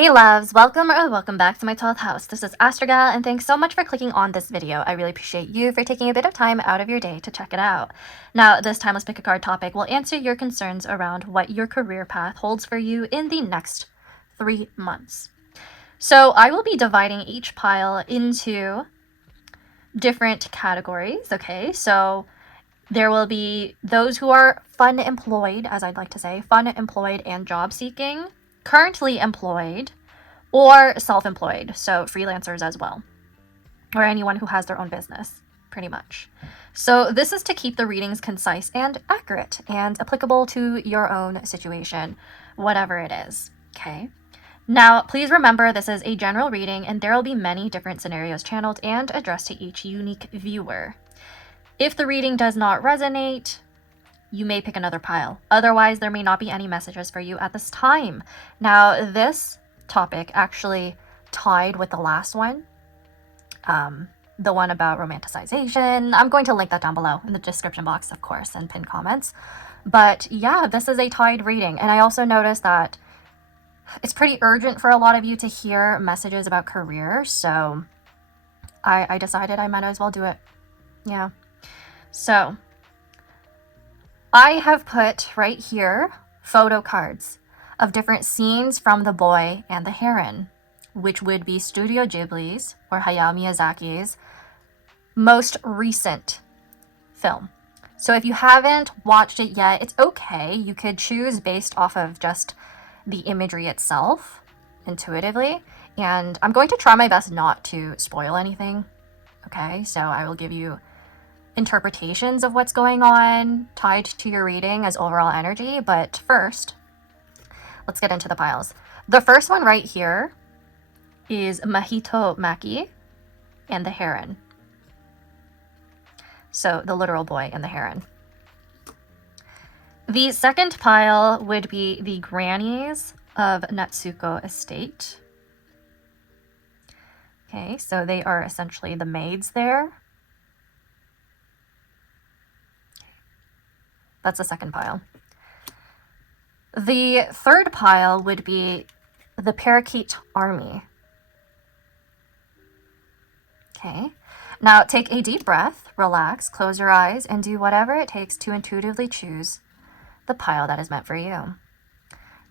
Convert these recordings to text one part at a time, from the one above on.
Hey loves, welcome back to my 12th house. This is ASTROG L, and thanks so much for clicking on this video. I really appreciate you for taking a bit of time out of your day to check it out. Now, this timeless pick a card topic will answer your concerns around what your career path holds for you in the next 3 months. So I will be dividing each pile into different categories, okay? So there will be those who are funemployed, as I'd like to say, funemployed and job seeking, currently employed, or self-employed, so freelancers as well, or anyone who has their own business, pretty much. So this is to keep the readings concise and accurate and applicable to your own situation, whatever it is, okay? Now, please remember this is a general reading and there will be many different scenarios channeled and addressed to each unique viewer. If the reading does not resonate, you may pick another pile. Otherwise, there may not be any messages for you at this time. Now, this topic actually tied with the last one, the one about romanticization. I'm going to link that down below in the description box, of course, and pinned comments. But yeah, this is a tied reading. And I also noticed that it's pretty urgent for a lot of you to hear messages about career. So I decided I might as well do it. Yeah. So I have put right here photo cards of different scenes from The Boy and the Heron, which would be Studio Ghibli's or Hayao Miyazaki's most recent film. So if you haven't watched it yet, it's okay. You could choose based off of just the imagery itself, intuitively. And I'm going to try my best not to spoil anything, okay? So I will give you interpretations of what's going on tied to your reading as overall energy. But first, let's get into the piles. The first one right here is Mahito Maki and the Heron. So the literal boy and the heron. The second pile would be the Grannies of Natsuko estate. Okay, so they are essentially the maids there. That's the second pile. The third pile would be the Parakeet Army. Okay. Now take a deep breath, relax, close your eyes, and do whatever it takes to intuitively choose the pile that is meant for you.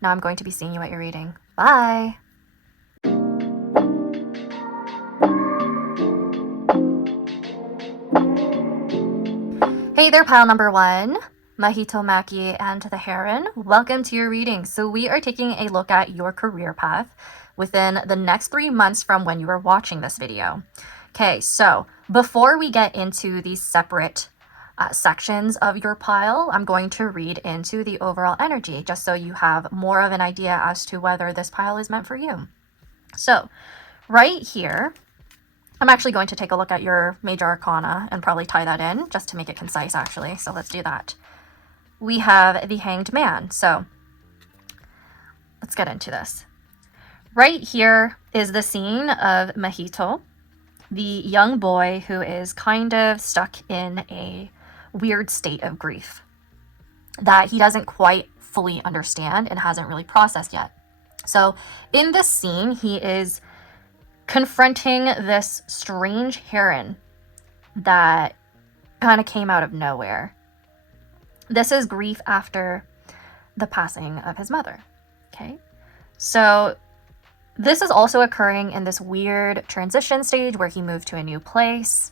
Now I'm going to be seeing you at your reading. Bye! Hey there, pile number one. Mahito Maki and the Heron. Welcome to your reading. So we are taking a look at your career path within the next 3 months from when you are watching this video. Okay, so before we get into these separate sections of your pile, I'm going to read into the overall energy just so you have more of an idea as to whether this pile is meant for you. So right here, I'm actually going to take a look at your major arcana and probably tie that in just to make it concise actually. So let's do that. We have the Hanged Man. So let's get into this. Right here is the scene of Mahito, the young boy who is kind of stuck in a weird state of grief that he doesn't quite fully understand and hasn't really processed yet. So in this scene, he is confronting this strange heron that kind of came out of nowhere. This is grief after the passing of his mother, okay? So this is also occurring in this weird transition stage where he moved to a new place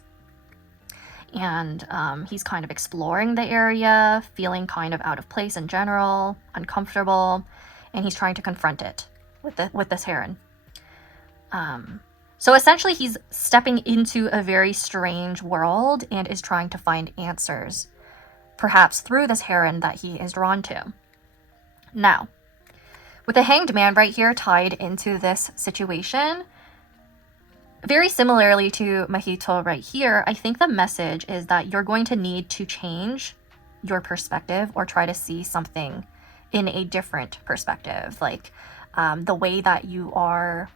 and he's kind of exploring the area, feeling kind of out of place in general, uncomfortable, and he's trying to confront it with this heron. So essentially he's stepping into a very strange world and is trying to find answers, perhaps through this heron that he is drawn to. Now, with the Hanged Man right here tied into this situation, very similarly to Mahito right here, I think the message is that you're going to need to change your perspective or try to see something in a different perspective, like the way that you are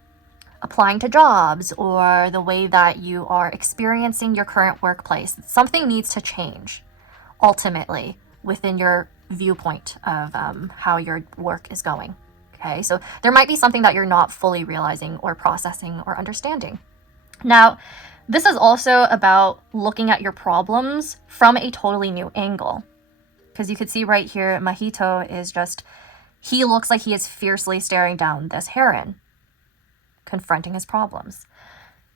applying to jobs or the way that you are experiencing your current workplace. Something needs to change ultimately within your viewpoint of how your work is going. okay? So there might be something that you're not fully realizing or processing or understanding. Now, this is also about looking at your problems from a totally new angle. Because you could see right here, Mahito is just, he looks like he is fiercely staring down this Heron, confronting his problems.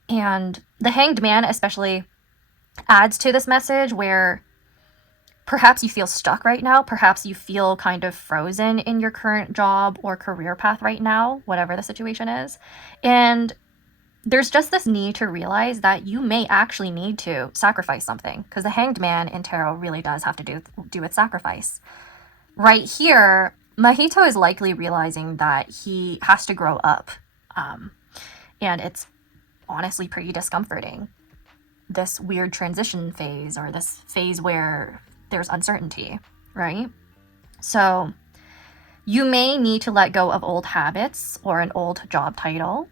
And the Hanged Man especially adds to this message where perhaps you feel stuck right now, perhaps you feel kind of frozen in your current job or career path right now, whatever the situation is. And there's just this need to realize that you may actually need to sacrifice something, because the Hanged Man in tarot really does have to do with sacrifice. Right here, Mahito is likely realizing that he has to grow up, and it's honestly pretty discomforting, this weird transition phase, or this phase where there's uncertainty, right? So you may need to let go of old habits or an old job title,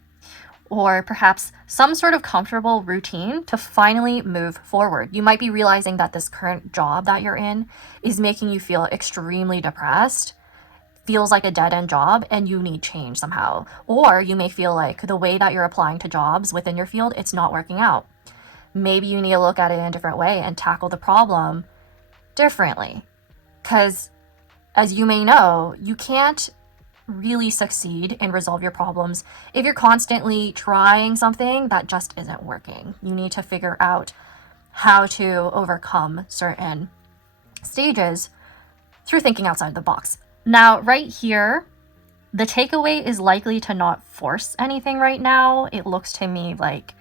or perhaps some sort of comfortable routine to finally move forward. You might be realizing that this current job that you're in is making you feel extremely depressed, feels like a dead-end job, and you need change somehow. Or you may feel like the way that you're applying to jobs within your field, it's not working out. Maybe you need to look at it in a different way and tackle the problem differently. Because as you may know, you can't really succeed and resolve your problems if you're constantly trying something that just isn't working. You need to figure out how to overcome certain stages through thinking outside the box. Now, right here, the takeaway is likely to not force anything right now. It looks to me like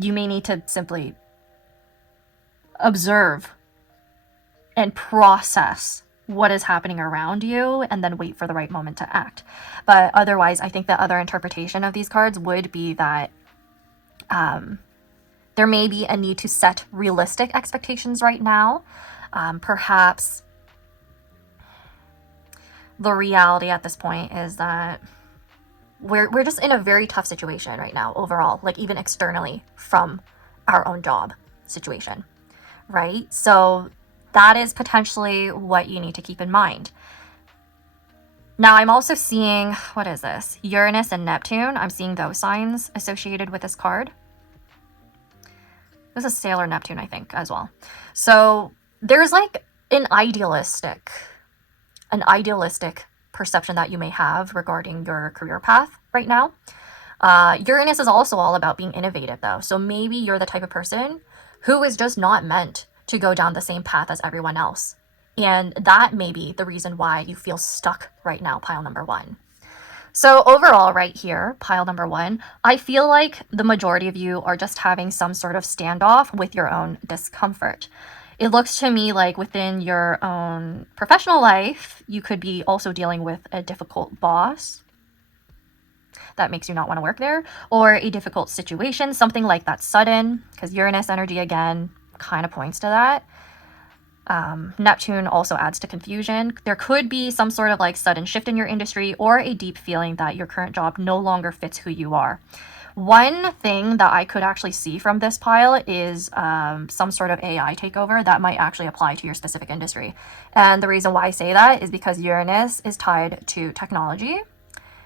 you may need to simply observe and process what is happening around you and then wait for the right moment to act. But otherwise, I think the other interpretation of these cards would be that there may be a need to set realistic expectations right now. Perhaps the reality at this point is that we're just in a very tough situation right now overall, like even externally from our own job situation, right? So that is potentially what you need to keep in mind. Now, I'm also seeing, what is this? Uranus and Neptune. I'm seeing those signs associated with this card. This is Sailor Neptune, I think, as well. So there's like an idealistic perception that you may have regarding your career path right now. Uranus is also all about being innovative, though. So maybe you're the type of person who is just not meant to go down the same path as everyone else. And that may be the reason why you feel stuck right now, pile number one. So overall, right here, pile number one, I feel like the majority of you are just having some sort of standoff with your own discomfort. It looks to me like within your own professional life, you could be also dealing with a difficult boss that makes you not want to work there, or a difficult situation, something like that sudden, because Uranus energy, again, kind of points to that. Neptune also adds to confusion. There could be some sort of like sudden shift in your industry, or a deep feeling that your current job no longer fits who you are. One thing that I could actually see from this pile is some sort of AI takeover that might actually apply to your specific industry. And the reason why I say that is because Uranus is tied to technology.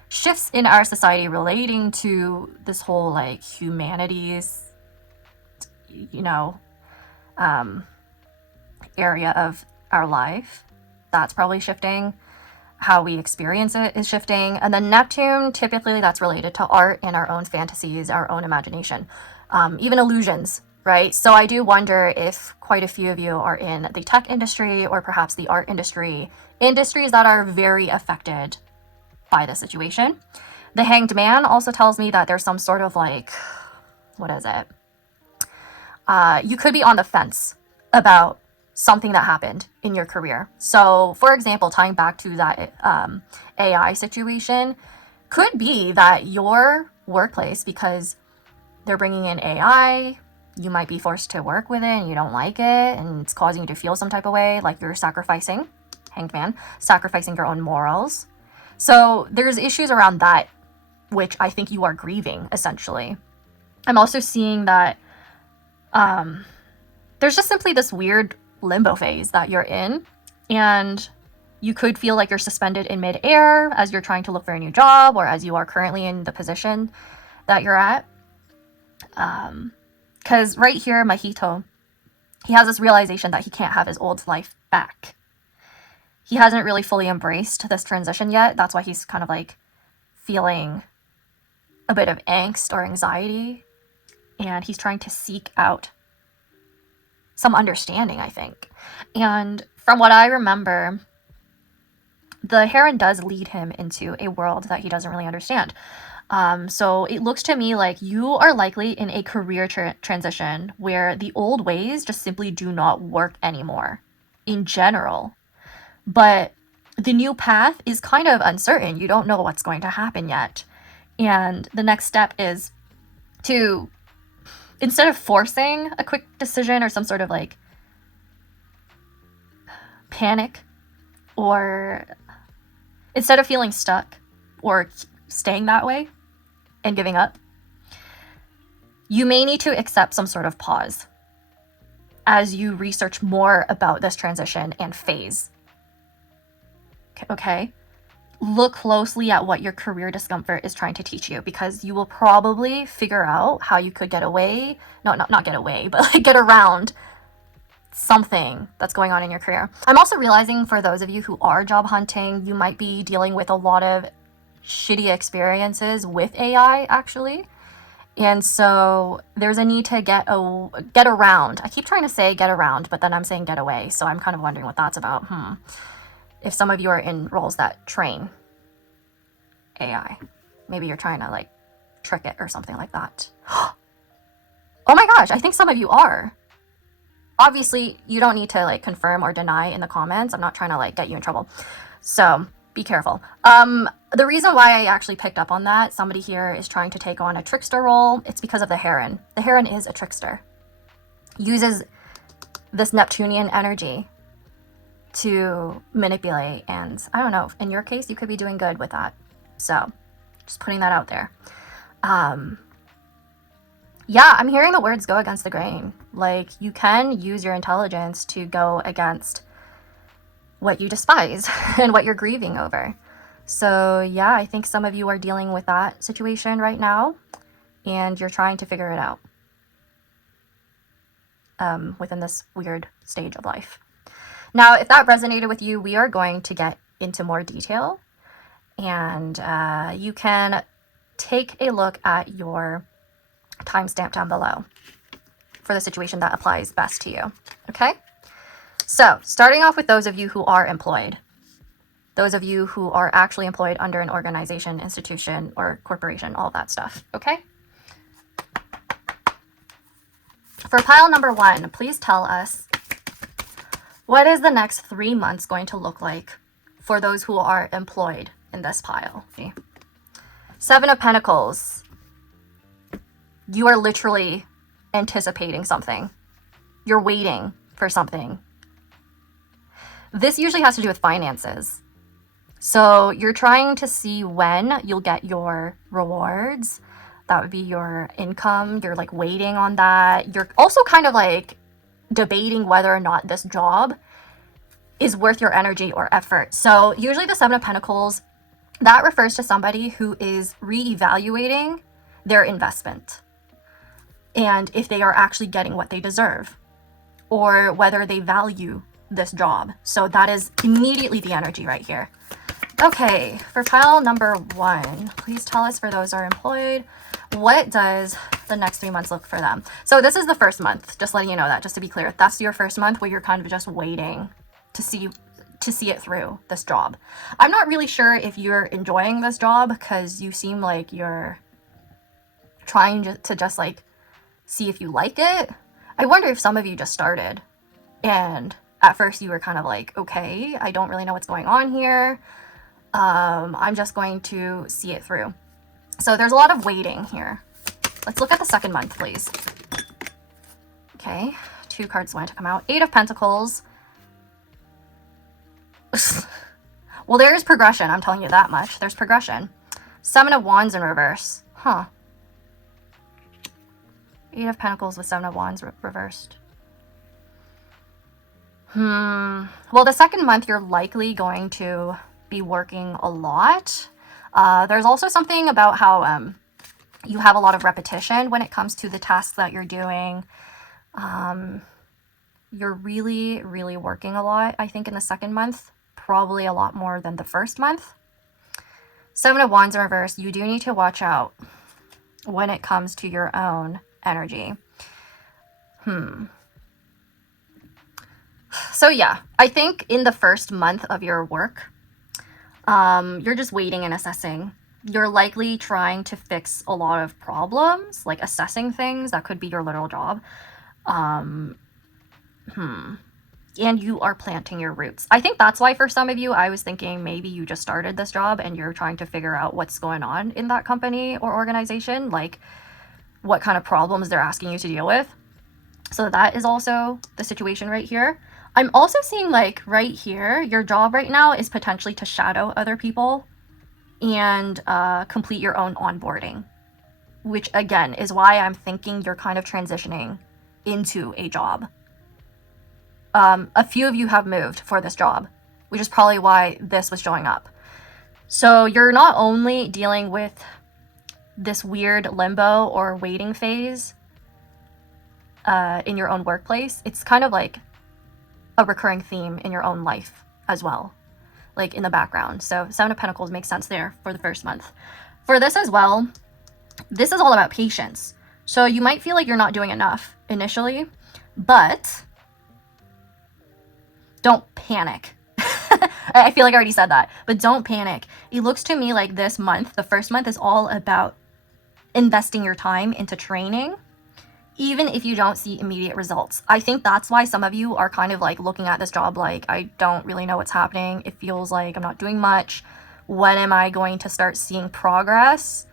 Shifts in our society relating to this whole like humanities, area of our life, that's probably shifting. How we experience it is shifting. And then Neptune, typically that's related to art and our own fantasies, our own imagination, even illusions, right? So I do wonder if quite a few of you are in the tech industry or perhaps the art industry, industries that are very affected by the situation. The Hanged Man also tells me that there's some sort of like, what is it? You could be on the fence about something that happened in your career. So, for example, tying back to that AI situation, could be that your workplace, because they're bringing in AI, you might be forced to work with it and you don't like it, and it's causing you to feel some type of way, like you're sacrificing, Hanged Man, sacrificing your own morals. So there's issues around that, which I think you are grieving, essentially. I'm also seeing that there's just simply this weird limbo phase that you're in, and You could feel like you're suspended in midair as you're trying to look for a new job, or as you are currently in the position that you're at. Because right here, Mahito, he has this realization that he can't have his old life back. He hasn't really fully embraced this transition yet. That's why he's kind of like feeling a bit of angst or anxiety. And he's trying to seek out some understanding, I think. And from what I remember, the Heron does lead him into a world that he doesn't really understand. So it looks to me like you are likely in a career transition where the old ways just simply do not work anymore in general. But the new path is kind of uncertain. You don't know what's going to happen yet. And the next step is to, instead of forcing a quick decision or some sort of like panic, or instead of feeling stuck or staying that way and giving up, you may need to accept some sort of pause as you research more about this transition and phase. Okay? Look closely at what your career discomfort is trying to teach you, because you will probably figure out how you could get away, not get away, but like get around something that's going on in your career. I'm also realizing for those of you who are job hunting, you might be dealing with a lot of shitty experiences with AI, actually. And so there's a need to get around. I keep trying to say get around, but then I'm saying get away. So I'm kind of wondering what that's about. If some of you are in roles that train AI, maybe you're trying to like trick it or something like that. Oh my gosh, I think some of you are. Obviously, you don't need to like confirm or deny in the comments. I'm not trying to like get you in trouble. So be careful. The reason why I actually picked up on that, somebody here is trying to take on a trickster role. It's because of the Heron. The Heron is a trickster. Uses this Neptunian energy to manipulate, and I don't know, in your case you could be doing good with that. So just putting that out there. Yeah, I'm hearing the words go against the grain. Like, you can use your intelligence to go against what you despise and what you're grieving over. So yeah, I think some of you are dealing with that situation right now, and you're trying to figure it out within this weird stage of life. Now, if that resonated with you, we are going to get into more detail, and you can take a look at your timestamp down below for the situation that applies best to you. Okay? So, starting off with those of you who are employed, those of you who are actually employed under an organization, institution, or corporation, all of that stuff. Okay? For pile number 1, please tell us, what is the next 3 months going to look like for those who are employed in this pile? Okay. 7 of Pentacles. You are literally anticipating something. You're waiting for something. This usually has to do with finances. So you're trying to see when you'll get your rewards. That would be your income. You're like waiting on that. You're also kind of like debating whether or not this job is worth your energy or effort. So usually the 7 of Pentacles, that refers to somebody who is reevaluating their investment and if they are actually getting what they deserve, or whether they value this job. So that is immediately the energy right here. Okay, for pile number 1, please tell us, for those who are employed, what does the next 3 months look for them? So this is the first month, just letting you know that, just to be clear. That's your first month where you're kind of just waiting to see it through, this job. I'm not really sure if you're enjoying this job, because you seem like you're trying to just like see if you like it. I wonder if some of you just started and at first you were kind of like, okay, I don't really know what's going on here. I'm just going to see it through. So there's a lot of waiting here. Let's look at the second month, please. Okay, 2 cards want to come out. 8 of Pentacles. Well, there's progression, I'm telling you that much. There's progression. 7 of Wands in reverse. Huh. 8 of Pentacles with 7 of Wands reversed. Well, the second month, you're likely going to be working a lot. There's also something about how you have a lot of repetition when it comes to the tasks that you're doing. You're really, really working a lot, I think, in the second month, probably a lot more than the first month. Seven of Wands in reverse, you do need to watch out when it comes to your own energy. So yeah, I think in the first month of your work, you're just waiting and assessing. You're likely trying to fix a lot of problems, like assessing things. That could be your literal job. And you are planting your roots. I think that's why for some of you, I was thinking maybe you just started this job and you're trying to figure out what's going on in that company or organization, like what kind of problems they're asking you to deal with. So that is also the situation right here. I'm also seeing, like, right here, your job right now is potentially to shadow other people and complete your own onboarding, which again is why I'm thinking you're kind of transitioning into a job. A few of you have moved for this job, which is probably why this was showing up. So you're not only dealing with this weird limbo or waiting phase in your own workplace, it's kind of like a recurring theme in your own life as well, like in the background. So Seven of Pentacles makes sense there for the first month. For this as well, this is all about patience. So you might feel like you're not doing enough initially, but don't panic. I feel like I already said that, but don't panic. It looks to me like this month, the first month, is all about investing your time into training, even if you don't see immediate results. I think that's why some of you are kind of like looking at this job like, I don't really know what's happening. It feels like I'm not doing much. When am I going to start seeing progress?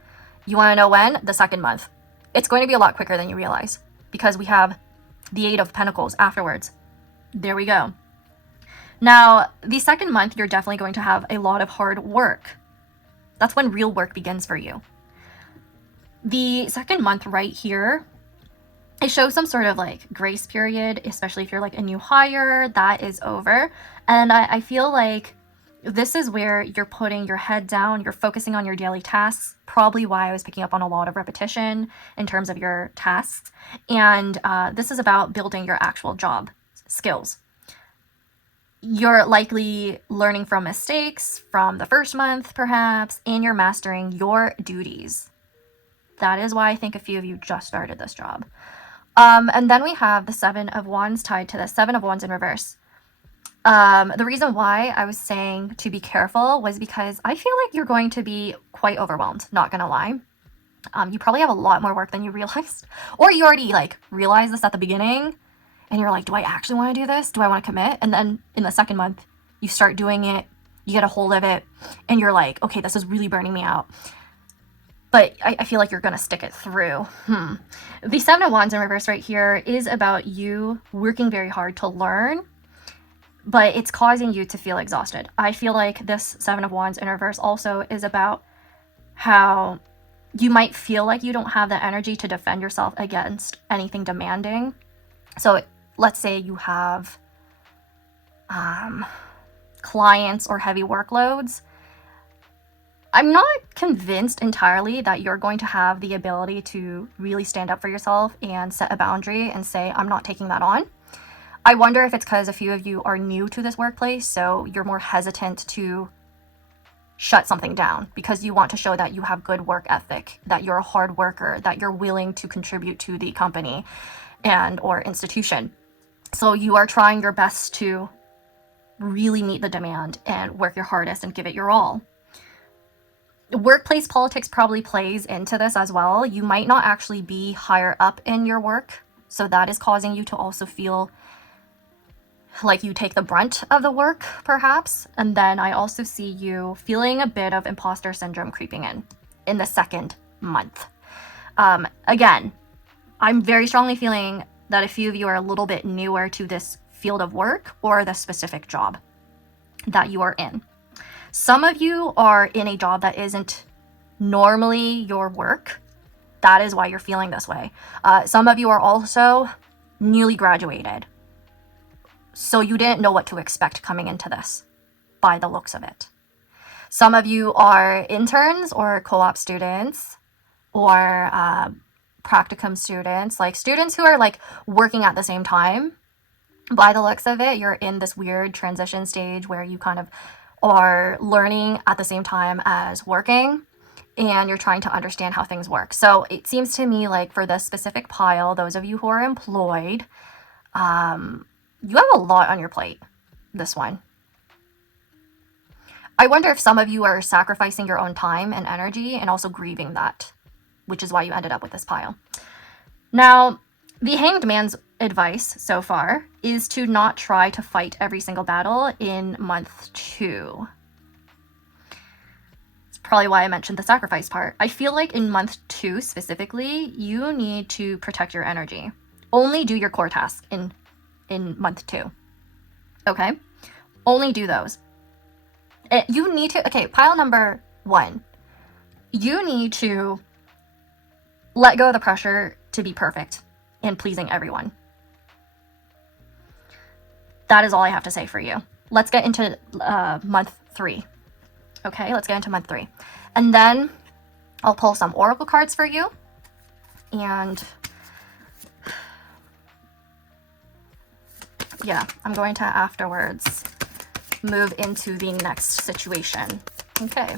You want to know when? The second month. It's going to be a lot quicker than you realize because we have the Eight of Pentacles afterwards. There we go. Now, the second month, you're definitely going to have a lot of hard work. That's when real work begins for you. The second month right here, it shows some sort of like grace period, especially if you're like a new hire, that is over. And I feel like this is where you're putting your head down, you're focusing on your daily tasks, probably why I was picking up on a lot of repetition in terms of your tasks. And this is about building your actual job skills. You're likely learning from mistakes from the first month, perhaps, and you're mastering your duties. That is why I think a few of you just started this job. And then we have the Seven of Wands tied to the Seven of Wands in reverse. The reason why I was saying to be careful was because I feel like you're going to be quite overwhelmed, not gonna lie. You probably have a lot more work than you realized, or you already like realized this at the beginning and you're like, do I actually want to do this? Do I want to commit? And then in the second month, you start doing it, you get a hold of it, and you're like, okay, this is really burning me out. But I feel like you're going to stick it through. The Seven of Wands in reverse right here is about you working very hard to learn, but it's causing you to feel exhausted. I feel like this Seven of Wands in reverse also is about how you might feel like you don't have the energy to defend yourself against anything demanding. So let's say you have clients or heavy workloads. I'm not convinced entirely that you're going to have the ability to really stand up for yourself and set a boundary and say, I'm not taking that on. I wonder if it's because a few of you are new to this workplace, so you're more hesitant to shut something down because you want to show that you have good work ethic, that you're a hard worker, that you're willing to contribute to the company and or institution. So you are trying your best to really meet the demand and work your hardest and give it your all. Workplace politics probably plays into this as well. You might not actually be higher up in your work, so that is causing you to also feel like you take the brunt of the work, perhaps. And then I also see you feeling a bit of imposter syndrome creeping in the second month. Again, I'm very strongly feeling that a few of you are a little bit newer to this field of work or the specific job that you are in. Some of you are in a job that isn't normally your work. That is why you're feeling this way. Some of you are also newly graduated. So you didn't know what to expect coming into this, by the looks of it. Some of you are interns or co-op students or practicum students, like students who are like working at the same time. By the looks of it, you're in this weird transition stage where you kind of are learning at the same time as working, and you're trying to understand how things work. So it seems to me like for this specific pile, those of you who are employed, you have a lot on your plate, this one. I wonder if some of you are sacrificing your own time and energy and also grieving that, which is why you ended up with this pile. Now, the Hanged Man's advice so far is to not try to fight every single battle in month 2. It's probably why I mentioned the sacrifice part. I feel like in month 2 specifically, you need to protect your energy. Only do your core tasks in month 2. Okay? Only do those. You need to, okay, pile number 1. You need to let go of the pressure to be perfect and pleasing everyone. That is all I have to say for you. Let's get into month 3. Okay, let's get into month 3. And then I'll pull some oracle cards for you. And yeah, I'm going to afterwards move into the next situation. Okay,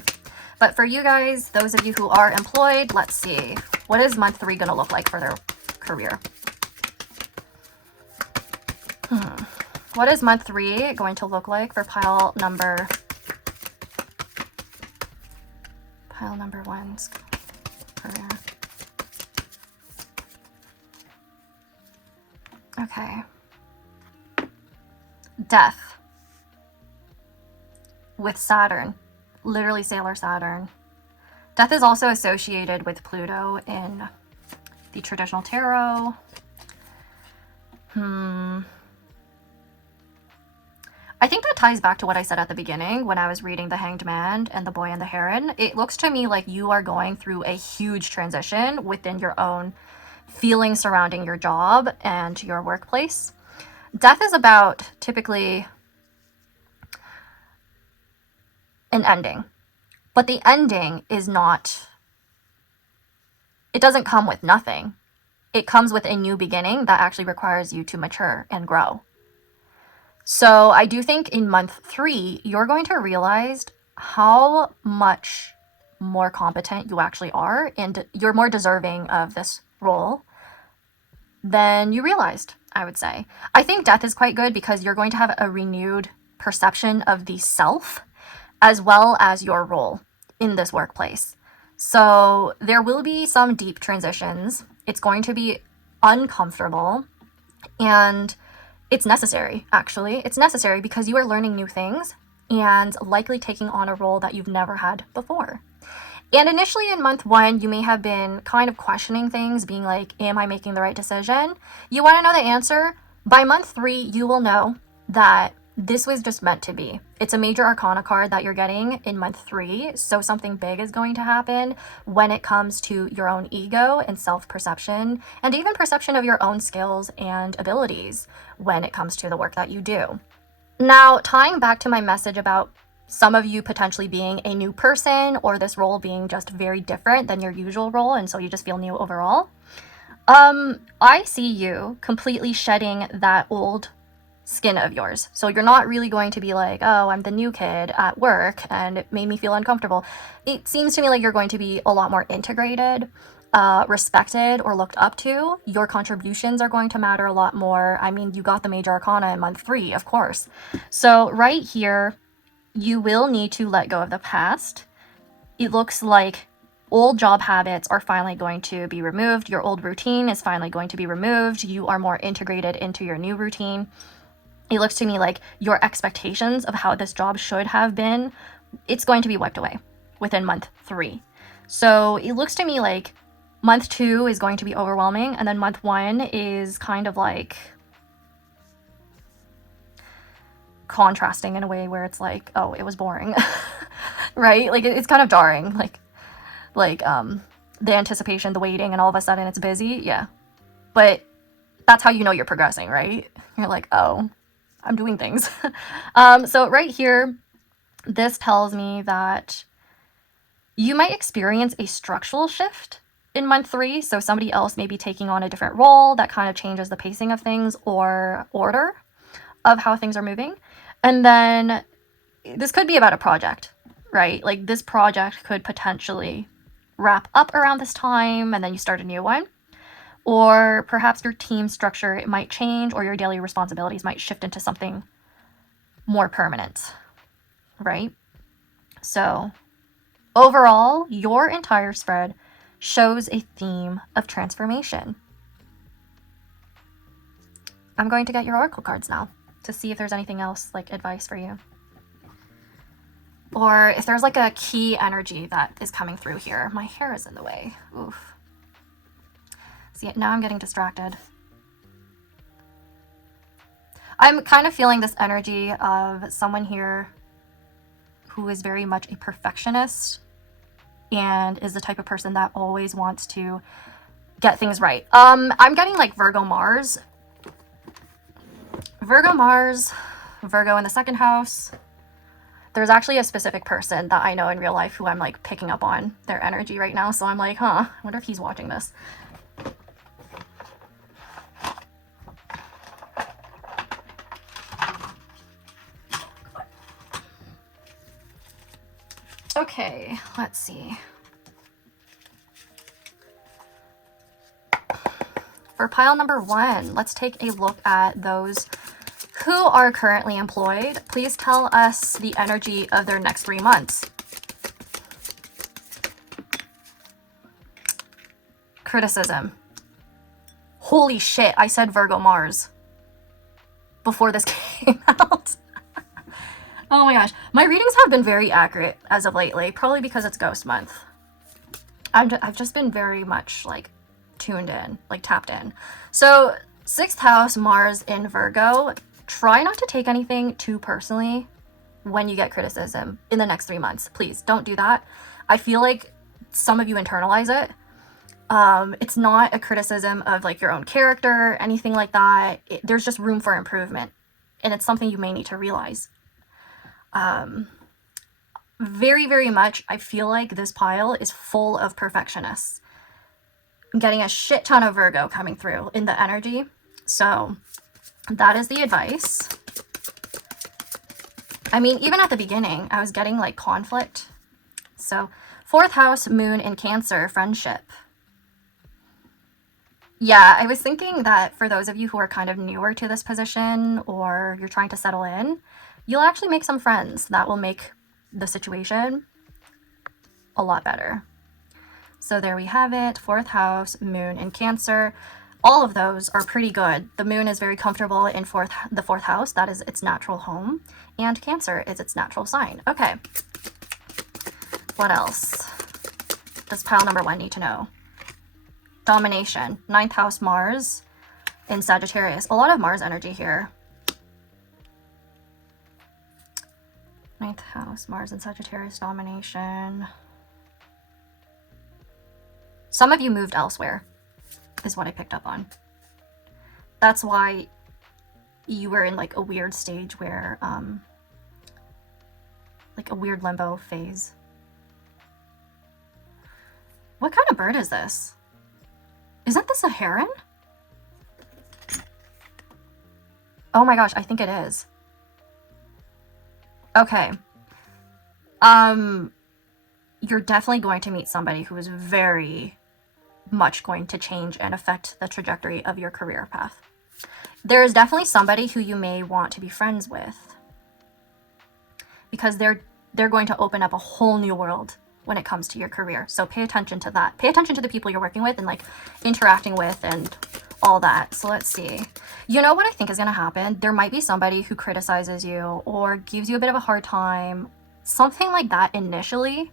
but for you guys, those of you who are employed, let's see. What is month 3 going to look like for their career? What is month 3 going to look like for pile number 1's career? Okay. Death. With Saturn. Literally Sailor Saturn. Death is also associated with Pluto in the traditional tarot. I think that ties back to what I said at the beginning when I was reading The Hanged Man and The Boy and the Heron. It looks to me like you are going through a huge transition within your own feelings surrounding your job and your workplace. Death is about typically an ending, but the ending is not, it doesn't come with nothing. It comes with a new beginning that actually requires you to mature and grow. So I do think in month 3, you're going to realize how much more competent you actually are, and you're more deserving of this role than you realized, I would say. I think death is quite good because you're going to have a renewed perception of the self as well as your role in this workplace. So there will be some deep transitions. It's going to be uncomfortable, and it's necessary, actually. It's necessary because you are learning new things and likely taking on a role that you've never had before. And initially in month 1, you may have been kind of questioning things, being like, am I making the right decision? You want to know the answer? By month 3, you will know that this was just meant to be. It's a major arcana card that you're getting in month 3, so something big is going to happen when it comes to your own ego and self-perception, and even perception of your own skills and abilities when it comes to the work that you do. Now, tying back to my message about some of you potentially being a new person or this role being just very different than your usual role, and so you just feel new overall, I see you completely shedding that old skin of yours. So you're not really going to be like, oh, I'm the new kid at work and it made me feel uncomfortable. It seems to me like you're going to be a lot more integrated, respected, or looked up to. Your contributions are going to matter a lot more. I mean, you got the major arcana in month 3, of course. So right here, you will need to let go of the past. It looks like old job habits are finally going to be removed. Your old routine is finally going to be removed. You are more integrated into your new routine. It looks to me like your expectations of how this job should have been, it's going to be wiped away within month 3. So it looks to me like month 2 is going to be overwhelming, and then month 1 is kind of like contrasting in a way where it's like, oh, it was boring, right? Like it's kind of jarring, like the anticipation, the waiting, and all of a sudden it's busy. Yeah, but that's how you know you're progressing, right? You're like, oh, I'm doing things. So right here, this tells me that you might experience a structural shift in month 3. So somebody else may be taking on a different role that kind of changes the pacing of things or order of how things are moving. And then this could be about a project, right? Like this project could potentially wrap up around this time and then you start a new one. Or perhaps your team structure, it might change, or your daily responsibilities might shift into something more permanent, right? So overall, your entire spread shows a theme of transformation. I'm going to get your oracle cards now to see if there's anything else, like advice for you. Or if there's like a key energy that is coming through here. My hair is in the way. Oof. See, now I'm getting distracted. I'm kind of feeling this energy of someone here who is very much a perfectionist and is the type of person that always wants to get things right. I'm getting like Virgo Mars. Virgo Mars, Virgo in the 2nd house. There's actually a specific person that I know in real life who I'm like picking up on their energy right now. So I'm like, huh, I wonder if he's watching this. Okay, let's see. For pile number 1, let's take a look at those who are currently employed. Please tell us the energy of their next 3 months. Criticism. Holy shit, I said Virgo Mars before this came out. Oh my gosh. My readings have been very accurate as of lately, probably because it's Ghost Month. I've just been very much like tuned in, like tapped in. So 6th house, Mars in Virgo. Try not to take anything too personally when you get criticism in the next 3 months. Please don't do that. I feel like some of you internalize it. It's not a criticism of like your own character, anything like that. There's just room for improvement, and it's something you may need to realize. Very, very much, I feel like this pile is full of perfectionists. I'm getting a shit ton of Virgo coming through in the energy. So that is the advice. I mean, even at the beginning, I was getting like conflict. So 4th house, Moon in Cancer, friendship. Yeah, I was thinking that for those of you who are kind of newer to this position or you're trying to settle in, you'll actually make some friends that will make the situation a lot better. So there we have it. 4th house, Moon in Cancer. All of those are pretty good. The Moon is very comfortable in the 4th house. That is its natural home. And Cancer is its natural sign. Okay. What else does pile number 1 need to know? Domination. 9th house, Mars in Sagittarius. A lot of Mars energy here. 9th house, Mars in Sagittarius, domination. Some of you moved elsewhere, is what I picked up on. That's why you were in like a weird stage where, like a weird limbo phase. What kind of bird is this? Isn't this a heron? Oh my gosh, I think it is. Okay. You're definitely going to meet somebody who is very much going to change and affect the trajectory of your career path. There is definitely somebody who you may want to be friends with because they're going to open up a whole new world when it comes to your career. So pay attention to that. Pay attention to the people you're working with and like interacting with and all that. So let's see. You know what I think is going to happen? There might be somebody who criticizes you or gives you a bit of a hard time, something like that initially,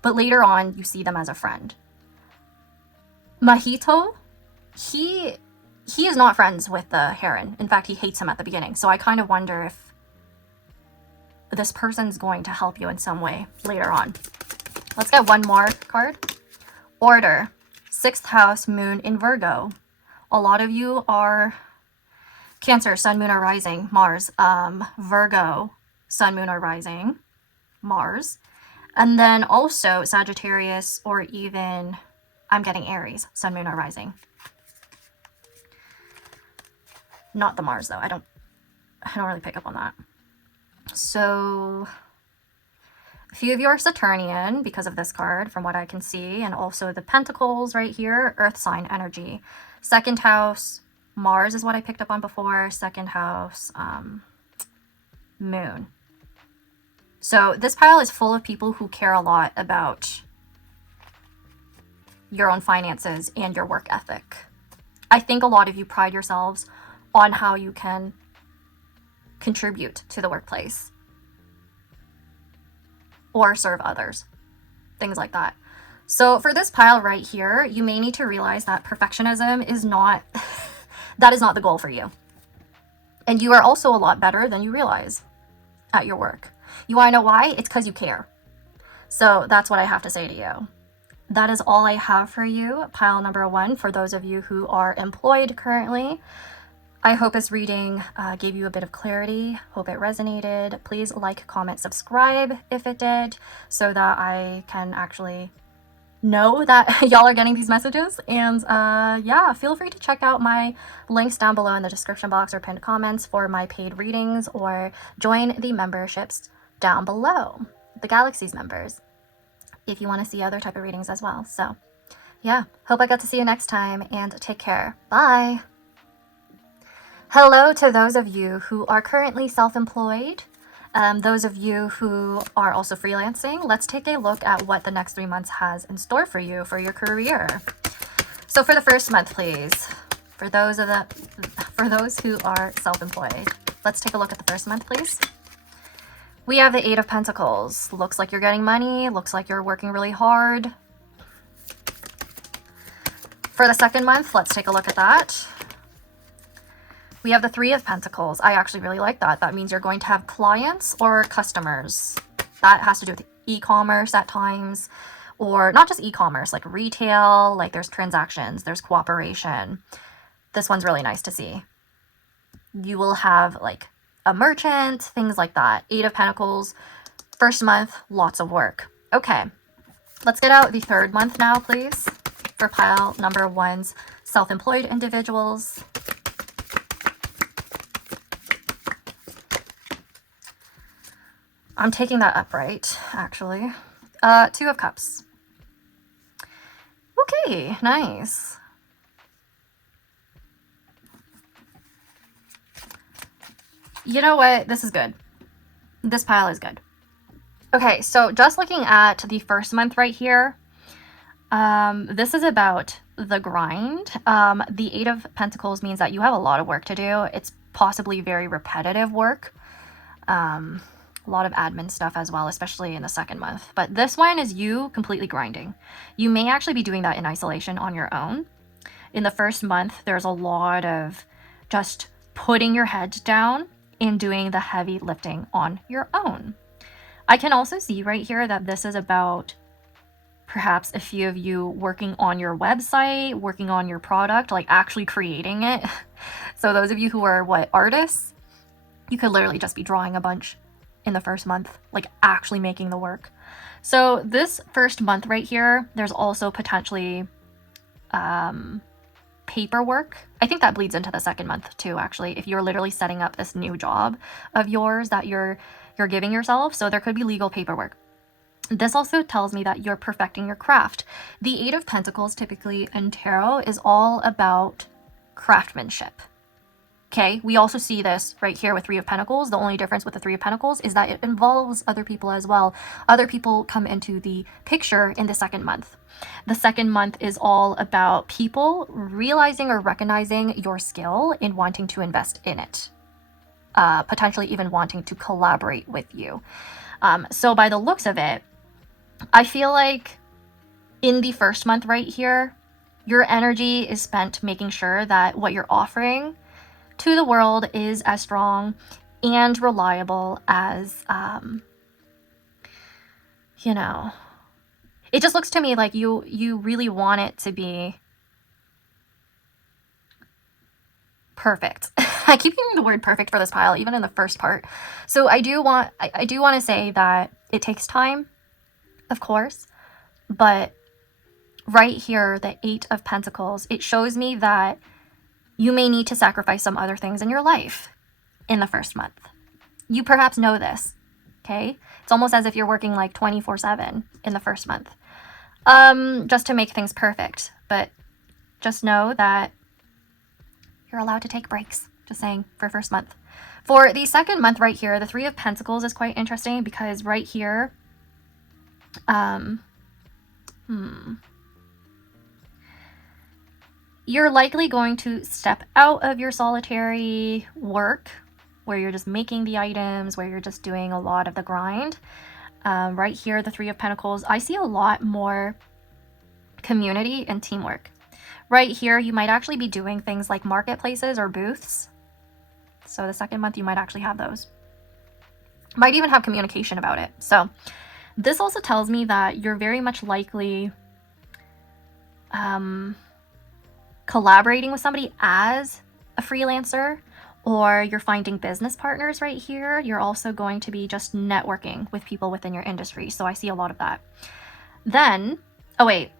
but later on you see them as a friend. Mahito, he is not friends with the Heron. In fact, he hates him at the beginning. So I kind of wonder if this person's going to help you in some way later on. Let's get one more card. Order. 6th house, Moon in Virgo. A lot of you are Cancer, sun, moon, or rising, Mars. Virgo, sun, moon, or rising, Mars. And then also Sagittarius, or even I'm getting Aries, sun, moon, or rising. Not the Mars though. I don't really pick up on that. So a few of you are Saturnian because of this card, from what I can see, and also the Pentacles right here, Earth sign energy. Second house, Mars is what I picked up on before. Second house, Moon. So this pile is full of people who care a lot about your own finances and your work ethic. I think a lot of you pride yourselves on how you can contribute to the workplace or serve others, things like that. So for this pile right here, you may need to realize that perfectionism is not, that is not the goal for you. And you are also a lot better than you realize at your work. You want to know why? It's because you care. So that's what I have to say to you. That is all I have for you, pile number 1, for those of you who are employed currently. I hope this reading gave you a bit of clarity. Hope it resonated. Please like, comment, subscribe if it did, so that I can actually know that y'all are getting these messages. And yeah, feel free to check out my links down below in the description box or pinned comments for my paid readings, or join the memberships down below, the Galaxies members, if you want to see other type of readings as well. So yeah, hope I got to see you next time, and take care. Bye. Hello to those of you who are currently self-employed, those of you who are also freelancing. Let's take a look at what the next 3 months has in store for you for your career. So for the first month, please, for those who are self-employed, let's take a look at the first month, please. We have the 8 of Pentacles. Looks like you're getting money. Looks like you're working really hard. For the second month, let's take a look at that. We have the 3 of Pentacles. I actually really like that. That means you're going to have clients or customers. That has to do with e-commerce at times, or not just e-commerce, like retail, like there's transactions, there's cooperation. This one's really nice to see. You will have like a merchant, things like that. 8 of Pentacles, first month, lots of work. Okay, let's get out the third month now, please, for pile number 1's self-employed individuals. I'm taking that upright, actually. 2 of Cups. Okay, nice. You know what? This is good. This pile is good. Okay, so just looking at the first month right here, this is about the grind. The 8 of Pentacles means that you have a lot of work to do. It's possibly very repetitive work. A lot of admin stuff as well, especially in the second month. But this one is you completely grinding. You may actually be doing that in isolation on your own. In the first month, there's a lot of just putting your head down and doing the heavy lifting on your own. I can also see right here that this is about perhaps a few of you working on your website, working on your product, like actually creating it. So those of you who are artists, you could literally just be drawing a bunch in the first month, like actually making the work. So this first month right here, there's also potentially paperwork. I think that bleeds into the second month too, actually, if you're literally setting up this new job of yours that you're giving yourself. So there could be legal paperwork. This also tells me that you're perfecting your craft. The 8 of Pentacles typically in tarot is all about craftsmanship. Okay, we also see this right here with 3 of Pentacles. The only difference with the 3 of Pentacles is that it involves other people as well. Other people come into the picture in the second month. The second month is all about people realizing or recognizing your skill and wanting to invest in it. Potentially even wanting to collaborate with you. So by the looks of it, I feel like in the first month right here, your energy is spent making sure that what you're offering to the world is as strong and reliable as, you know, it just looks to me like you really want it to be perfect. I keep using the word perfect for this pile, even in the first part. So I do want to say that it takes time, of course, but right here, the 8 of Pentacles, it shows me that you may need to sacrifice some other things in your life in the first month. You perhaps know this, okay? It's almost as if you're working like 24/7 in the first month, just to make things perfect. But just know that you're allowed to take breaks, just saying, for first month. For the second month right here, the 3 of Pentacles is quite interesting because right here, you're likely going to step out of your solitary work where you're just making the items, where you're just doing a lot of the grind. Right here, the 3 of Pentacles, I see a lot more community and teamwork. Right here, you might actually be doing things like marketplaces or booths. So the second month, you might actually have those. Might even have communication about it. So this also tells me that you're very much likely collaborating with somebody as a freelancer, or you're finding business partners right here. You're also going to be just networking with people within your industry. So I see a lot of that. Then, oh wait.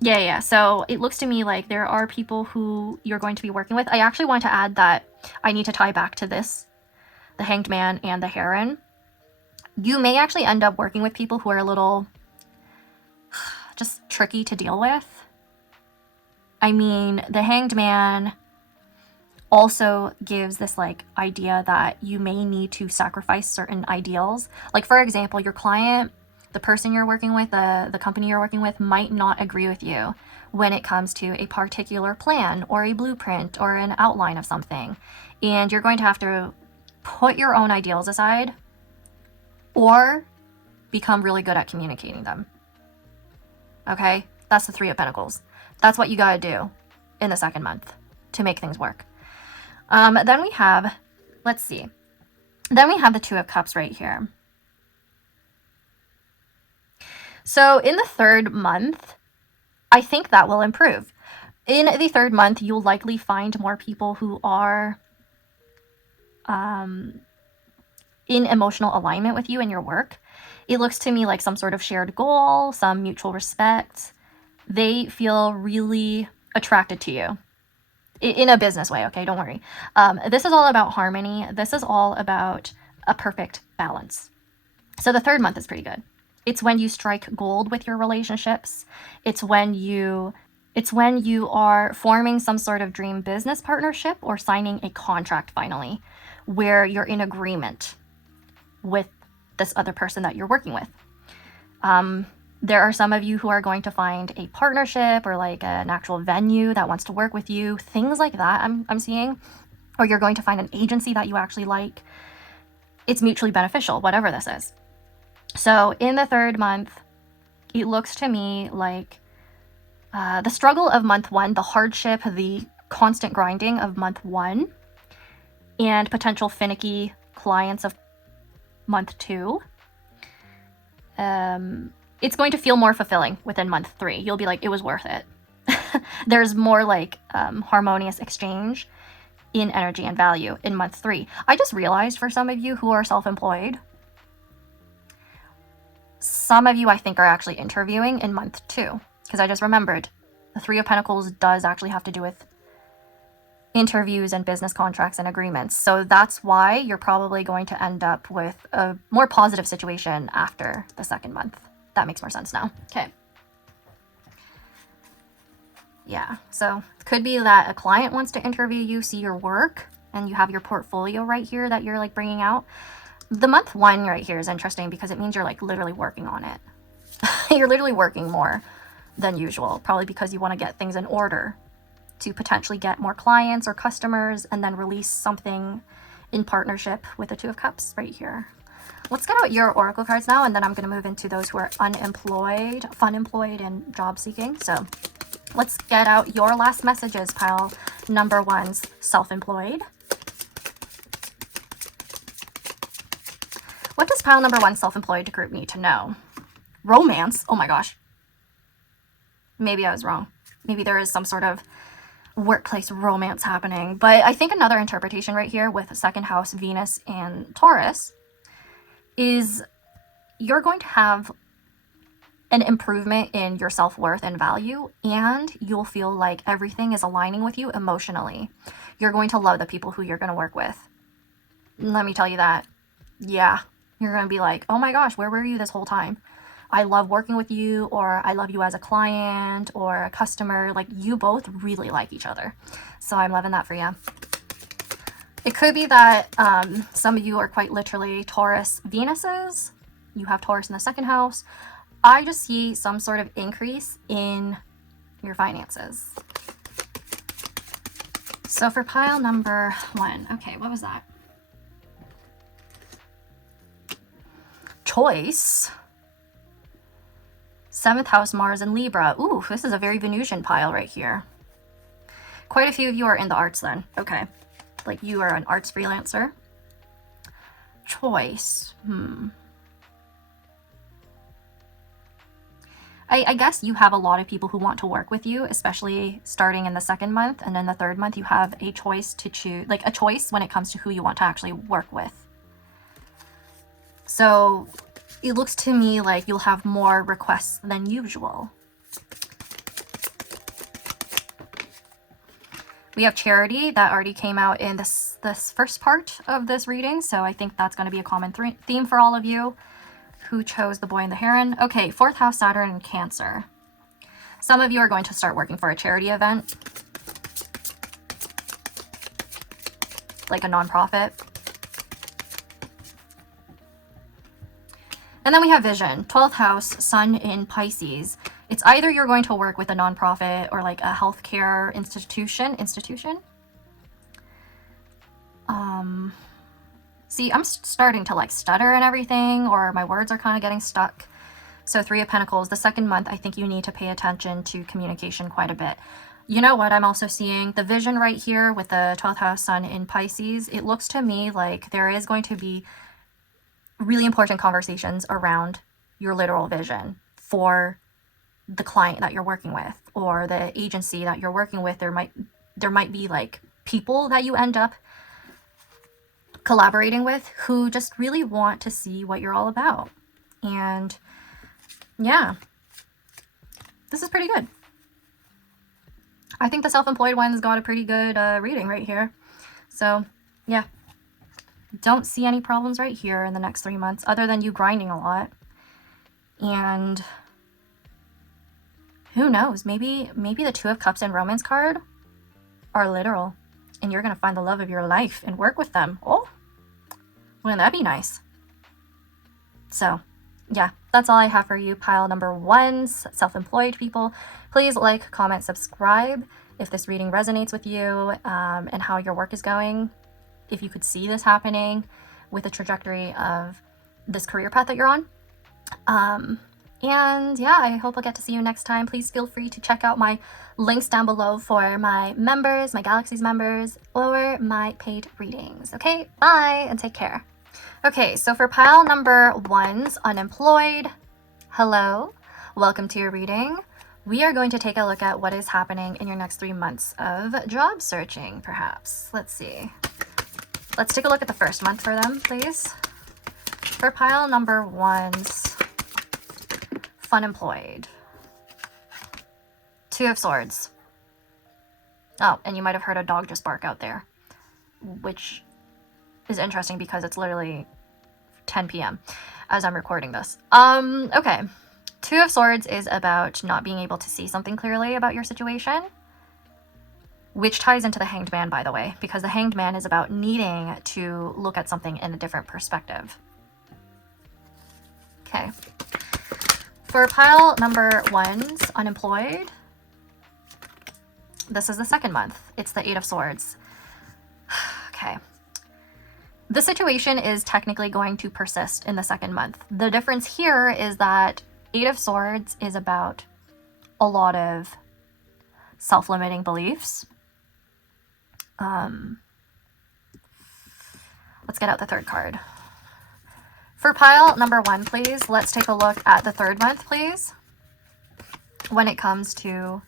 Yeah. So it looks to me like there are people who you're going to be working with. I actually want to add that I need to tie back to this, the Hanged Man and the Heron. You may actually end up working with people who are a little just tricky to deal with. I mean, the Hanged Man also gives this like idea that you may need to sacrifice certain ideals. Like, for example, your client, the person you're working with, the company you're working with might not agree with you when it comes to a particular plan or a blueprint or an outline of something. And you're going to have to put your own ideals aside or become really good at communicating them. Okay? That's the 3 of Pentacles. That's what you gotta do in the second month to make things work. Then we have, let's see. Then we have the 2 of Cups right here. So in the third month, I think that will improve. In the third month, you'll likely find more people who are in emotional alignment with you in your work. It looks to me like some sort of shared goal, some mutual respect. They feel really attracted to you in a business way, okay? Don't worry. This is all about harmony. This is all about a perfect balance. So the third month is pretty good. It's when you strike gold with your relationships. It's when you are forming some sort of dream business partnership or signing a contract finally, where you're in agreement with this other person that you're working with. There are some of you who are going to find a partnership or like an actual venue that wants to work with you, things like that I'm seeing. Or you're going to find an agency that you actually like. It's mutually beneficial, whatever this is. So in the third month, it looks to me like the struggle of month 1, the hardship, the constant grinding of month 1, and potential finicky clients of month 2. It's going to feel more fulfilling within month 3. You'll be like, it was worth it. There's more like harmonious exchange in energy and value in month 3. I just realized for some of you who are self-employed, some of you I think are actually interviewing in month 2, because I just remembered the 3 of Pentacles does actually have to do with interviews and business contracts and agreements. So that's why you're probably going to end up with a more positive situation after the second month. That makes more sense now. Okay. Yeah, so it could be that a client wants to interview you, see your work, and you have your portfolio right here that you're like bringing out. The month 1 right here is interesting because it means you're like literally working on it. You're literally working more than usual, probably because you want to get things in order to potentially get more clients or customers and then release something in partnership with the 2 of Cups right here. Let's get out your oracle cards now, and then I'm going to move into those who are unemployed, funemployed, and job seeking. So let's get out your last messages, pile number 1's self-employed. What does pile number 1 self-employed group need to know? Romance? Oh my gosh. Maybe I was wrong. Maybe there is some sort of workplace romance happening. But I think another interpretation right here with second house, Venus, and Taurus is you're going to have an improvement in your self-worth and value, and you'll feel like everything is aligning with you emotionally. You're going to love the people who you're going to work with. Let me tell you that. Yeah, you're going to be like, oh my gosh, where were you this whole time? I love working with you, or I love you as a client or a customer. Like, you both really like each other. So I'm loving that for you. It could be that some of you are quite literally Taurus Venuses. You have Taurus in the second house. I just see some sort of increase in your finances. So for pile number 1, okay, what was that? Choice. 7th house, Mars and Libra. Ooh, this is a very Venusian pile right here. Quite a few of you are in the arts then. Okay. Like, you are an arts freelancer. Choice. I guess you have a lot of people who want to work with you, especially starting in the 2nd month, and then the 3rd month you have a choice to choose, like a choice when it comes to who you want to actually work with. So it looks to me like you'll have more requests than usual. We have charity that already came out in this first part of this reading, so I think that's going to be a common theme for all of you who chose the boy and the heron. Okay, 4th house, Saturn and Cancer. Some of you are going to start working for a charity event, like a nonprofit. And then we have vision, 12th house, Sun in Pisces. It's either you're going to work with a nonprofit or like a healthcare institution. See, I'm starting to like stutter and everything, or my words are kind of getting stuck. So 3 of Pentacles, the 2nd month, I think you need to pay attention to communication quite a bit. You know what I'm also seeing? The vision right here with the 12th house, Sun in Pisces. It looks to me like there is going to be really important conversations around your literal vision for the client that you're working with, or the agency that you're working with. There might be like people that you end up collaborating with who just really want to see what you're all about. And yeah, this is pretty good. I think the self-employed one's got a pretty good reading right here. So yeah, don't see any problems right here in the next 3 months other than you grinding a lot. And who knows, maybe the 2 of Cups and Romance card are literal, and you're going to find the love of your life and work with them. Oh, wouldn't that be nice? So yeah, that's all I have for you, pile number 1's self-employed people. Please like, comment, subscribe if this reading resonates with you, and how your work is going. If you could see this happening with the trajectory of this career path that you're on. And yeah, I hope I'll get to see you next time. Please feel free to check out my links down below for my members, my Galaxies members, or my paid readings. Okay, bye and take care. Okay, so for pile number 1's Unemployed, hello, welcome to your reading. We are going to take a look at what is happening in your next 3 months of job searching, perhaps. Let's see. Let's take a look at the first month for them, please. For pile number 1's Unemployed. 2 of Swords. Oh, and you might have heard a dog just bark out there, which is interesting because it's literally 10 p.m. as I'm recording this. Okay. 2 of Swords is about not being able to see something clearly about your situation, which ties into the Hanged Man, by the way, because the Hanged Man is about needing to look at something in a different perspective. Okay. For pile number 1's Unemployed, this is the 2nd month. It's the 8 of Swords. Okay. The situation is technically going to persist in the 2nd month. The difference here is that 8 of Swords is about a lot of self-limiting beliefs. Let's get out the 3rd card. For pile number 1, please, let's take a look at the 3rd month, please, when it comes to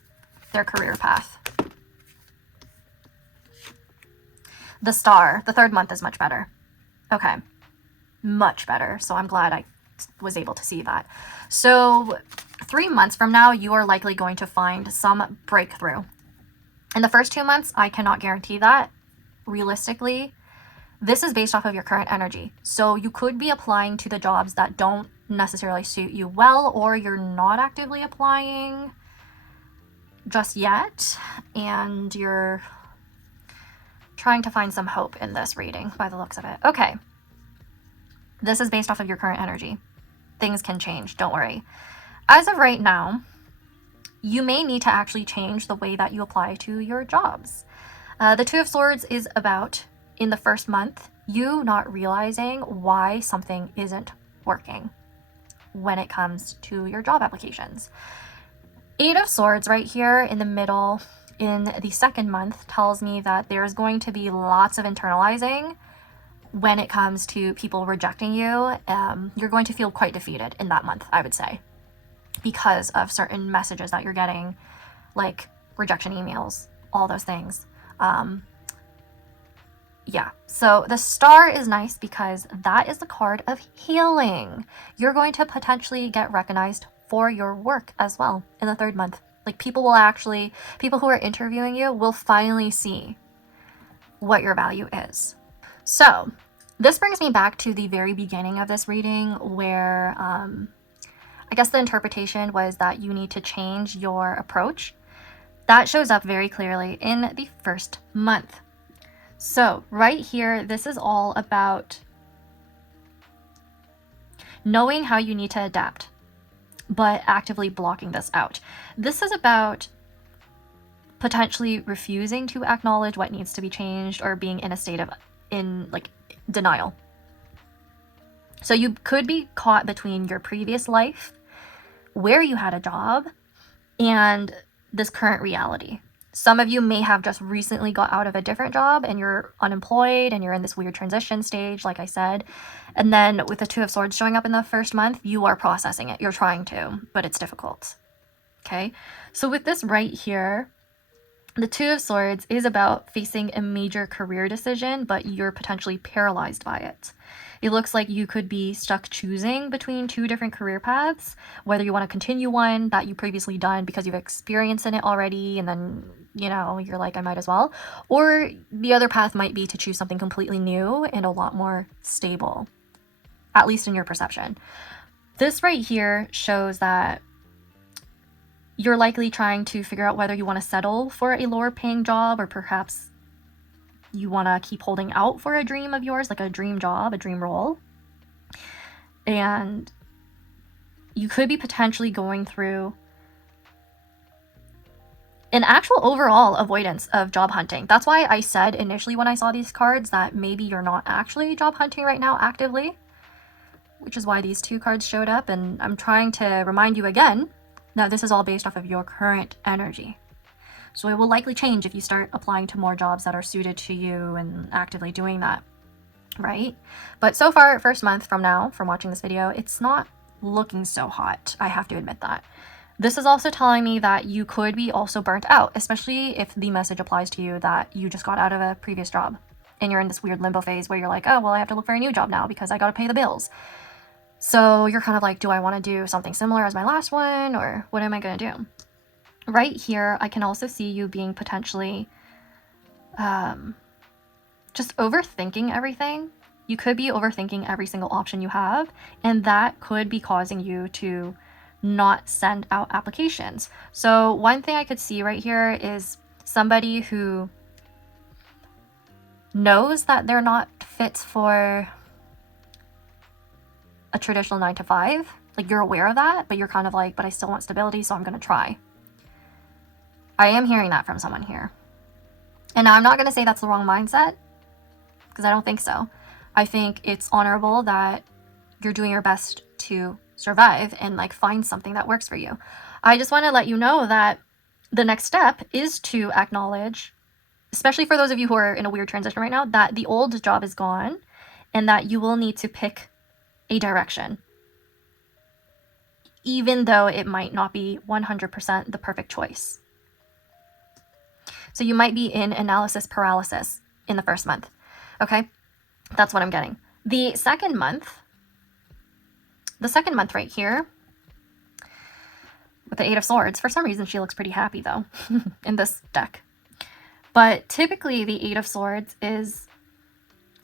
their career path. The star, the third month is much better. Okay, much better. So I'm glad I was able to see that. So 3 months from now, you are likely going to find some breakthrough. In the first 2 months, I cannot guarantee that. Realistically, this is based off of your current energy. So you could be applying to the jobs that don't necessarily suit you well, or you're not actively applying just yet, and you're trying to find some hope in this reading by the looks of it. Okay. This is based off of your current energy. Things can change, don't worry. As of right now, you may need to actually change the way that you apply to your jobs. The Two of Swords is about, in the first month, you not realizing why something isn't working when it comes to your job applications. Eight of Swords right here in the middle in the second month tells me that there's going to be lots of internalizing when it comes to people rejecting you. You're going to feel quite defeated in that month, I would say, because of certain messages that you're getting, like rejection emails, all those things. Yeah, so the star is nice because that is the card of healing. You're going to potentially get recognized for your work as well in the third month. Like people who are interviewing you will finally see what your value is. So this brings me back to the very beginning of this reading where I guess the interpretation was that you need to change your approach. That shows up very clearly in the first month. So right here, this is all about knowing how you need to adapt, but actively blocking this out. This is about potentially refusing to acknowledge what needs to be changed or being in a state of denial. So you could be caught between your previous life, where you had a job, and this current reality. Some of you may have just recently got out of a different job and you're unemployed and you're in this weird transition stage, like I said. And then with the Two of Swords showing up in the first month, you are processing it. You're trying to, but it's difficult. Okay, so with this right here, the Two of Swords is about facing a major career decision, but you're potentially paralyzed by it. It looks like you could be stuck choosing between two different career paths, whether you want to continue one that you previously done because you've experienced in it already, and then, you're like, I might as well. Or the other path might be to choose something completely new and a lot more stable, at least in your perception. This right here shows that you're likely trying to figure out whether you want to settle for a lower paying job, or perhaps you want to keep holding out for a dream of yours, like a dream job, a dream role. And you could be potentially going through an actual overall avoidance of job hunting. That's why I said initially when I saw these cards that maybe you're not actually job hunting right now actively, which is why these two cards showed up. And I'm trying to remind you again that this is all based off of your current energy. So it will likely change if you start applying to more jobs that are suited to you and actively doing that, right? But so far, first month from now, from watching this video, it's not looking so hot. I have to admit that. This is also telling me that you could be also burnt out, especially if the message applies to you that you just got out of a previous job and you're in this weird limbo phase where you're like, oh, well, I have to look for a new job now because I got to pay the bills. So you're kind of like, do I want to do something similar as my last one, or what am I going to do? Right here, I can also see you being potentially just overthinking everything. You could be overthinking every single option you have, and that could be causing you to not send out applications. So one thing I could see right here is somebody who knows that they're not fit for a traditional 9-to-5. Like, you're aware of that, but you're kind of like, but I still want stability, so I'm going to try. I am hearing that from someone here. And now I'm not going to say that's the wrong mindset, because I don't think so. I think it's honorable that you're doing your best to survive and find something that works for you. I just want to let you know that the next step is to acknowledge, especially for those of you who are in a weird transition right now, that the old job is gone and that you will need to pick a direction, even though it might not be 100% the perfect choice. So you might be in analysis paralysis. in the first month. Okay, that's what I'm getting. The second month right here, with the Eight of Swords, for some reason she looks pretty happy though, in this deck. But typically the Eight of Swords is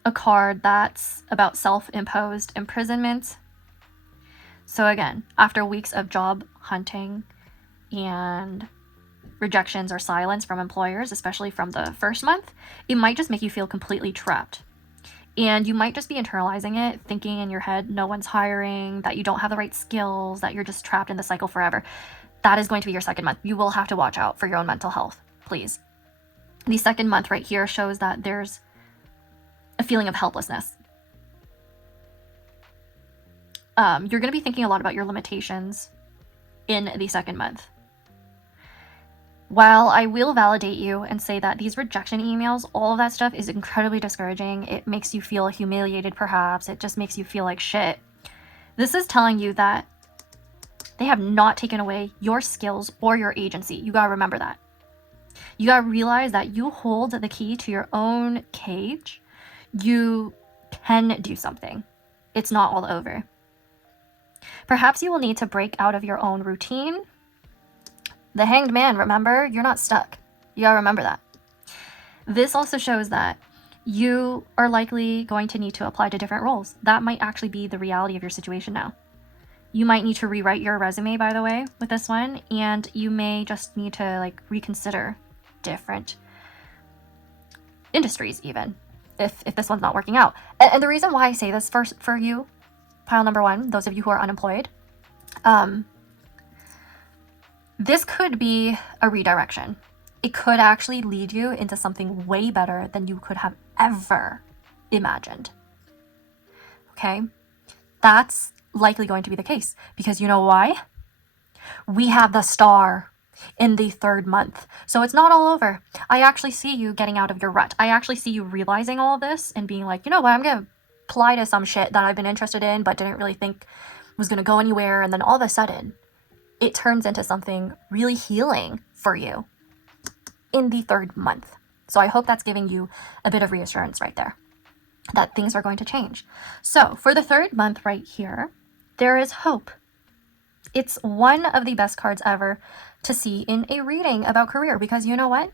a card that's about self-imposed imprisonment. So again, after weeks of job hunting and rejections or silence from employers, especially from the first month, it might just make you feel completely trapped. And you might just be internalizing it, thinking in your head, no one's hiring, that you don't have the right skills, that you're just trapped in the cycle forever. That is going to be your second month. You will have to watch out for your own mental health, please. The second month right here shows that there's a feeling of helplessness. You're going to be thinking a lot about your limitations in the second month. While I will validate you and say that these rejection emails, all of that stuff is incredibly discouraging. It makes you feel humiliated, perhaps. It just makes you feel like shit. This is telling you that they have not taken away your skills or your agency. You gotta remember that. You gotta realize that you hold the key to your own cage. You can do something. It's not all over. Perhaps you will need to break out of your own routine. The Hanged Man, remember? You're not stuck. You gotta remember that. This also shows that you are likely going to need to apply to different roles. That might actually be the reality of your situation now. You might need to rewrite your resume, by the way, with this one, and you may just need to like reconsider different industries even, if this one's not working out. And the reason why I say this first for you, pile number one, those of you who are unemployed, this could be a redirection. It could actually lead you into something way better than you could have ever imagined. Okay? That's likely going to be the case because you know why? We have the star in the third month. So it's not all over. I actually see you getting out of your rut. I actually see you realizing all of this and being like, you know what, I'm going to apply to some shit that I've been interested in but didn't really think was going to go anywhere. And then all of a sudden, it turns into something really healing for you in the third month. So I hope that's giving you a bit of reassurance right there that things are going to change. So for the third month right here, there is hope. It's one of the best cards ever to see in a reading about career because you know what?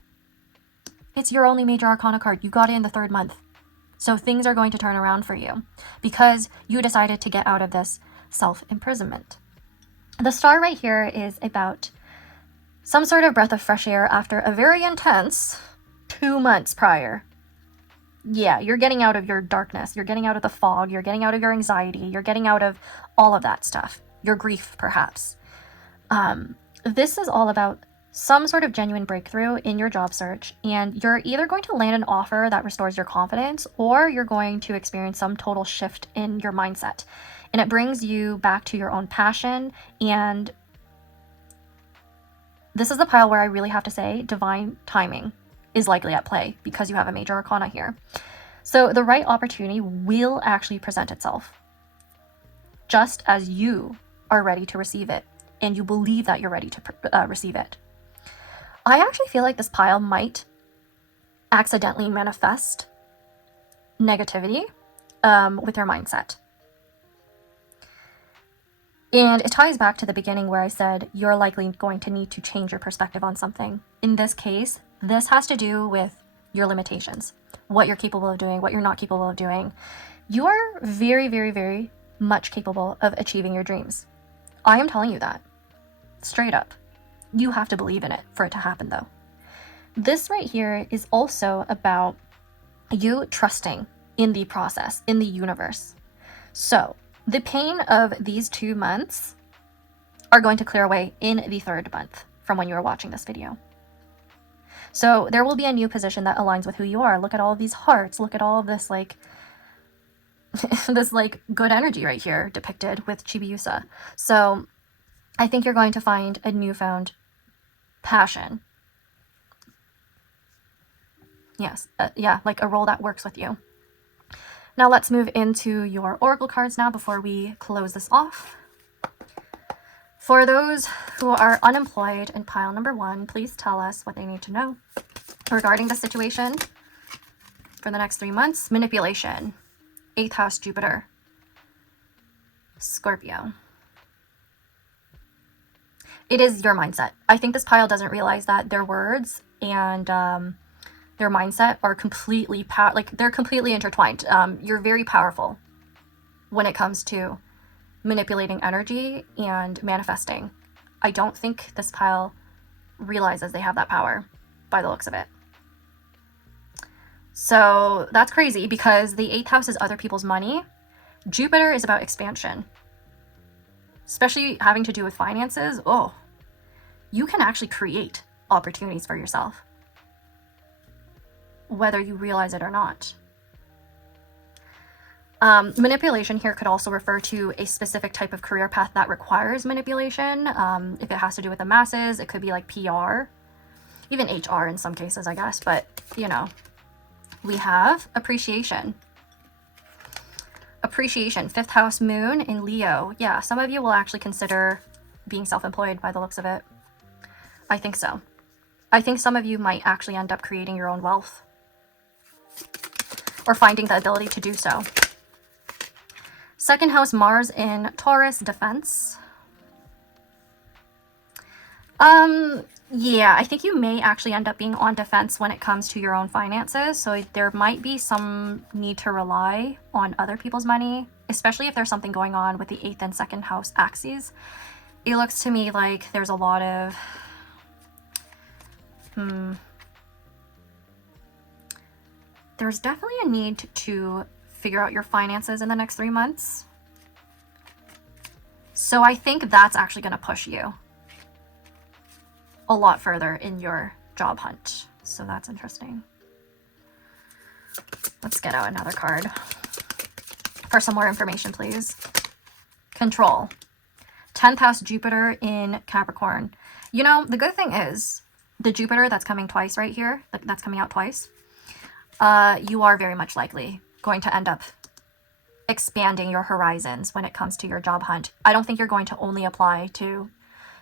It's your only major arcana card. You got it in the third month. So things are going to turn around for you because you decided to get out of this self-imprisonment. The star right here is about some sort of breath of fresh air after a very intense 2 months prior. Yeah, you're getting out of your darkness. You're getting out of the fog. You're getting out of your anxiety. You're getting out of all of that stuff. Your grief, perhaps. This is all about some sort of genuine breakthrough in your job search, and you're either going to land an offer that restores your confidence, or you're going to experience some total shift in your mindset. And it brings you back to your own passion. And this is the pile where I really have to say divine timing is likely at play because you have a major arcana here. So the right opportunity will actually present itself just as you are ready to receive it and you believe that you're ready to receive it. I actually feel like this pile might accidentally manifest negativity with your mindset. And it ties back to the beginning where I said you're likely going to need to change your perspective on something. In this case, this has to do with your limitations, what you're capable of doing, what you're not capable of doing. You are very, very, very much capable of achieving your dreams. I am telling you that, straight up. You have to believe in it for it to happen, though. This right here is also about you trusting in the process, in the universe. So, the pain of these 2 months are going to clear away in the third month from when you are watching this video. So there will be a new position that aligns with who you are. Look at all of these hearts. Look at all of this this good energy right here depicted with Chibiusa. So I think you're going to find a newfound passion. Yes, like a role that works with you. Now let's move into your oracle cards now before we close this off. For those who are unemployed in pile number 1, please tell us what they need to know regarding the situation. for the next 3 months. Manipulation. 8th house Jupiter. Scorpio. It is your mindset. I think this pile doesn't realize that their words and their mindset are completely they're completely intertwined. You're very powerful when it comes to manipulating energy and manifesting. I don't think this pile realizes they have that power by the looks of it. So that's crazy because the 8th house is other people's money. Jupiter is about expansion, especially having to do with finances. Oh, you can actually create opportunities for yourself, whether you realize it or not. Manipulation here could also refer to a specific type of career path that requires manipulation. If it has to do with the masses, it could be like PR, even HR in some cases, I guess. But, you know, we have appreciation. Appreciation, 5th house moon in Leo. Yeah, some of you will actually consider being self-employed by the looks of it. I think so. I think some of you might actually end up creating your own wealth or finding the ability to do so. 2nd house Mars in Taurus, defense. Yeah, I think you may actually end up being on defense when it comes to your own finances. So there might be some need to rely on other people's money, especially if there's something going on with the 8th and 2nd house axes. It looks to me like there's a lot of there's definitely a need to figure out your finances in the next 3 months. So I think that's actually going to push you a lot further in your job hunt. So that's interesting. Let's get out another card for some more information, please. Control. 10th house Jupiter in Capricorn. You know, the good thing is the Jupiter that's coming twice right here, that's coming out twice, you are very much likely going to end up expanding your horizons when it comes to your job hunt. I don't think you're going to only apply to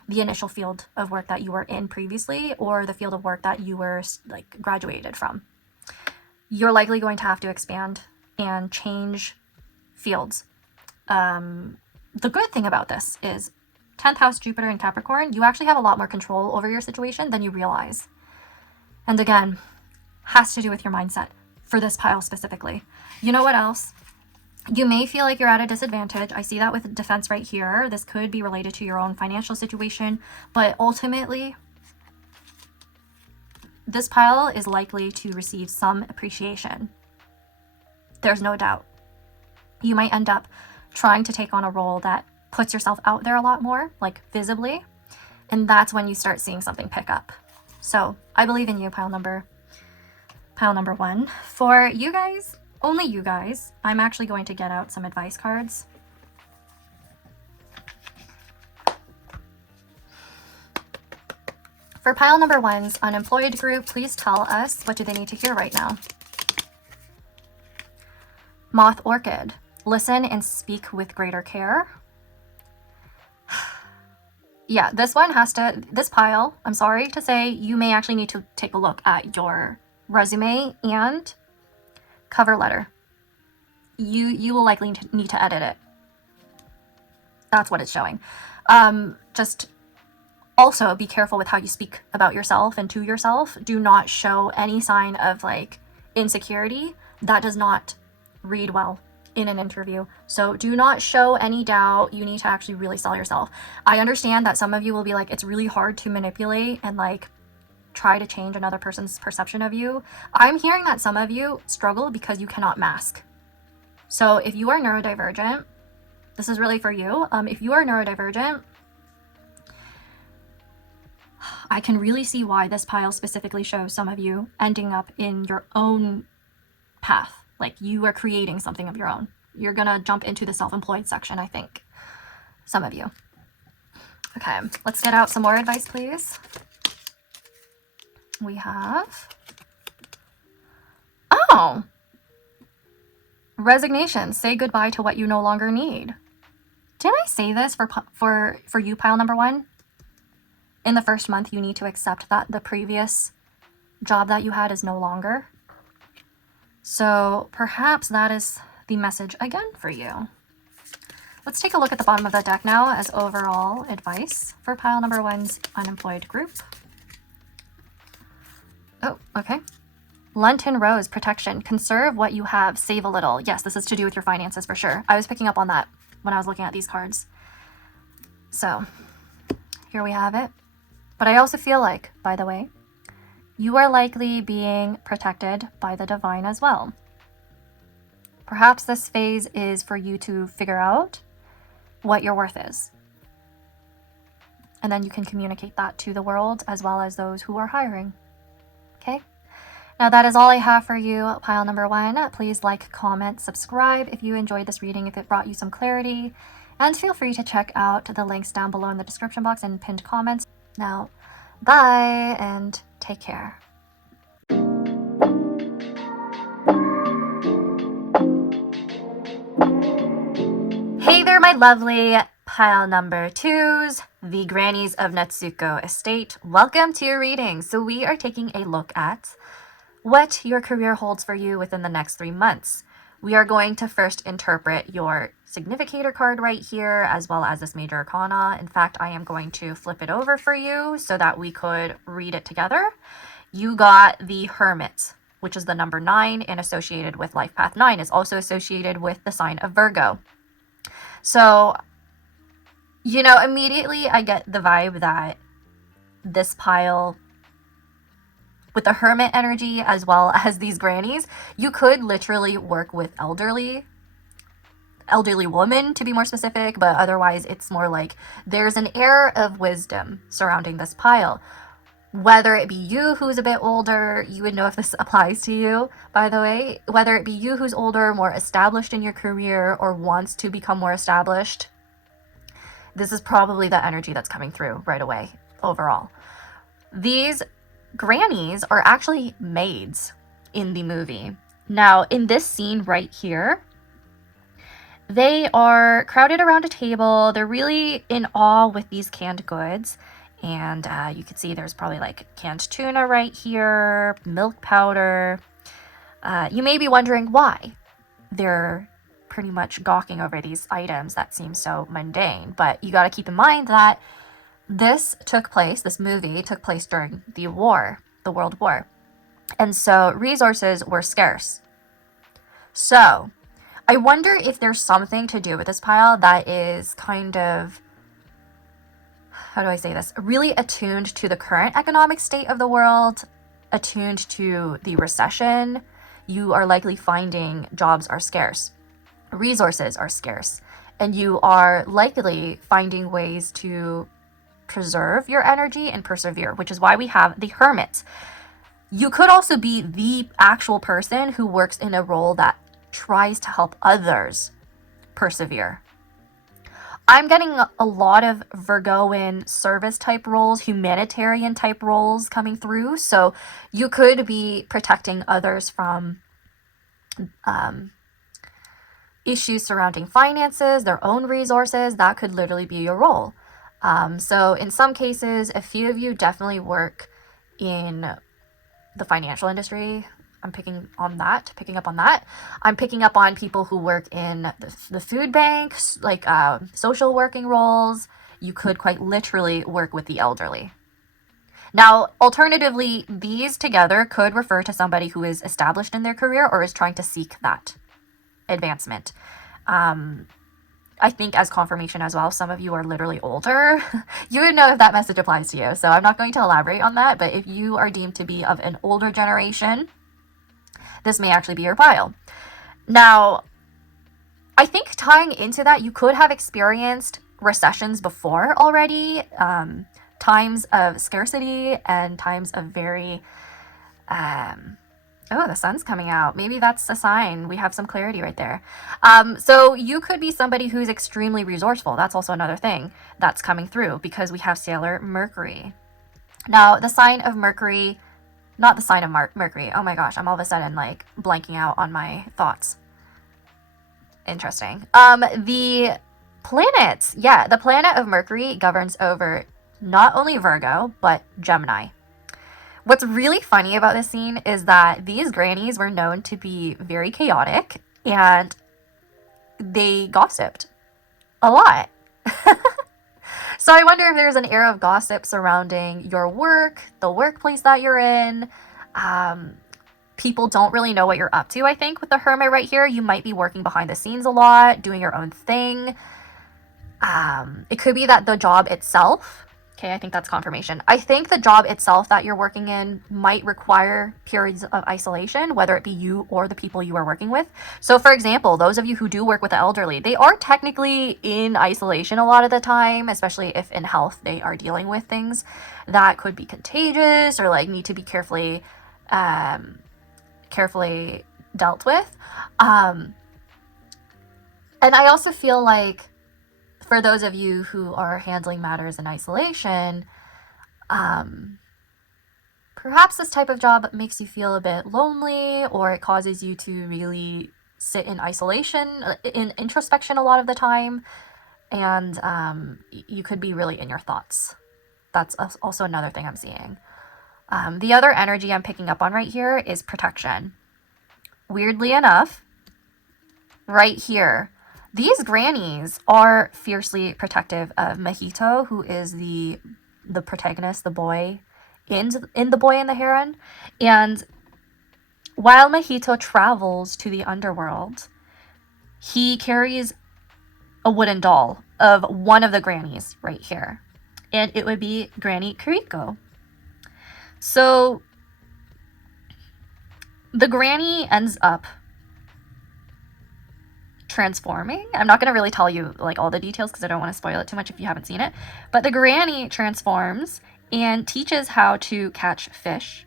the initial field of work that you were in previously or the field of work that you were like graduated from. You're likely going to have to expand and change fields. The good thing about this is 10th house Jupiter in Capricorn, you actually have a lot more control over your situation than you realize. And again, has to do with your mindset for this pile specifically. You know what else? You may feel like you're at a disadvantage. I see that with defense right here. This could be related to your own financial situation, but ultimately, this pile is likely to receive some appreciation. There's no doubt. You might end up trying to take on a role that puts yourself out there a lot more, like visibly, and that's when you start seeing something pick up. So I believe in you, pile number 1. For you guys, only you guys, I'm actually going to get out some advice cards. For pile number 1's unemployed group, please tell us, what do they need to hear right now? Moth Orchid, listen and speak with greater care. Yeah, this pile, I'm sorry to say, you may actually need to take a look at your resume and cover letter. You will likely need to edit it. That's what it's showing. Just also be careful with how you speak about yourself and to yourself. Do not show any sign of like insecurity. That does not read well in an interview. So do not show any doubt. You need to actually really sell yourself. I understand that some of you will be like, it's really hard to manipulate and like try to change another person's perception of you. I'm hearing that some of you struggle because you cannot mask. So if you are neurodivergent, this is really for you. If you are neurodivergent, I can really see why this pile specifically shows some of you ending up in your own path. Like you are creating something of your own. You're gonna jump into the self-employed section, I think. Some of you. Okay, let's get out some more advice, please. We have... Oh! Resignation. Say goodbye to what you no longer need. Did I say this for you, pile number 1? In the first month, you need to accept that the previous job that you had is no longer. So perhaps that is the message again for you. Let's take a look at the bottom of the deck now as overall advice for pile number 1's unemployed group. Oh, okay. Lenten Rose, protection. Conserve what you have, save a little. Yes, this is to do with your finances for sure. I was picking up on that when I was looking at these cards. So, here we have it. But I also feel like, by the way, you are likely being protected by the divine as well. Perhaps this phase is for you to figure out what your worth is. And then you can communicate that to the world as well as those who are hiring. Okay? Now that is all I have for you, pile number 1. Please like, comment, subscribe if you enjoyed this reading, if it brought you some clarity. And feel free to check out the links down below in the description box and pinned comments. Now, bye and take care. Hey there, my lovely pile number 2s, the Grannies of Natsuko estate. Welcome to your reading. So we are taking a look at what your career holds for you within the next 3 months. We are going to first interpret your significator card right here, as well as this major arcana. In fact, I am going to flip it over for you so that we could read it together. You got the Hermit, which is the number 9 and associated with Life Path 9, is also associated with the sign of Virgo. So, you know, immediately I get the vibe that this pile, with the Hermit energy as well as these grannies, you could literally work with elderly women to be more specific, but otherwise it's more like there's an air of wisdom surrounding this pile. Whether it be you who's a bit older, you would know if this applies to you, by the way, whether it be you who's older, more established in your career, or wants to become more established, this is probably the energy that's coming through right away overall. These grannies are actually maids in the movie. Now, in this scene right here, they are crowded around a table. They're really in awe with these canned goods. And you can see there's probably like canned tuna right here, milk powder. You may be wondering why they're pretty much gawking over these items that seem so mundane. But you got to keep in mind that this movie took place during the World War. And so resources were scarce. So I wonder if there's something to do with this pile that is kind of, how do I say this, really attuned to the current economic state of the world, attuned to the recession. You are likely finding jobs are scarce, resources are scarce, and you are likely finding ways to preserve your energy and persevere, which is why we have the Hermit. You could also be the actual person who works in a role that tries to help others persevere. I'm getting a lot of Virgoan service type roles, humanitarian type roles coming through. So you could be protecting others from issues surrounding finances, their own resources. That could literally be your role. So in some cases, a few of you definitely work in the financial industry. I'm picking up on that. I'm picking up on people who work in the food banks, like social working roles. You could quite literally work with the elderly. Now, alternatively, these together could refer to somebody who is established in their career or is trying to seek that advancement. I think as confirmation as well, some of you are literally older. You would know if that message applies to you. So I'm not going to elaborate on that, but if you are deemed to be of an older generation, this may actually be your pile. Now, I think tying into that, you could have experienced recessions before already, times of scarcity and times of very, oh, the sun's coming out. Maybe that's a sign. We have some clarity right there. So you could be somebody who's extremely resourceful. That's also another thing that's coming through because we have Sailor Mercury. Now, the sign of Mercury, not the sign of Mercury. Oh my gosh, I'm all of a sudden like blanking out on my thoughts. Interesting. The planets. Yeah, the planet of Mercury governs over not only Virgo, but Gemini, What's really funny about this scene is that these grannies were known to be very chaotic and they gossiped a lot. So I wonder if there's an air of gossip surrounding your work, the workplace that you're in. People don't really know what you're up to, I think, with the hermit right here. You might be working behind the scenes a lot, doing your own thing. It could be that the job itself, okay, I think that's confirmation. I think the job itself that you're working in might require periods of isolation, whether it be you or the people you are working with. So for example, those of you who do work with the elderly, they are technically in isolation a lot of the time, especially if in health they are dealing with things that could be contagious or like need to be carefully dealt with. And I also feel like for those of you who are handling matters in isolation, perhaps this type of job makes you feel a bit lonely, or it causes you to really sit in isolation, in introspection a lot of the time, and you could be really in your thoughts. That's also another thing I'm seeing. The other energy I'm picking up on right here is protection. Weirdly enough, right here, these grannies are fiercely protective of Mahito, who is the protagonist, the boy in The Boy and the Heron. And while Mahito travels to the underworld, he carries a wooden doll of one of the grannies right here. And it would be Granny Kuriko. So the granny ends up transforming. I'm not going to really tell you like all the details because I don't want to spoil it too much if you haven't seen it. But the granny transforms and teaches how to catch fish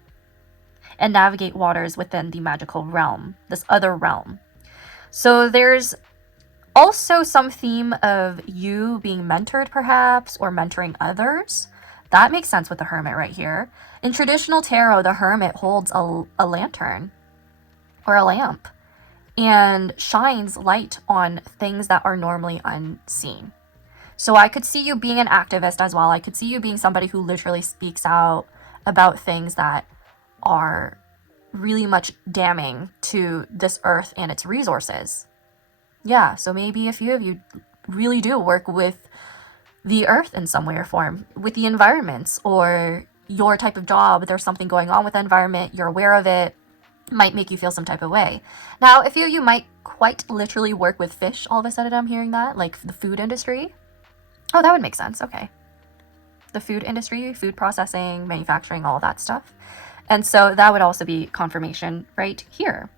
and navigate waters within the magical realm, this other realm. So there's also some theme of you being mentored perhaps, or mentoring others. That makes sense with the hermit right here. In traditional tarot, the hermit holds a lantern or a lamp and shines light on things that are normally unseen. So I could see you being an activist as well. I could see you being somebody who literally speaks out about things that are really much damning to this earth and its resources. Yeah, so maybe a few of you really do work with the earth in some way or form, with the environments, or your type of job, there's something going on with the environment, you're aware of it, might make you feel some type of way. Now, a few of you might quite literally work with fish. All of a sudden I'm hearing that, like the food industry. Oh, that would make sense. Okay. The food industry, food processing, manufacturing, all of that stuff. And so that would also be confirmation right here.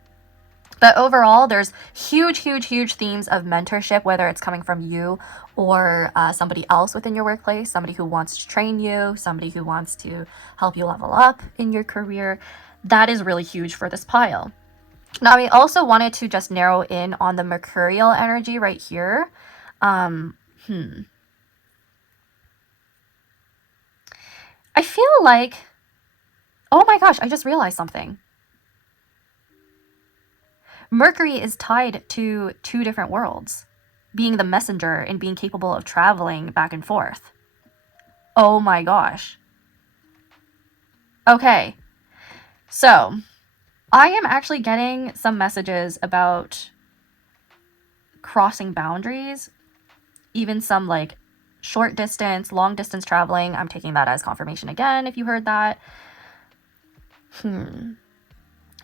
But overall, there's huge themes of mentorship, whether it's coming from you or somebody else within your workplace, somebody who wants to train you, somebody who wants to help you level up in your career. That is really huge for this pile. Now, we also wanted to just narrow in on the mercurial energy right here. I feel like, oh my gosh, I just realized something. Mercury is tied to two different worlds, being the messenger and being capable of traveling back and forth. Oh my gosh. Okay. So, I am actually getting some messages about crossing boundaries, even some like short distance, long distance traveling. I'm taking that as confirmation again, if you heard that.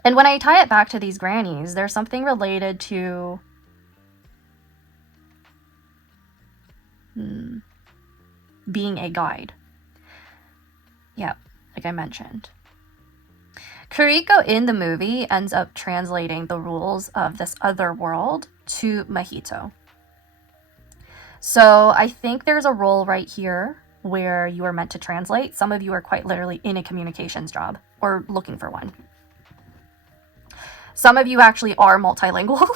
And when I tie it back to these grannies, there's something related to being a guide. Yeah, like I mentioned. Kuriko in the movie ends up translating the rules of this other world to Mahito. So I think there's a role right here where you are meant to translate. Some of you are quite literally in a communications job or looking for one. Some of you actually are multilingual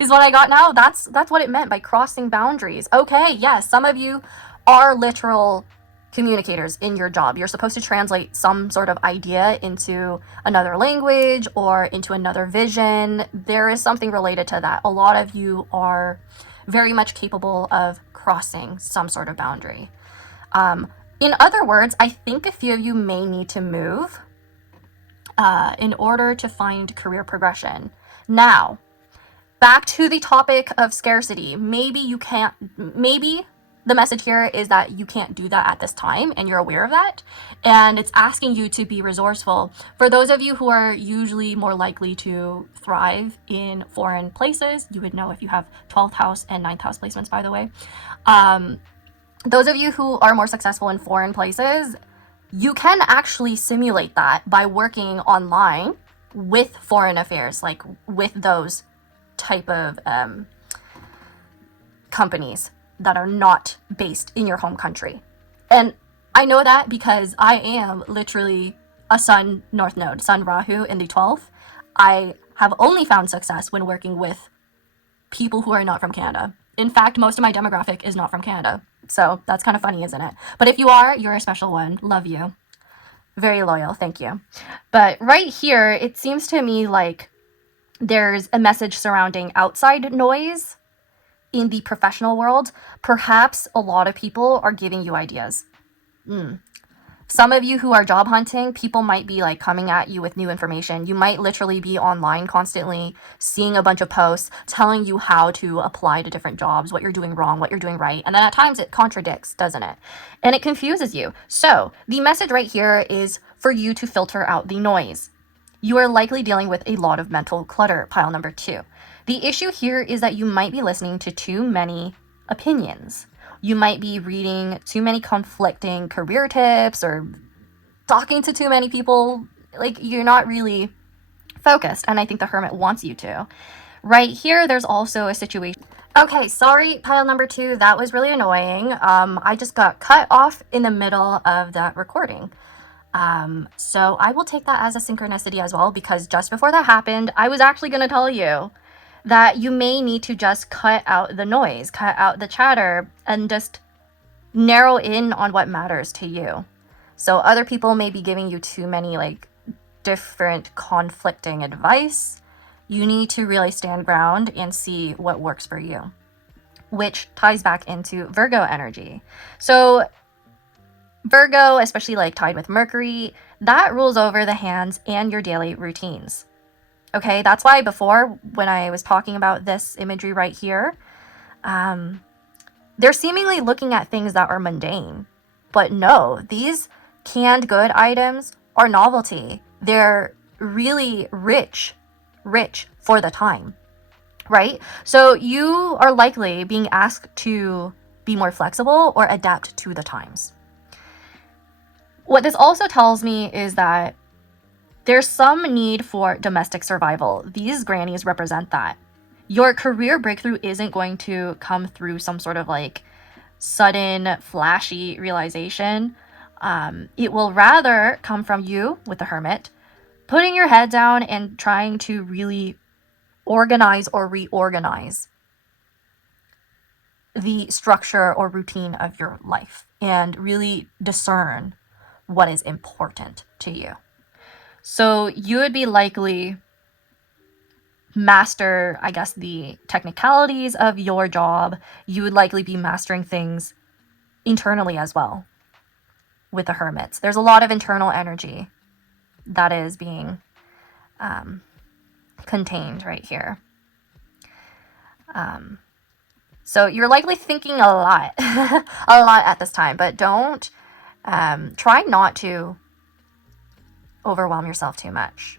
is what I got now. That's what it meant by crossing boundaries. Okay, yes, some of you are literal communicators in your job. You're supposed to translate some sort of idea into another language or into another vision. There is something related to that. A lot of you are very much capable of crossing some sort of boundary. In other words, I think a few of you may need to move in order to find career progression. Now, back to the topic of scarcity. Maybe the message here is that you can't do that at this time, and you're aware of that, and it's asking you to be resourceful. For those of you who are usually more likely to thrive in foreign places, you would know if you have 12th house and 9th house placements, by the way. Those of you who are more successful in foreign places, you can actually simulate that by working online with foreign affairs, like with those type of companies that are not based in your home country. And I know that because I am literally a Sun North Node, Sun Rahu in the 12th. I have only found success when working with people who are not from Canada. In fact, most of my demographic is not from Canada. So that's kind of funny, isn't it? But if you are, you're a special one. Love you. Very loyal. Thank you. But right here, it seems to me like there's a message surrounding outside noise in the professional world. Perhaps a lot of people are giving you ideas. Some of you who are job hunting, people might be like coming at you with new information. You might literally be online constantly seeing a bunch of posts telling you how to apply to different jobs, what you're doing wrong, what you're doing right. And then at times it contradicts, doesn't it? And it confuses you. So the message right here is for you to filter out the noise. You are likely dealing with a lot of mental clutter, pile number 2. The issue here is that you might be listening to too many opinions. You might be reading too many conflicting career tips or talking to too many people. Like, you're not really focused, and I think the Hermit wants you to. Right here, there's also a situation. Okay, sorry, pile number 2. That was really annoying. I just got cut off in the middle of that recording. So I will take that as a synchronicity as well, because just before that happened, I was actually going to tell you that you may need to just cut out the noise, cut out the chatter, and just narrow in on what matters to you. So other people may be giving you too many like different conflicting advice. You need to really stand ground and see what works for you, which ties back into Virgo energy. So Virgo, especially like tied with Mercury, that rules over the hands and your daily routines. Okay, that's why before, when I was talking about this imagery right here, they're seemingly looking at things that are mundane. But no, these canned good items are novelty. They're really rich for the time, right? So you are likely being asked to be more flexible or adapt to the times. What this also tells me is that there's some need for domestic survival. These grannies represent that. Your career breakthrough isn't going to come through some sort of like sudden, flashy realization. It will rather come from you with the Hermit, putting your head down and trying to really organize or reorganize the structure or routine of your life and really discern what is important to you. So you would be likely master, I guess, the technicalities of your job. You would likely be mastering things internally as well with the Hermits. There's a lot of internal energy that is being contained right here. So you're likely thinking a lot, a lot at this time, but don't try not to overwhelm yourself too much.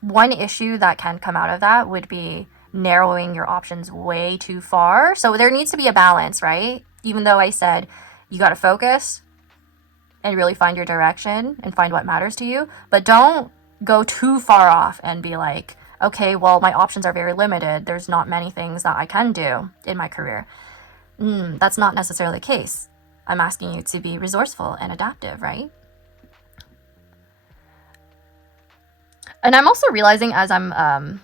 One issue that can come out of that would be narrowing your options way too far. So there needs to be a balance, right? Even though I said you got to focus and really find your direction and find what matters to you, but don't go too far off and be like, okay, well, my options are very limited. There's not many things that I can do in my career. That's not necessarily the case. I'm asking you to be resourceful and adaptive, right? And I'm also realizing as I'm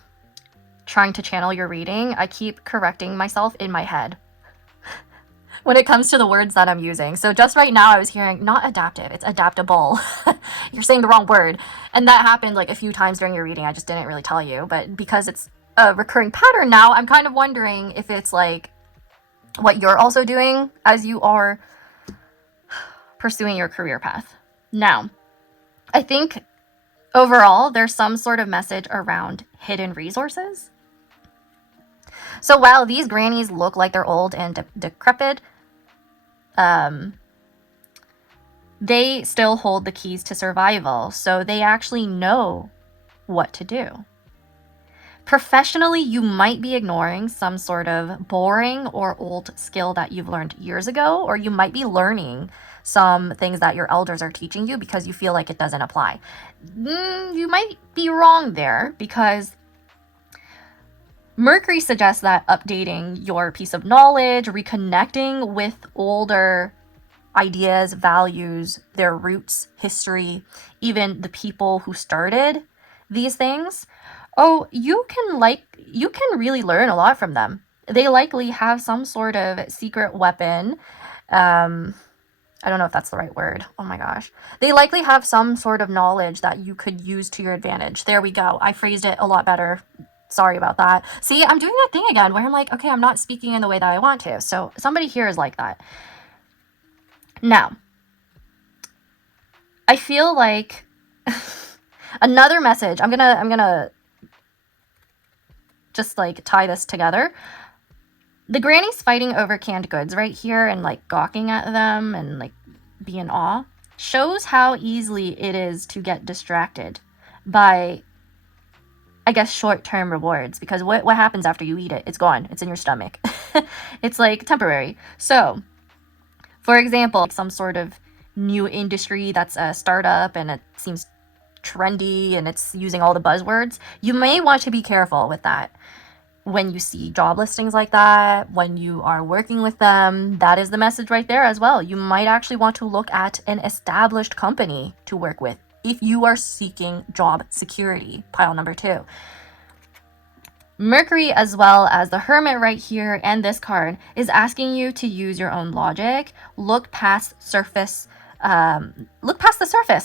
trying to channel your reading, I keep correcting myself in my head when it comes to the words that I'm using. So just right now I was hearing not adaptive, it's adaptable. You're saying the wrong word. And that happened like a few times during your reading. I just didn't really tell you. But because it's a recurring pattern now, I'm kind of wondering if it's like what you're also doing as you are pursuing your career path. Now, I think Overall, there's some sort of message around hidden resources. So while these grannies look like they're old and decrepit, they still hold the keys to survival, so they actually know what to do. Professionally, you might be ignoring some sort of boring or old skill that you've learned years ago, or you might be learning some things that your elders are teaching you because you feel like it doesn't apply. You might be wrong there, because Mercury suggests that updating your piece of knowledge, reconnecting with older ideas, values, their roots, history, even the people who started these things, you can really learn a lot from them. They likely have some sort of secret weapon. I don't know if that's the right word. Oh my gosh. They likely have some sort of knowledge that you could use to your advantage. There we go. I phrased it a lot better. Sorry about that. See, I'm doing that thing again where I'm like, okay, I'm not speaking in the way that I want to. So somebody here is like that. Now, I feel like another message, I'm gonna just like tie this together. The grannies fighting over canned goods right here and like gawking at them and like be in awe shows how easily it is to get distracted by, I guess, short-term rewards, because what happens after you eat it? It's gone. It's in your stomach. It's like temporary. So, for example, some sort of new industry that's a startup and it seems trendy and it's using all the buzzwords, you may want to be careful with that. When you see job listings like that, when you are working with them, that is the message right there as well. You might actually want to look at an established company to work with if you are seeking job security. Pile number 2. Mercury, as well as the Hermit right here and this card, is asking you to use your own logic, look past the surface,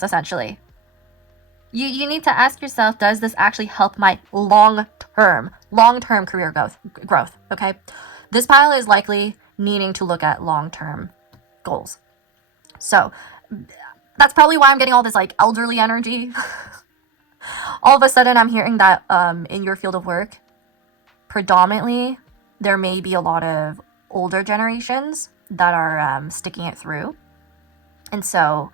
essentially. You need to ask yourself, does this actually help my long-term career growth, okay? This pile is likely needing to look at long-term goals. So that's probably why I'm getting all this like elderly energy. All of a sudden I'm hearing that in your field of work, predominantly, there may be a lot of older generations that are sticking it through. And so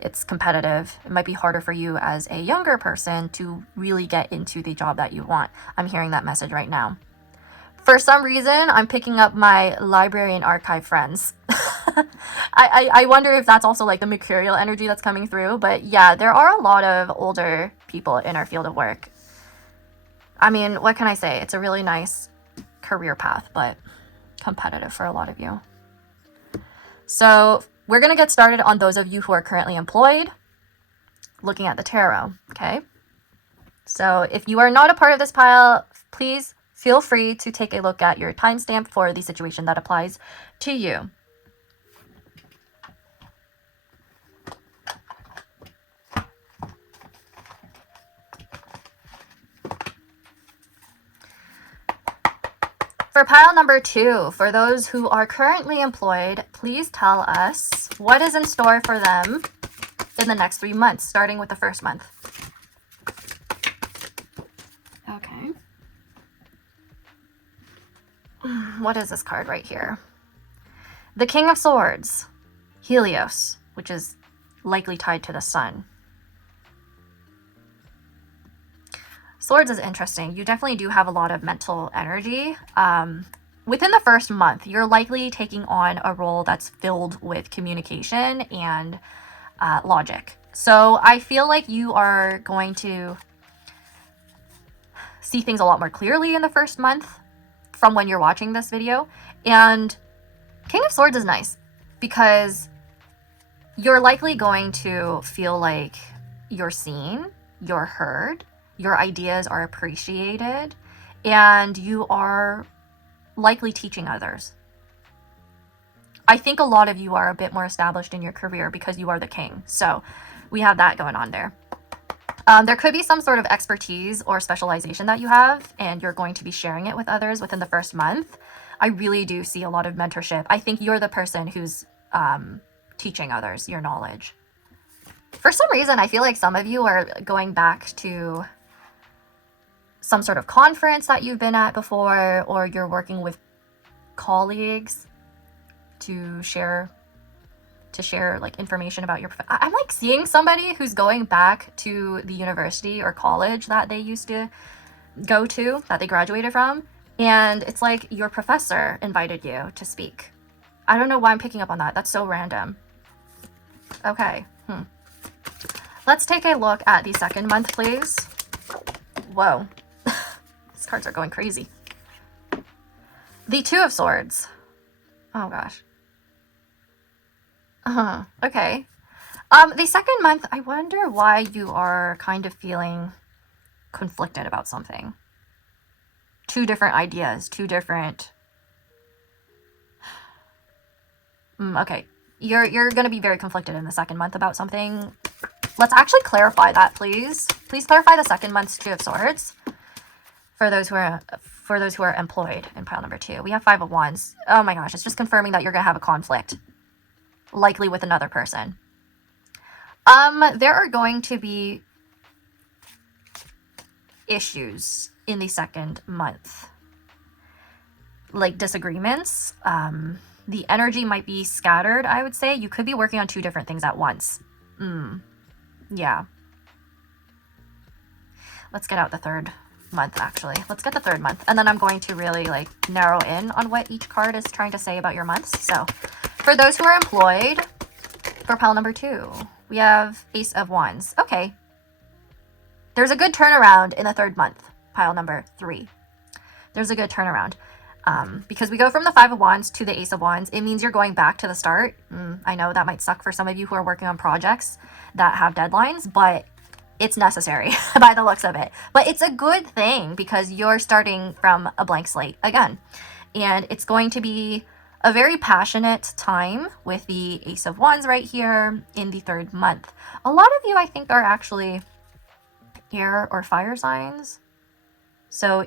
it's competitive. It might be harder for you as a younger person to really get into the job that you want. I'm hearing that message right now. For some reason, I'm picking up my library and archive friends. I wonder if that's also like the mercurial energy that's coming through. But yeah, there are a lot of older people in our field of work. I mean, what can I say? It's a really nice career path, but competitive for a lot of you. So we're going to get started on those of you who are currently employed, looking at the tarot, okay? So if you are not a part of this pile, please feel free to take a look at your timestamp for the situation that applies to you. For pile number 2, for those who are currently employed, please tell us what is in store for them in the next 3 months, starting with the first month. Okay. What is this card right here? The King of Swords, Helios, which is likely tied to the sun. Swords is interesting. You definitely do have a lot of mental energy. Within the first month, you're likely taking on a role that's filled with communication and logic. So I feel like you are going to see things a lot more clearly in the first month from when you're watching this video. And King of Swords is nice because you're likely going to feel like you're seen, you're heard, your ideas are appreciated, and you are likely teaching others. I think a lot of you are a bit more established in your career because you are the king. So we have that going on there. There could be some sort of expertise or specialization that you have, and you're going to be sharing it with others within the first month. I really do see a lot of mentorship. I think you're the person who's teaching others your knowledge. For some reason, I feel like some of you are going back to some sort of conference that you've been at before, or you're working with colleagues to share like information about your I'm like seeing somebody who's going back to the university or college that they used to go to, that they graduated from, and it's like your professor invited you to speak. I don't know why I'm picking up on that. That's so random. Okay. Let's take a look at the second month, please. Whoa. These cards are going crazy. The Two of Swords. Oh gosh. Okay. The second month, I wonder why you are kind of feeling conflicted about something. Two different ideas, two different... okay. You're going to be very conflicted in the second month about something. Let's actually clarify that, please. Please clarify the second month's Two of Swords for those who are employed in pile number 2. We have Five of Wands. Oh my gosh, it's just confirming that you're going to have a conflict, likely with another person. There are going to be issues in the second month, like disagreements. The energy might be scattered, I would say. You could be working on two different things at once. Yeah. Let's get out the third month, actually. Let's get the third month. And then I'm going to really, like, narrow in on what each card is trying to say about your months. So, for those who are employed, for pile number 2, we have Ace of Wands. Okay. There's a good turnaround in the third month, pile number 3. There's a good turnaround. Because we go from the Five of Wands to the Ace of Wands, it means you're going back to the start. I know that might suck for some of you who are working on projects that have deadlines, but it's necessary by the looks of it. But it's a good thing because you're starting from a blank slate again. And it's going to be a very passionate time with the Ace of Wands right here in the third month. A lot of you, I think, are actually air or fire signs. So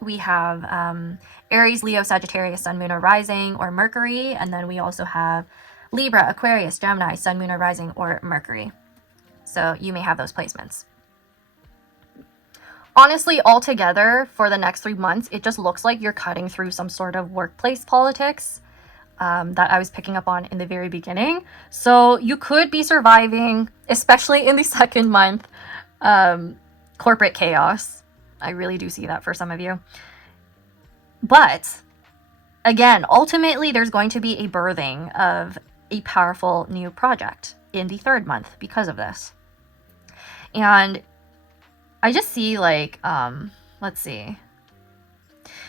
we have Aries, Leo, Sagittarius, Sun, Moon, or Rising, or Mercury. And then we also have Libra, Aquarius, Gemini, Sun, Moon, or Rising, or Mercury. So you may have those placements. Honestly, altogether, for the next 3 months, it just looks like you're cutting through some sort of workplace politics that I was picking up on in the very beginning. So you could be surviving, especially in the second month, corporate chaos. I really do see that for some of you. But, again, ultimately, there's going to be a birthing of a powerful new project in the third month because of this. And I just see, like, let's see.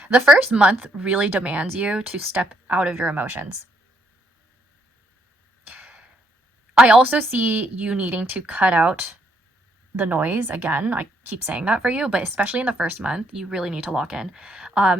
The first month really demands you to step out of your emotions. I also see you needing to cut out the noise. Again, I keep saying that for you, but especially in the first month, you really need to lock in.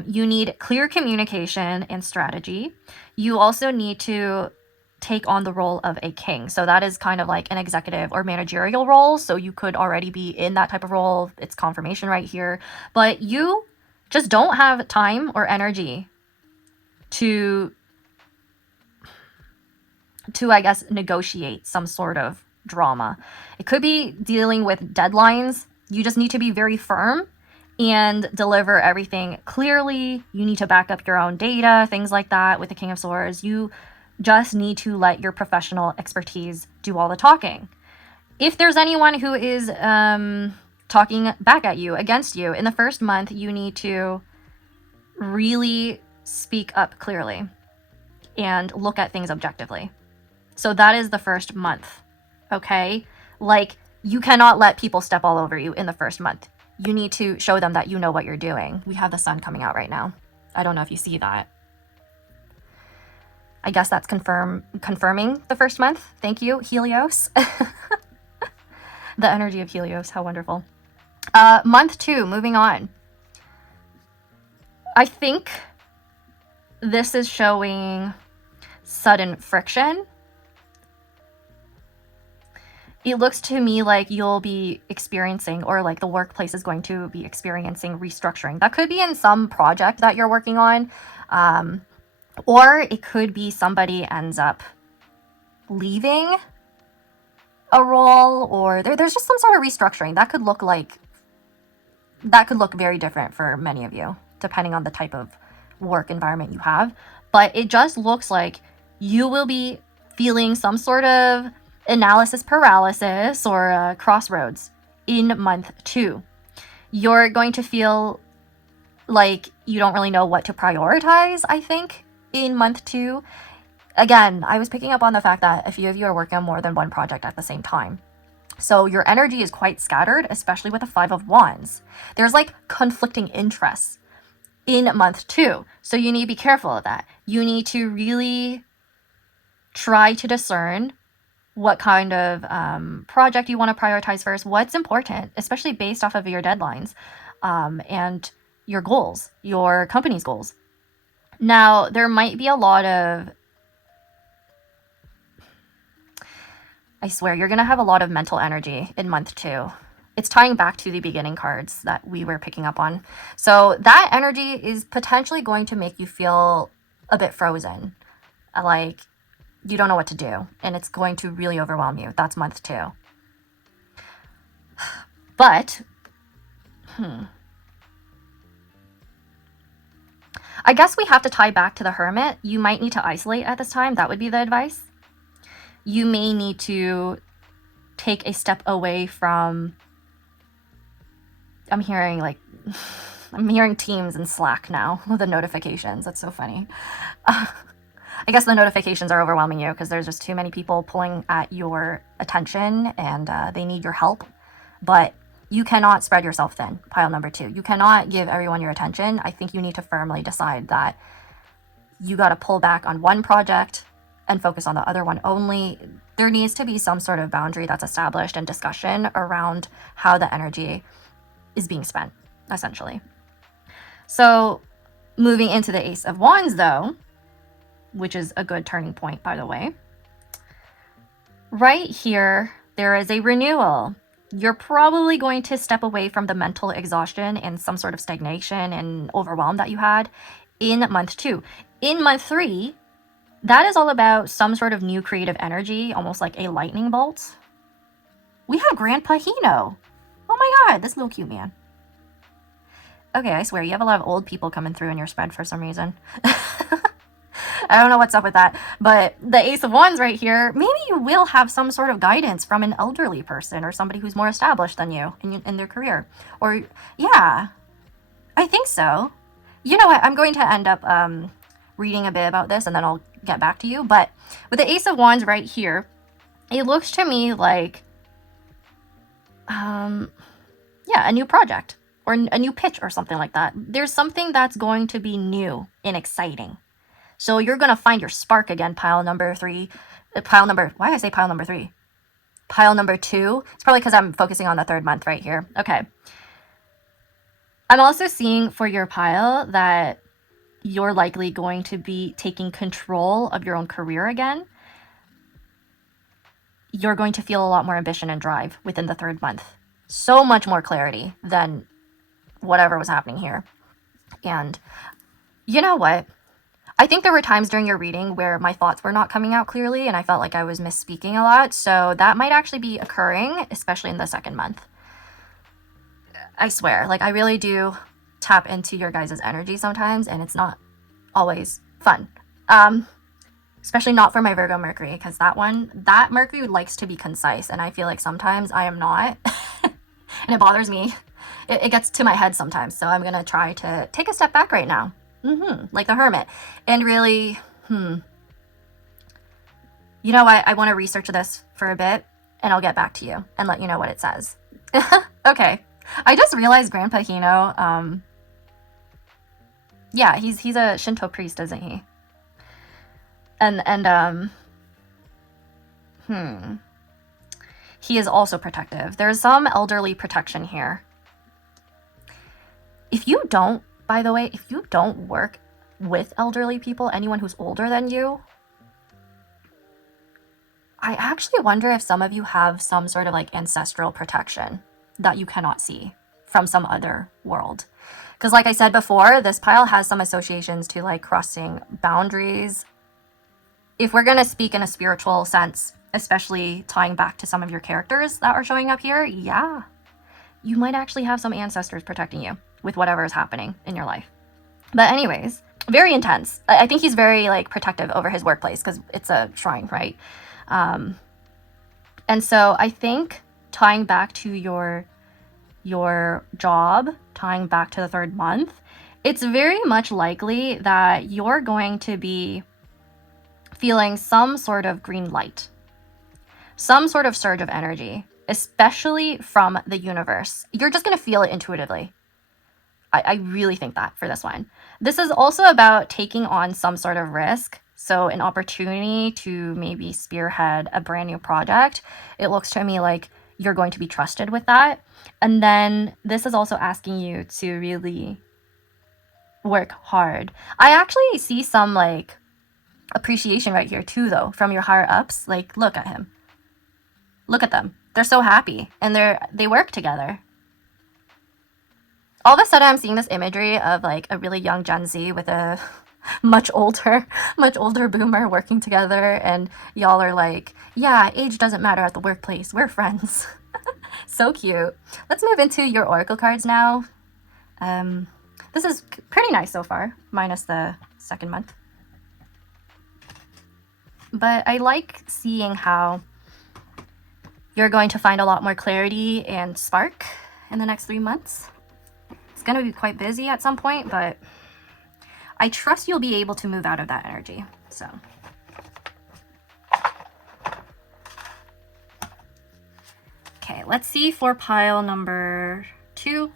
You need clear communication and strategy. You also need to take on the role of a king. So that is kind of like an executive or managerial role. So you could already be in that type of role. It's confirmation right here. But you just don't have time or energy to I guess, negotiate some sort of drama. It could be dealing with deadlines. You just need to be very firm and deliver everything clearly. You need to back up your own data, things like that with the King of Swords. You just need to let your professional expertise do all the talking. If there's anyone who is talking back at you, against you, in the first month, you need to really speak up clearly and look at things objectively. So that is the first month. Okay? Like, you cannot let people step all over you in the first month. You need to show them that you know what you're doing. We have the sun coming out right now. I don't know if you see that. I guess that's confirming the first month. Thank you, Helios. The energy of Helios, how wonderful. Month 2, moving on. I think this is showing sudden friction. It looks to me like you'll be experiencing, or like the workplace is going to be experiencing restructuring. That could be in some project that you're working on, or it could be somebody ends up leaving a role, or there's just some sort of restructuring that could look very different for many of you, depending on the type of work environment you have. But it just looks like you will be feeling some sort of analysis paralysis or crossroads in month 2. You're going to feel like you don't really know what to prioritize, I think, in month 2. Again, I was picking up on the fact that a few of you are working on more than one project at the same time. So your energy is quite scattered, especially with the 5 of Wands. There's like conflicting interests in month 2. So you need to be careful of that. You need to really try to discern what kind of project you want to prioritize first, what's important, especially based off of your deadlines and your goals, your company's goals. Now, there might be a lot of, I swear, you're going to have a lot of mental energy in month 2. It's tying back to the beginning cards that we were picking up on. So that energy is potentially going to make you feel a bit frozen, like you don't know what to do, and it's going to really overwhelm you. That's month 2. But, I guess we have to tie back to the Hermit. You might need to isolate at this time. That would be the advice. You may need to take a step away from, I'm hearing Teams and Slack now with the notifications. That's so funny. I guess the notifications are overwhelming you because there's just too many people pulling at your attention, and they need your help. But you cannot spread yourself thin, pile number 2. You cannot give everyone your attention. I think you need to firmly decide that you got to pull back on one project and focus on the other one only. There needs to be some sort of boundary that's established and discussion around how the energy is being spent, essentially. So moving into the Ace of Wands, though, which is a good turning point, by the way. Right here, there is a renewal. You're probably going to step away from the mental exhaustion and some sort of stagnation and overwhelm that you had in month 2. In month 3, that is all about some sort of new creative energy, almost like a lightning bolt. We have Grandpa Hino. Oh my god, this little cute man. Okay, I swear, you have a lot of old people coming through in your spread for some reason. I don't know what's up with that, but the Ace of Wands right here, maybe you will have some sort of guidance from an elderly person or somebody who's more established than you in their career. Or, yeah, I think so. You know what, I'm going to end up reading a bit about this and then I'll get back to you. But with the Ace of Wands right here, it looks to me like, yeah, a new project or a new pitch or something like that. There's something that's going to be new and exciting. So you're going to find your spark again, pile number 3. Pile number 2. It's probably because I'm focusing on the 3rd month right here. Okay. I'm also seeing for your pile that you're likely going to be taking control of your own career again. You're going to feel a lot more ambition and drive within the 3rd month. So much more clarity than whatever was happening here. And you know what? I think there were times during your reading where my thoughts were not coming out clearly and I felt like I was misspeaking a lot. So that might actually be occurring, especially in the 2nd month. I swear, like I really do tap into your guys' energy sometimes and it's not always fun. Especially not for my Virgo Mercury, because that Mercury likes to be concise and I feel like sometimes I am not and it bothers me. It gets to my head sometimes. So I'm going to try to take a step back right now. Like the Hermit, and really, you know what? I want to research this for a bit, and I'll get back to you and let you know what it says. Okay, I just realized Grandpa Hino. Yeah, he's a Shinto priest, isn't he? And he is also protective. There's some elderly protection here. If you don't. By the way, if you don't work with elderly people, anyone who's older than you, I actually wonder if some of you have some sort of like ancestral protection that you cannot see from some other world. Because like I said before, this pile has some associations to like crossing boundaries. If we're going to speak in a spiritual sense, especially tying back to some of your characters that are showing up here, yeah, you might actually have some ancestors protecting you with whatever is happening in your life. But anyways, very intense. I think he's very like protective over his workplace because it's a shrine, right? And so I think tying back to your job, tying back to the 3rd month, it's very much likely that you're going to be feeling some sort of green light, some sort of surge of energy, especially from the universe. You're just going to feel it intuitively. I really think that for this one. This is also about taking on some sort of risk. So an opportunity to maybe spearhead a brand new project. It looks to me like you're going to be trusted with that. And then this is also asking you to really work hard. I actually see some like appreciation right here too, though, from your higher ups. Like, look at him. Look at them. They're so happy and they work together. All of a sudden I'm seeing this imagery of like a really young Gen Z with a much older boomer working together, and y'all are like, yeah, age doesn't matter at the workplace. We're friends. So cute. Let's move into your oracle cards now. This is pretty nice so far, minus the 2nd month. But I like seeing how you're going to find a lot more clarity and spark in the next 3 months. It's going to be quite busy at some point, but I trust you'll be able to move out of that energy. So okay, let's see for pile number 2.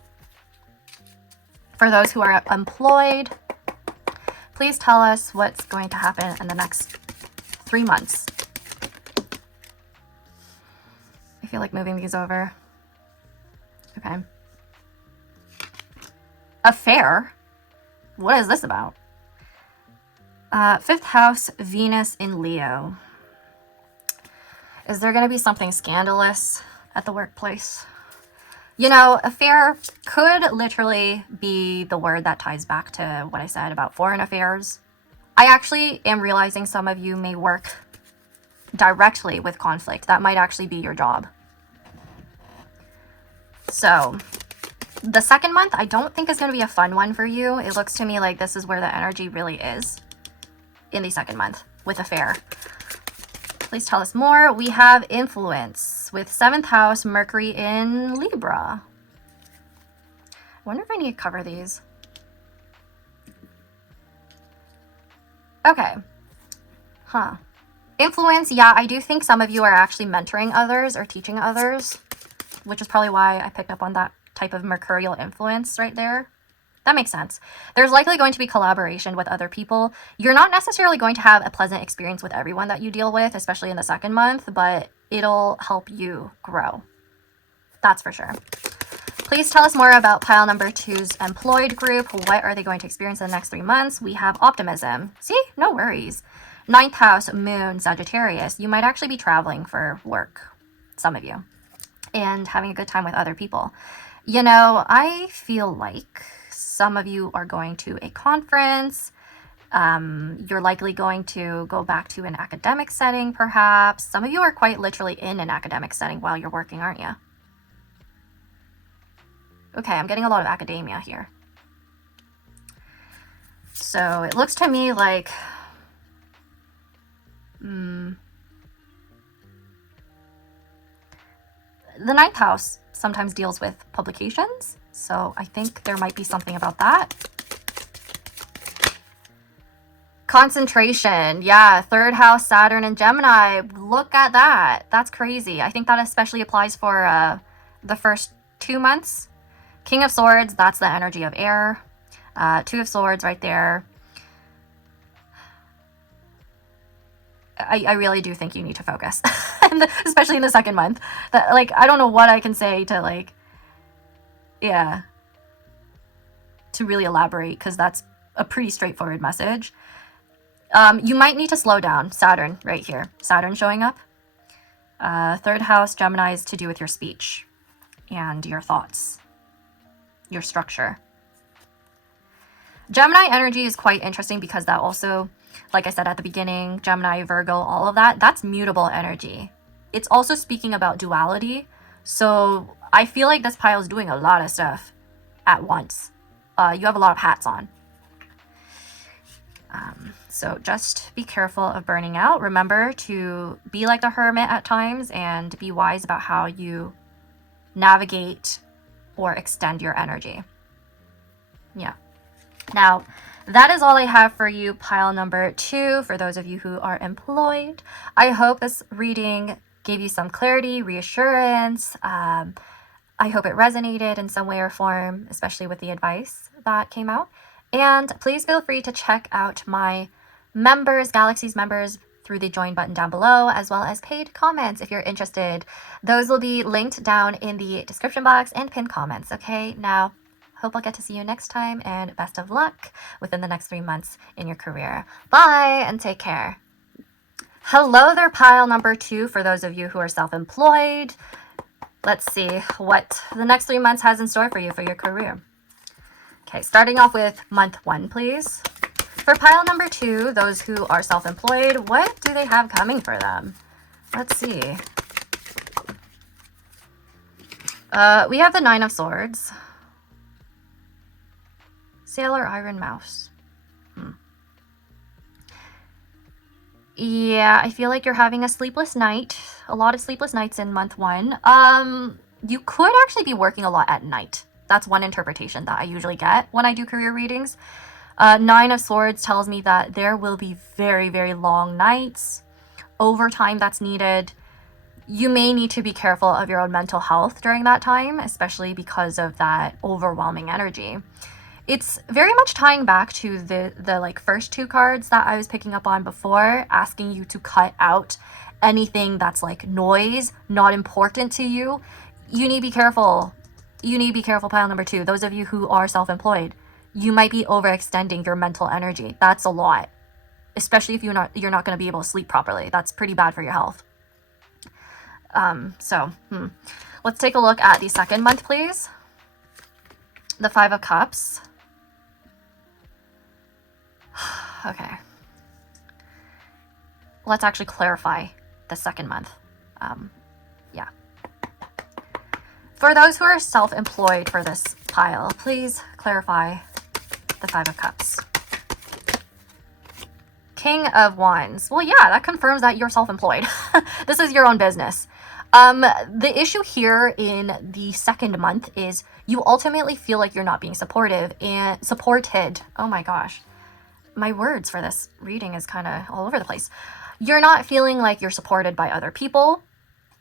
For those who are employed, please tell us what's going to happen in the next 3 months. I feel like moving these over. Okay. Affair? What is this about? 5th house, Venus in Leo. Is there going to be something scandalous at the workplace? You know, affair could literally be the word that ties back to what I said about foreign affairs. I actually am realizing some of you may work directly with conflict. That might actually be your job. So the 2nd month, I don't think is going to be a fun one for you. It looks to me like this is where the energy really is in the 2nd month with affair. Please tell us more. We have influence with 7th house, Mercury in Libra. I wonder if I need to cover these. Okay. Huh. Influence, yeah, I do think some of you are actually mentoring others or teaching others, which is probably why I picked up on that type of mercurial influence right there. That makes sense. There's likely going to be collaboration with other people. You're not necessarily going to have a pleasant experience with everyone that you deal with, especially in the 2nd month, but it'll help you grow. That's for sure. Please tell us more about pile number 2's employed group. What are they going to experience in the next 3 months? We have optimism. See? No worries. 9th house, Moon, Sagittarius. You might actually be traveling for work, some of you, and having a good time with other people. You know, I feel like some of you are going to a conference. You're likely going to go back to an academic setting, perhaps. Some of you are quite literally in an academic setting while you're working, aren't you? Okay, I'm getting a lot of academia here. So it looks to me like the 9th house sometimes deals with publications, so I think there might be something about that. Concentration, yeah, 3rd house, Saturn and Gemini. Look at that. That's crazy. I think that especially applies for the first 2 months. King of Swords, that's the energy of air. 2 of Swords right there. I really do think you need to focus, especially in the 2nd month. That, like, I don't know what I can say to, like, yeah, to really elaborate, because that's a pretty straightforward message. You might need to slow down. Saturn right here. Saturn showing up. 3rd house, Gemini, is to do with your speech and your thoughts, your structure. Gemini energy is quite interesting because that also Like I said at the beginning, Gemini, Virgo, all of that, that's mutable energy. It's also speaking about duality. So I feel like this pile is doing a lot of stuff at once. You have a lot of hats on. So just be careful of burning out. Remember to be like the hermit at times and be wise about how you navigate or extend your energy. Yeah. Now, that is all I have for you, pile number 2, for those of you who are employed. I hope this reading gave you some clarity, reassurance. I hope it resonated in some way or form, especially with the advice that came out. And please feel free to check out my members, Galaxy's members, through the join button down below, as well as paid comments if you're interested. Those will be linked down in the description box and pinned comments, okay? Now, hope I'll get to see you next time, and best of luck within the next 3 months in your career. Bye, and take care. Hello there, pile number 2, for those of you who are self-employed. Let's see what the next 3 months has in store for you for your career. Okay, starting off with month 1, please. For pile number 2, those who are self-employed, what do they have coming for them? Let's see. We have the 9 of Swords. Sailor Iron Mouse. Yeah, I feel like you're having a sleepless night. A lot of sleepless nights in month 1. You could actually be working a lot at night. That's one interpretation that I usually get when I do career readings. 9 of Swords tells me that there will be very, very long nights, overtime that's needed. You may need to be careful of your own mental health during that time, especially because of that overwhelming energy. It's very much tying back to the like first 2 cards that I was picking up on before, asking you to cut out anything that's like noise, not important to you. You need to be careful. You need to be careful, pile number 2. Those of you who are self-employed, you might be overextending your mental energy. That's a lot, especially if you're not going to be able to sleep properly. That's pretty bad for your health. Let's take a look at the second month, please. The 5 of Cups. Okay. Let's actually clarify the second month. Yeah. For those who are self-employed for this pile, please clarify the 5 of Cups. King of Wands. Well, yeah, that confirms that you're self-employed. This is your own business. The issue here in the second month is you ultimately feel like you're not being supported. Oh my gosh. My words for this reading is kind of all over the place. You're not feeling like you're supported by other people.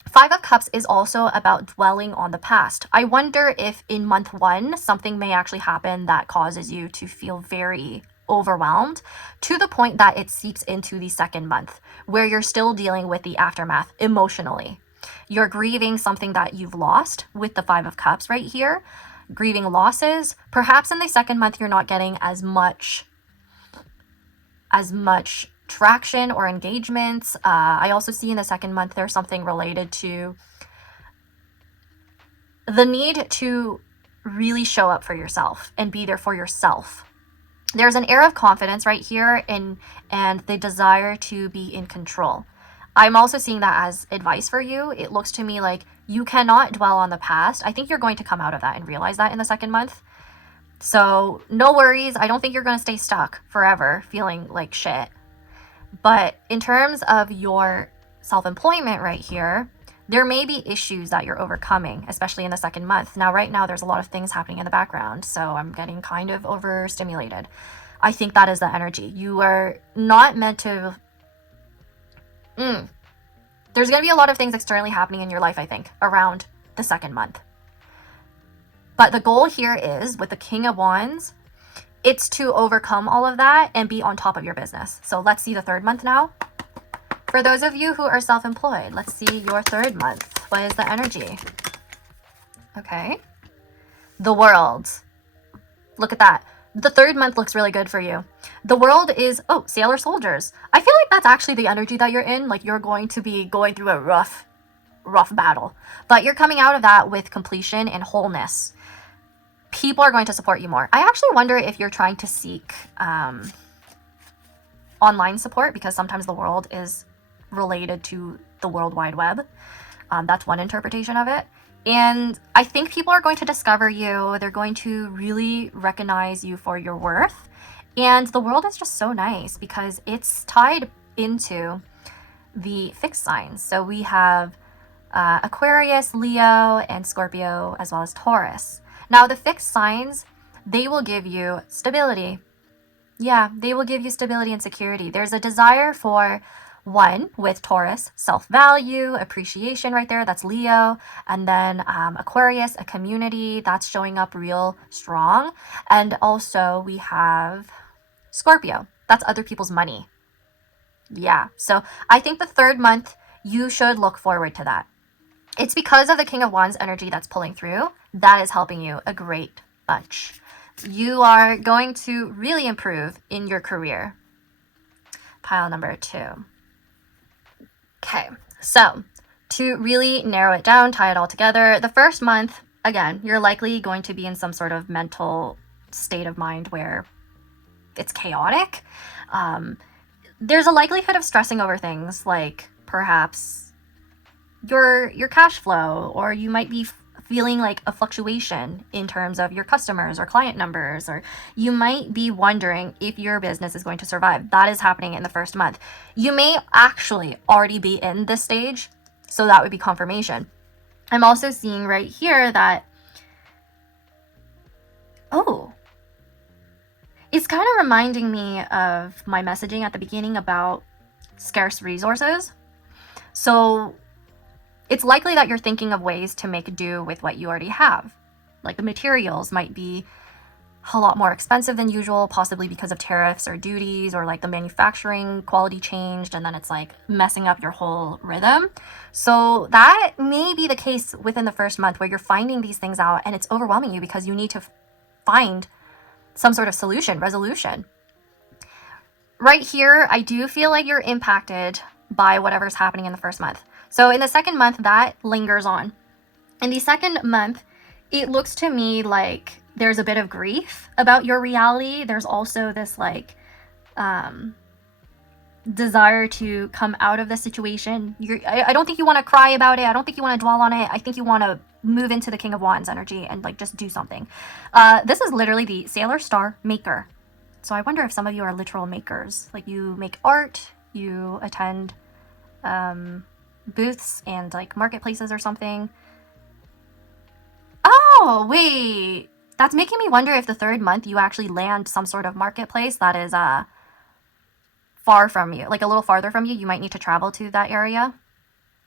5 of Cups is also about dwelling on the past. I wonder if in month 1, something may actually happen that causes you to feel very overwhelmed to the point that it seeps into the second month, where you're still dealing with the aftermath emotionally. You're grieving something that you've lost with the 5 of Cups right here, grieving losses. Perhaps in the second month, you're not getting as much traction or engagements. I also see in the second month there's something related to the need to really show up for yourself and be there for yourself. There's an air of confidence right here and the desire to be in control. I'm also seeing that as advice for you. It looks to me like you cannot dwell on the past. I think you're going to come out of that and realize that in the second month. So no worries. I don't think you're going to stay stuck forever feeling like shit. But in terms of your self-employment right here, there may be issues that you're overcoming, especially in the second month. Now, right now, there's a lot of things happening in the background, so I'm getting kind of overstimulated. I think that is the energy. You are not meant to... There's going to be a lot of things externally happening in your life, I think, around the second month. But the goal here is, with the King of Wands, it's to overcome all of that and be on top of your business. So let's see the third month now. For those of you who are self-employed, let's see your third month. What is the energy? Okay. The World. Look at that. The third month looks really good for you. The World is, Sailor Soldiers. I feel like that's actually the energy that you're in. Like you're going to be going through a rough battle. But you're coming out of that with completion and wholeness. People are going to support you more. I actually wonder if you're trying to seek online support, because sometimes the world is related to the World Wide Web. That's one interpretation of it. And I think people are going to discover you. They're going to really recognize you for your worth. And the world is just so nice because it's tied into the fixed signs. So we have Aquarius, Leo, and Scorpio, as well as Taurus. Now, the fixed signs, they will give you stability. Yeah, they will give you stability and security. There's a desire for, one, with Taurus, self-value, appreciation right there. That's Leo. And then Aquarius, a community that's showing up real strong. And also we have Scorpio. That's other people's money. Yeah, so I think the third month, you should look forward to that. It's because of the King of Wands energy that's pulling through that is helping you a great bunch. You are going to really improve in your career. Pile number 2. Okay, so to really narrow it down, tie it all together, the first month, again, you're likely going to be in some sort of mental state of mind where it's chaotic. There's a likelihood of stressing over things like perhaps your cash flow, or you might be feeling like a fluctuation in terms of your customers or client numbers, or you might be wondering if your business is going to survive. That is happening in the first month. You may actually already be in this stage, so that would be confirmation. I'm also seeing right here that, it's kind of reminding me of my messaging at the beginning about scarce resources. So it's likely that you're thinking of ways to make do with what you already have. Like the materials might be a lot more expensive than usual, possibly because of tariffs or duties, or like the manufacturing quality changed and then it's like messing up your whole rhythm. So that may be the case within the first month where you're finding these things out and it's overwhelming you because you need to find some sort of solution, resolution. Right here, I do feel like you're impacted by whatever's happening in the first month. So in the second month, that lingers on. In the second month, it looks to me like there's a bit of grief about your reality. There's also this like desire to come out of the situation. I don't think you want to cry about it. I don't think you want to dwell on it. I think you want to move into the King of Wands energy and like just do something. This is literally the Sailor Star Maker. So I wonder if some of you are literal makers. Like you make art, you attend booths and like marketplaces or something. Oh, wait. That's making me wonder if the third month you actually land some sort of marketplace that is far from you, like a little farther from you. You might need to travel to that area.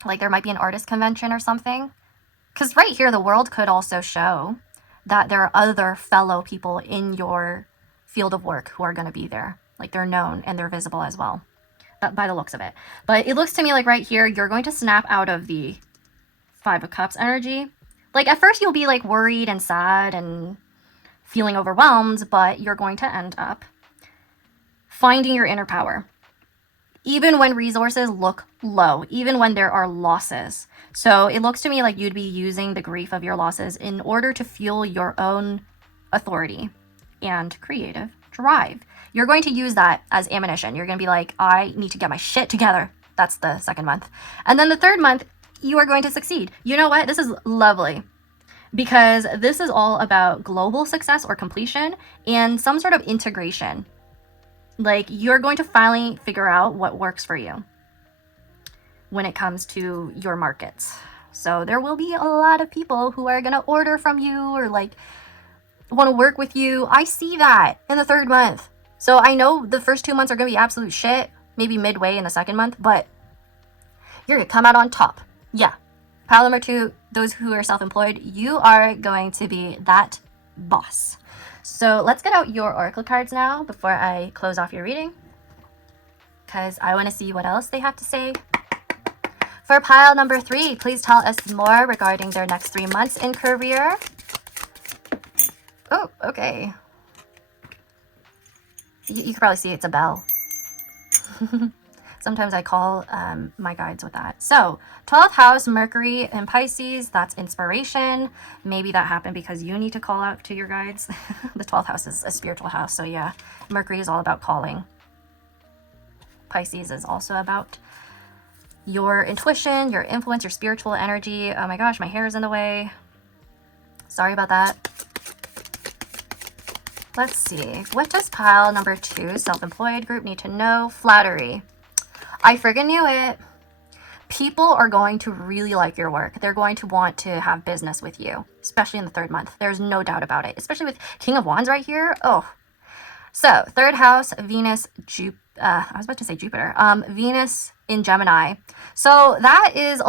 Like there might be an artist convention or something. Because right here, the world could also show that there are other fellow people in your field of work who are going to be there. Like they're known and they're visible as well, by the looks of it. But it looks to me like right here, you're going to snap out of the 5 of Cups energy. Like at first you'll be like worried and sad and feeling overwhelmed, but you're going to end up finding your inner power. Even when resources look low, even when there are losses. So it looks to me like you'd be using the grief of your losses in order to fuel your own authority and creative drive. You're going to use that as ammunition. You're going to be like, I need to get my shit together. That's the second month. And then the third month, you are going to succeed. You know what? This is lovely because this is all about global success or completion and some sort of integration. Like you're going to finally figure out what works for you when it comes to your markets. So there will be a lot of people who are going to order from you or like want to work with you. I see that in the third month. So I know the first 2 months are going to be absolute shit, maybe midway in the second month, but you're going to come out on top. Yeah. Pile number 2, those who are self-employed, you are going to be that boss. So let's get out your oracle cards now before I close off your reading, because I want to see what else they have to say. For pile number 3, please tell us more regarding their next 3 months in career. Oh, okay. You can probably see it's a bell. Sometimes I call my guides with that. So 12th house, Mercury in Pisces, that's inspiration. Maybe that happened because you need to call out to your guides. The 12th house is a spiritual house. So yeah, Mercury is all about calling. Pisces is also about your intuition, your influence, your spiritual energy. Oh my gosh, my hair is in the way. Sorry about that. Let's see. What does pile number 2, self-employed group, need to know? Flattery. I friggin' knew it. People are going to really like your work. They're going to want to have business with you, especially in the 3rd month. There's no doubt about it, especially with King of Wands right here. Oh. So, 3rd house, Venus, I was about to say Jupiter. Venus in Gemini. So that is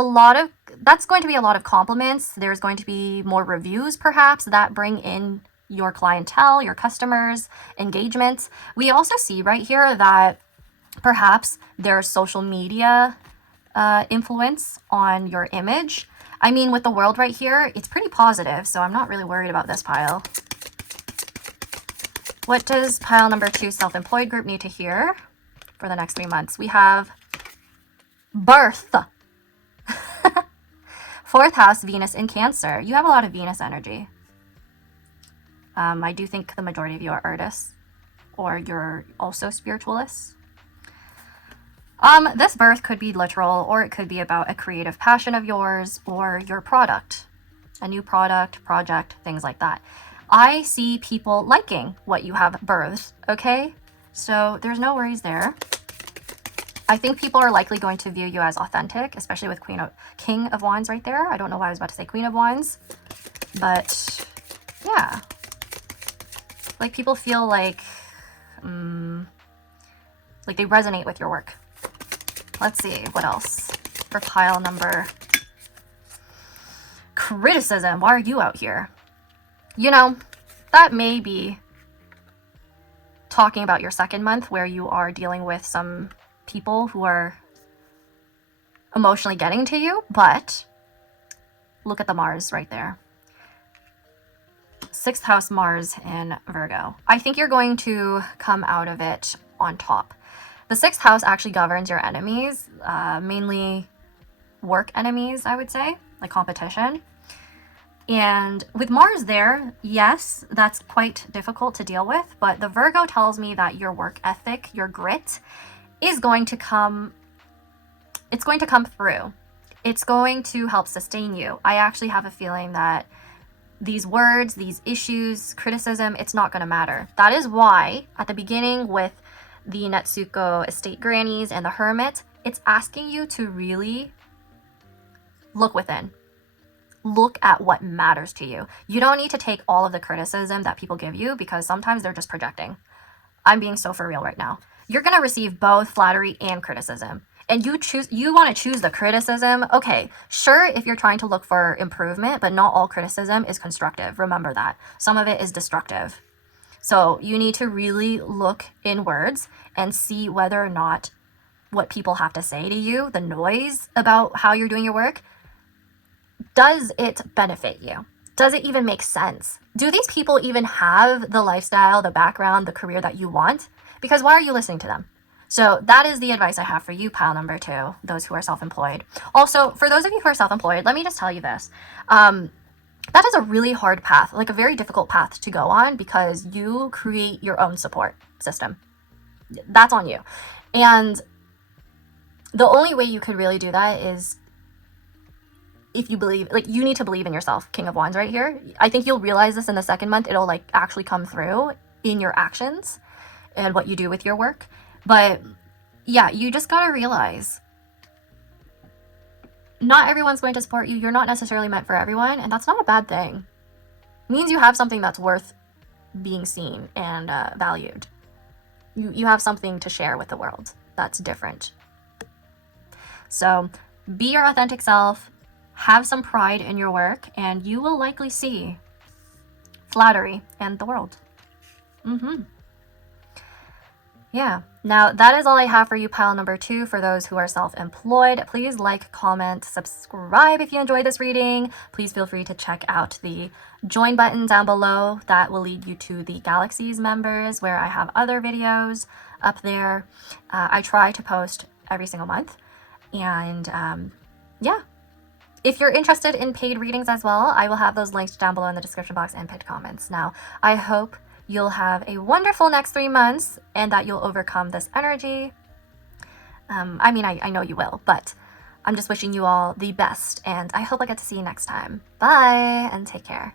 that's going to be a lot of compliments. There's going to be more reviews perhaps that bring in your clientele, your customers, engagements. We also see right here that perhaps there's social media influence on your image. I mean, with the world right here, it's pretty positive, so I'm not really worried about this pile. What does pile number 2, self-employed group, need to hear for the next 3 months? We have birth. 4th house, Venus in Cancer. You have a lot of Venus energy. I do think the majority of you are artists, or you're also spiritualists. This birth could be literal, or it could be about a creative passion of yours or your product, a new product, project, things like that. I see people liking what you have birthed, okay? So there's no worries there. I think people are likely going to view you as authentic, especially with King of Wands right there. I don't know why I was about to say Queen of Wands, but yeah. Like people feel like they resonate with your work. Let's see, what else? For pile number... criticism. Why are you out here? You know, that may be talking about your 2nd month where you are dealing with some people who are emotionally getting to you, but look at the Mars right there. 6th house Mars in Virgo. I think you're going to come out of it on top. The 6th house actually governs your enemies, mainly work enemies, I would say, like competition. And with Mars there, yes, that's quite difficult to deal with, but the Virgo tells me that your work ethic, your grit, is going to come, it's going to come through. It's going to help sustain you. I actually have a feeling that these words, these issues, criticism, it's not going to matter. That is why at the beginning with the Natsuko estate grannies and the hermit, it's asking you to really look within. Look at what matters to you. You don't need to take all of the criticism that people give you because sometimes they're just projecting. I'm being so for real right now. You're going to receive both flattery and criticism. And you want to choose the criticism. Okay, sure, if you're trying to look for improvement, but not all criticism is constructive. Remember that. Some of it is destructive. So you need to really look inwards and see whether or not what people have to say to you, the noise about how you're doing your work, does it benefit you? Does it even make sense? Do these people even have the lifestyle, the background, the career that you want? Because why are you listening to them? So that is the advice I have for you, pile number 2, those who are self-employed. Also, for those of you who are self-employed, let me just tell you this. That is a really hard path, like a very difficult path to go on because you create your own support system. That's on you. And the only way you could really do that is if you believe, like you need to believe in yourself, King of Wands right here. I think you'll realize this in the 2nd month. It'll like actually come through in your actions and what you do with your work. But yeah, you just gotta realize not everyone's going to support you. You're not necessarily meant for everyone, and that's not a bad thing. It means you have something that's worth being seen and valued. You have something to share with the world that's different. So be your authentic self, have some pride in your work, and you will likely see flattery and the world. Yeah, now that is all I have for you, pile number 2, for those who are self-employed. Please like, comment, subscribe if you enjoyed this reading. Please feel free to check out the join button down below. That will lead you to the Galaxies members where I have other videos up there. I try to post every single month. And yeah, if you're interested in paid readings as well, I will have those linked down below in the description box and pinned comments. Now, I hope you'll have a wonderful next 3 months and that you'll overcome this energy. I mean, I know you will, but I'm just wishing you all the best, and I hope I get to see you next time. Bye, and take care.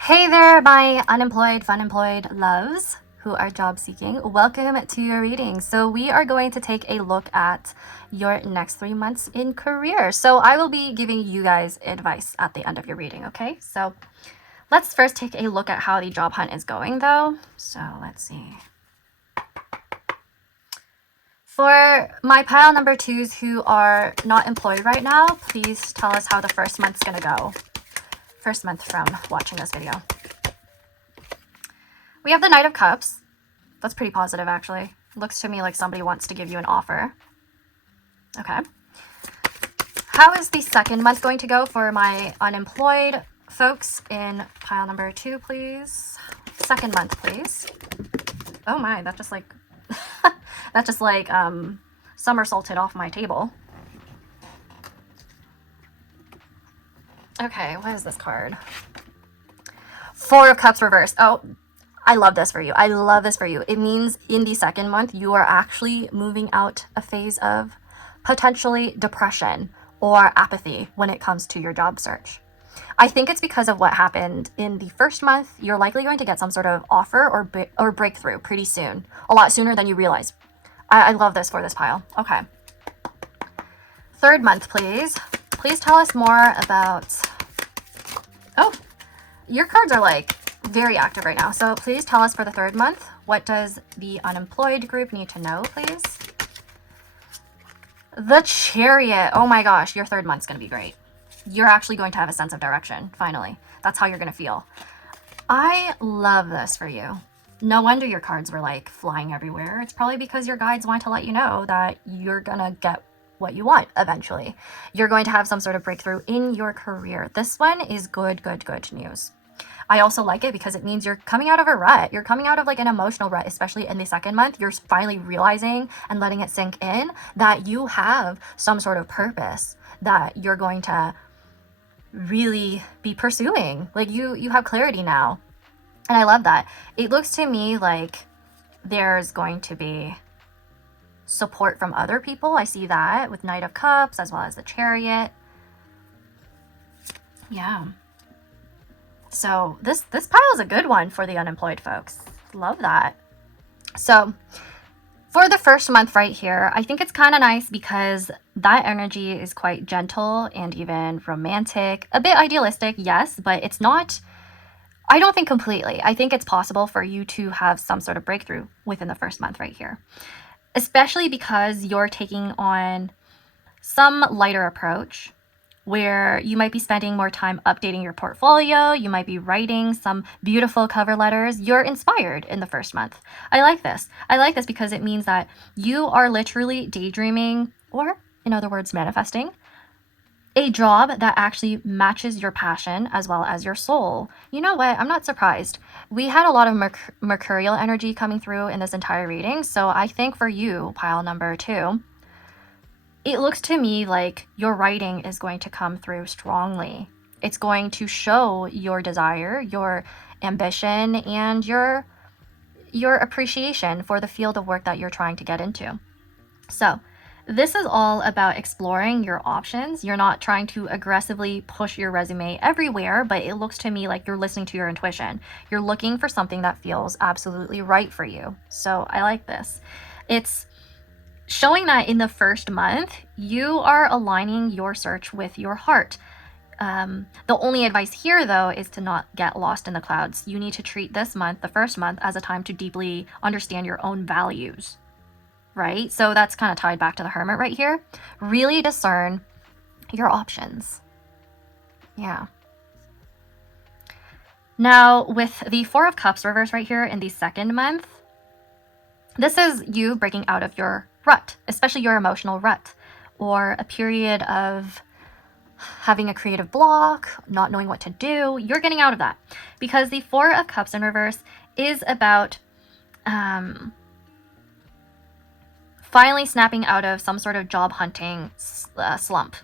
Hey there, my unemployed, funemployed loves who are job seeking. Welcome to your reading. So we are going to take a look at your next 3 months in career. So I will be giving you guys advice at the end of your reading, okay? So let's first take a look at how the job hunt is going, though. So let's see. For my pile number 2s who are not employed right now, please tell us how the first month's gonna go. First month from watching this video. We have the Knight of Cups. That's pretty positive, actually. Looks to me like somebody wants to give you an offer. Okay. How is the second month going to go for my unemployed folks in pile number 2, please? Second month, please. Oh my, that just like that just like somersaulted off my table. Okay, what is this card? Four of Cups reversed. Oh, I love this for you. I love this for you. It means in the second month, you are actually moving out a phase of potentially depression or apathy when it comes to your job search. I think it's because of what happened in the first month. You're likely going to get some sort of offer or breakthrough pretty soon. A lot sooner than you realize. I love this for this pile. Okay. Third month, please. Please tell us more about... Oh, your cards are like very active right now. So please tell us for the third month, what does the unemployed group need to know, please? The Chariot. Oh my gosh, your third month's going to be great. You're actually going to have a sense of direction, finally. That's how you're going to feel. I love this for you. No wonder your cards were like flying everywhere. It's probably because your guides want to let you know that you're going to get what you want eventually. You're going to have some sort of breakthrough in your career. This one is good news. I also like it because it means you're coming out of a rut. You're coming out of like an emotional rut, especially in the second month. You're finally realizing and letting it sink in that you have some sort of purpose that you're going to really be pursuing. Like you have clarity now. And I love that. It looks to me like there's going to be support from other people. I see that with Knight of Cups as well as the Chariot. Yeah. So this pile is a good one for the unemployed folks. Love that. So for the first month right here, I think it's kind of nice because that energy is quite gentle and even romantic. A bit idealistic, yes, but it's not, I don't think completely. I think it's possible for you to have some sort of breakthrough within the first month right here. Especially because you're taking on some lighter approach where you might be spending more time updating your portfolio. You might be writing some beautiful cover letters. You're inspired in the first month. I like this. I like this because it means that you are literally daydreaming, or in other words, manifesting a job that actually matches your passion as well as your soul. You know what? I'm not surprised. We had a lot of mercurial energy coming through in this entire reading. So I think for you, pile number 2, it looks to me like your writing is going to come through strongly. It's going to show your desire, your ambition, and your appreciation for the field of work that you're trying to get into. So this is all about exploring your options. You're not trying to aggressively push your resume everywhere, but it looks to me like you're listening to your intuition. You're looking for something that feels absolutely right for you. So I like this. It's showing that in the first month, you are aligning your search with your heart. The only advice here, though, is to not get lost in the clouds. You need to treat this month, the first month, as a time to deeply understand your own values. Right? So that's kind of tied back to the Hermit right here. Really discern your options. Yeah. Now, with the Four of Cups reverse right here in the second month, this is you breaking out of your rut, especially your emotional rut, or a period of having a creative block, not knowing what to do. You're getting out of that because the Four of Cups in reverse is about finally snapping out of some sort of job hunting slump.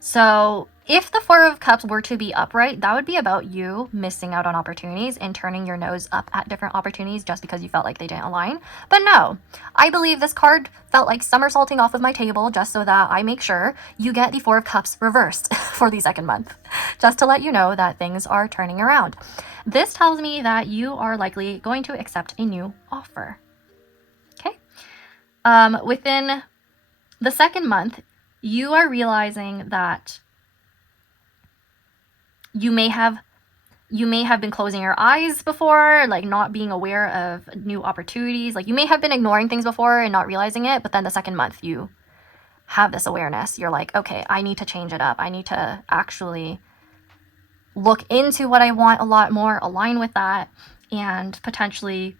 So if the Four of Cups were to be upright, that would be about you missing out on opportunities and turning your nose up at different opportunities just because you felt like they didn't align. But no, I believe this card felt like somersaulting off of my table just so that I make sure you get the Four of Cups reversed for the second month, just to let you know that things are turning around. This tells me that you are likely going to accept a new offer. Okay. Within the second month, you are realizing that you may have been closing your eyes before, like not being aware of new opportunities. Like you may have been ignoring things before and not realizing it, but then the second month you have this awareness. You're like, okay, I need to change it up. I need to actually look into what I want a lot more, align with that, and potentially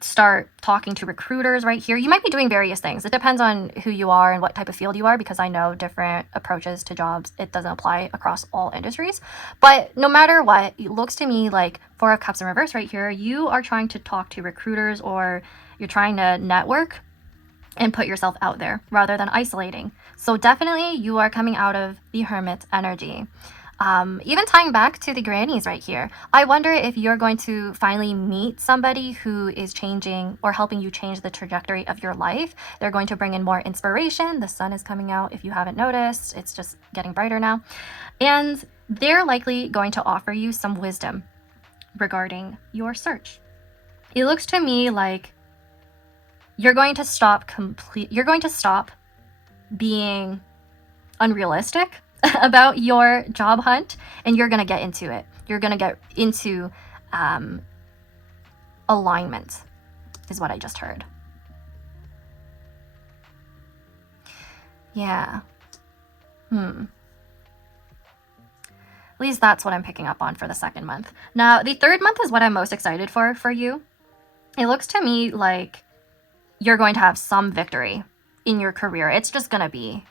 start talking to recruiters right here. You might be doing various things. It depends on who you are and what type of field you are, because I know different approaches to jobs. It doesn't apply across all industries. But no matter what, it looks to me like Four of Cups in reverse right here, you are trying to talk to recruiters, or you're trying to network and put yourself out there rather than isolating. So definitely you are coming out of the Hermit energy. Even tying back to the Grannies right here, I wonder if you're going to finally meet somebody who is changing or helping you change the trajectory of your life. They're going to bring in more inspiration. The sun is coming out, if you haven't noticed. It's just getting brighter now. And they're likely going to offer you some wisdom regarding your search. It looks to me like you're going to stop being unrealistic about your job hunt, and you're going to get into it. You're going to get into alignment, is what I just heard. Yeah. At least that's what I'm picking up on for the second month. Now, the third month is what I'm most excited for you. It looks to me like you're going to have some victory in your career. It's just going to be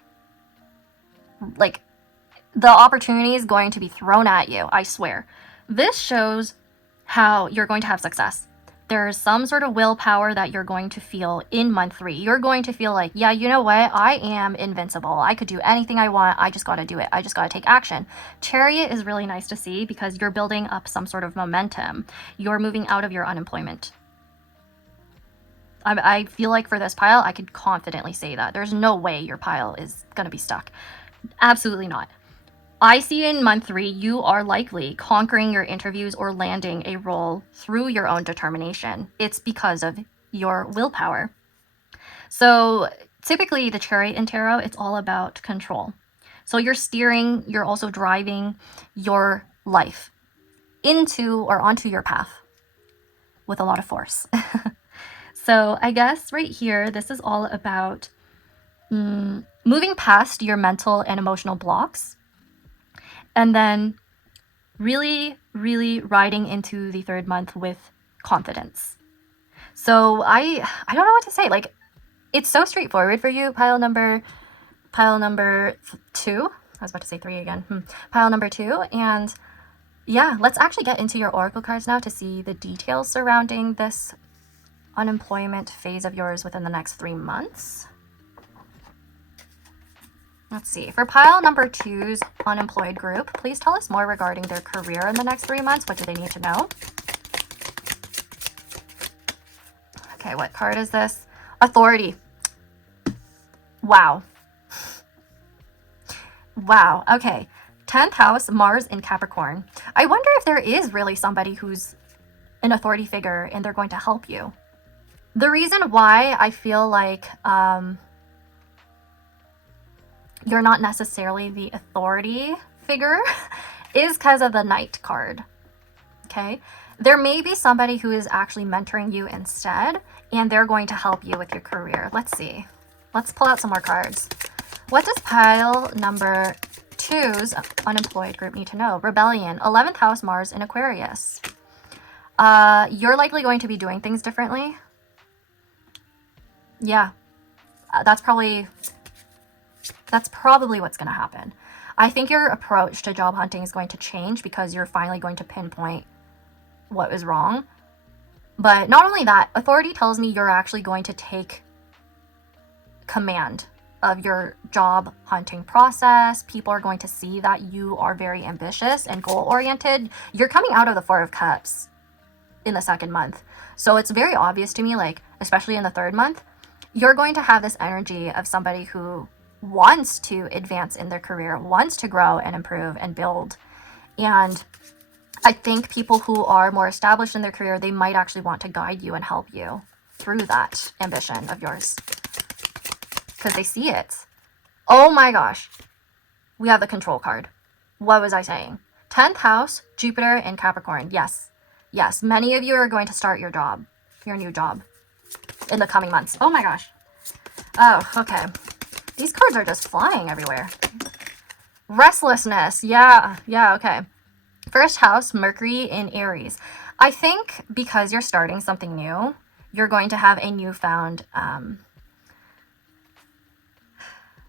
like the opportunity is going to be thrown at you, I swear. This shows how you're going to have success. There's some sort of willpower that you're going to feel in month 3. You're going to feel like, yeah, you know what? I am invincible. I could do anything I want. I just got to do it. I just got to take action. Chariot is really nice to see because you're building up some sort of momentum. You're moving out of your unemployment. I feel like for this pile, I could confidently say that. There's no way your pile is going to be stuck. Absolutely not. I see in month 3, you are likely conquering your interviews or landing a role through your own determination. It's because of your willpower. So typically the Chariot in Tarot, it's all about control. So you're steering, you're also driving your life into or onto your path with a lot of force. So I guess right here, this is all about moving past your mental and emotional blocks, and then really, really riding into the third month with confidence. So I don't know what to say. Like, it's so straightforward for you. Pile number 2. I was about to say 3 again. Pile number 2. And yeah, let's actually get into your oracle cards now to see the details surrounding this unemployment phase of yours within the next 3 months. Let's see. For pile number 2's unemployed group, please tell us more regarding their career in the next 3 months. What do they need to know? Okay, what card is this? Authority. Wow. Wow. Okay. 10th house, Mars in Capricorn. I wonder if there is really somebody who's an authority figure and they're going to help you. The reason why I feel like you're not necessarily the authority figure is because of the Knight card. Okay? There may be somebody who is actually mentoring you instead, and they're going to help you with your career. Let's see. Let's pull out some more cards. What does pile number 2's unemployed group need to know? Rebellion, 11th house, Mars in Aquarius. You're likely going to be doing things differently. Yeah, that's probably what's going to happen. I think your approach to job hunting is going to change because you're finally going to pinpoint what is wrong. But not only that, authority tells me you're actually going to take command of your job hunting process. People are going to see that you are very ambitious and goal-oriented. You're coming out of the Four of Cups in the second month. So it's very obvious to me, like, especially in the third month, you're going to have this energy of somebody who wants to advance in their career, wants to grow and improve and build. And I think people who are more established in their career, they might actually want to guide you and help you through that ambition of yours, because they see it. Oh my gosh. We have the Control card. What was I saying? 10th house, Jupiter and Capricorn. Yes. Yes. Many of you are going to start your job, your new job, in the coming months. Oh my gosh. Oh, okay. These cards are just flying everywhere. Restlessness. Yeah, okay. First house, Mercury in Aries. I think because you're starting something new, you're going to have a newfound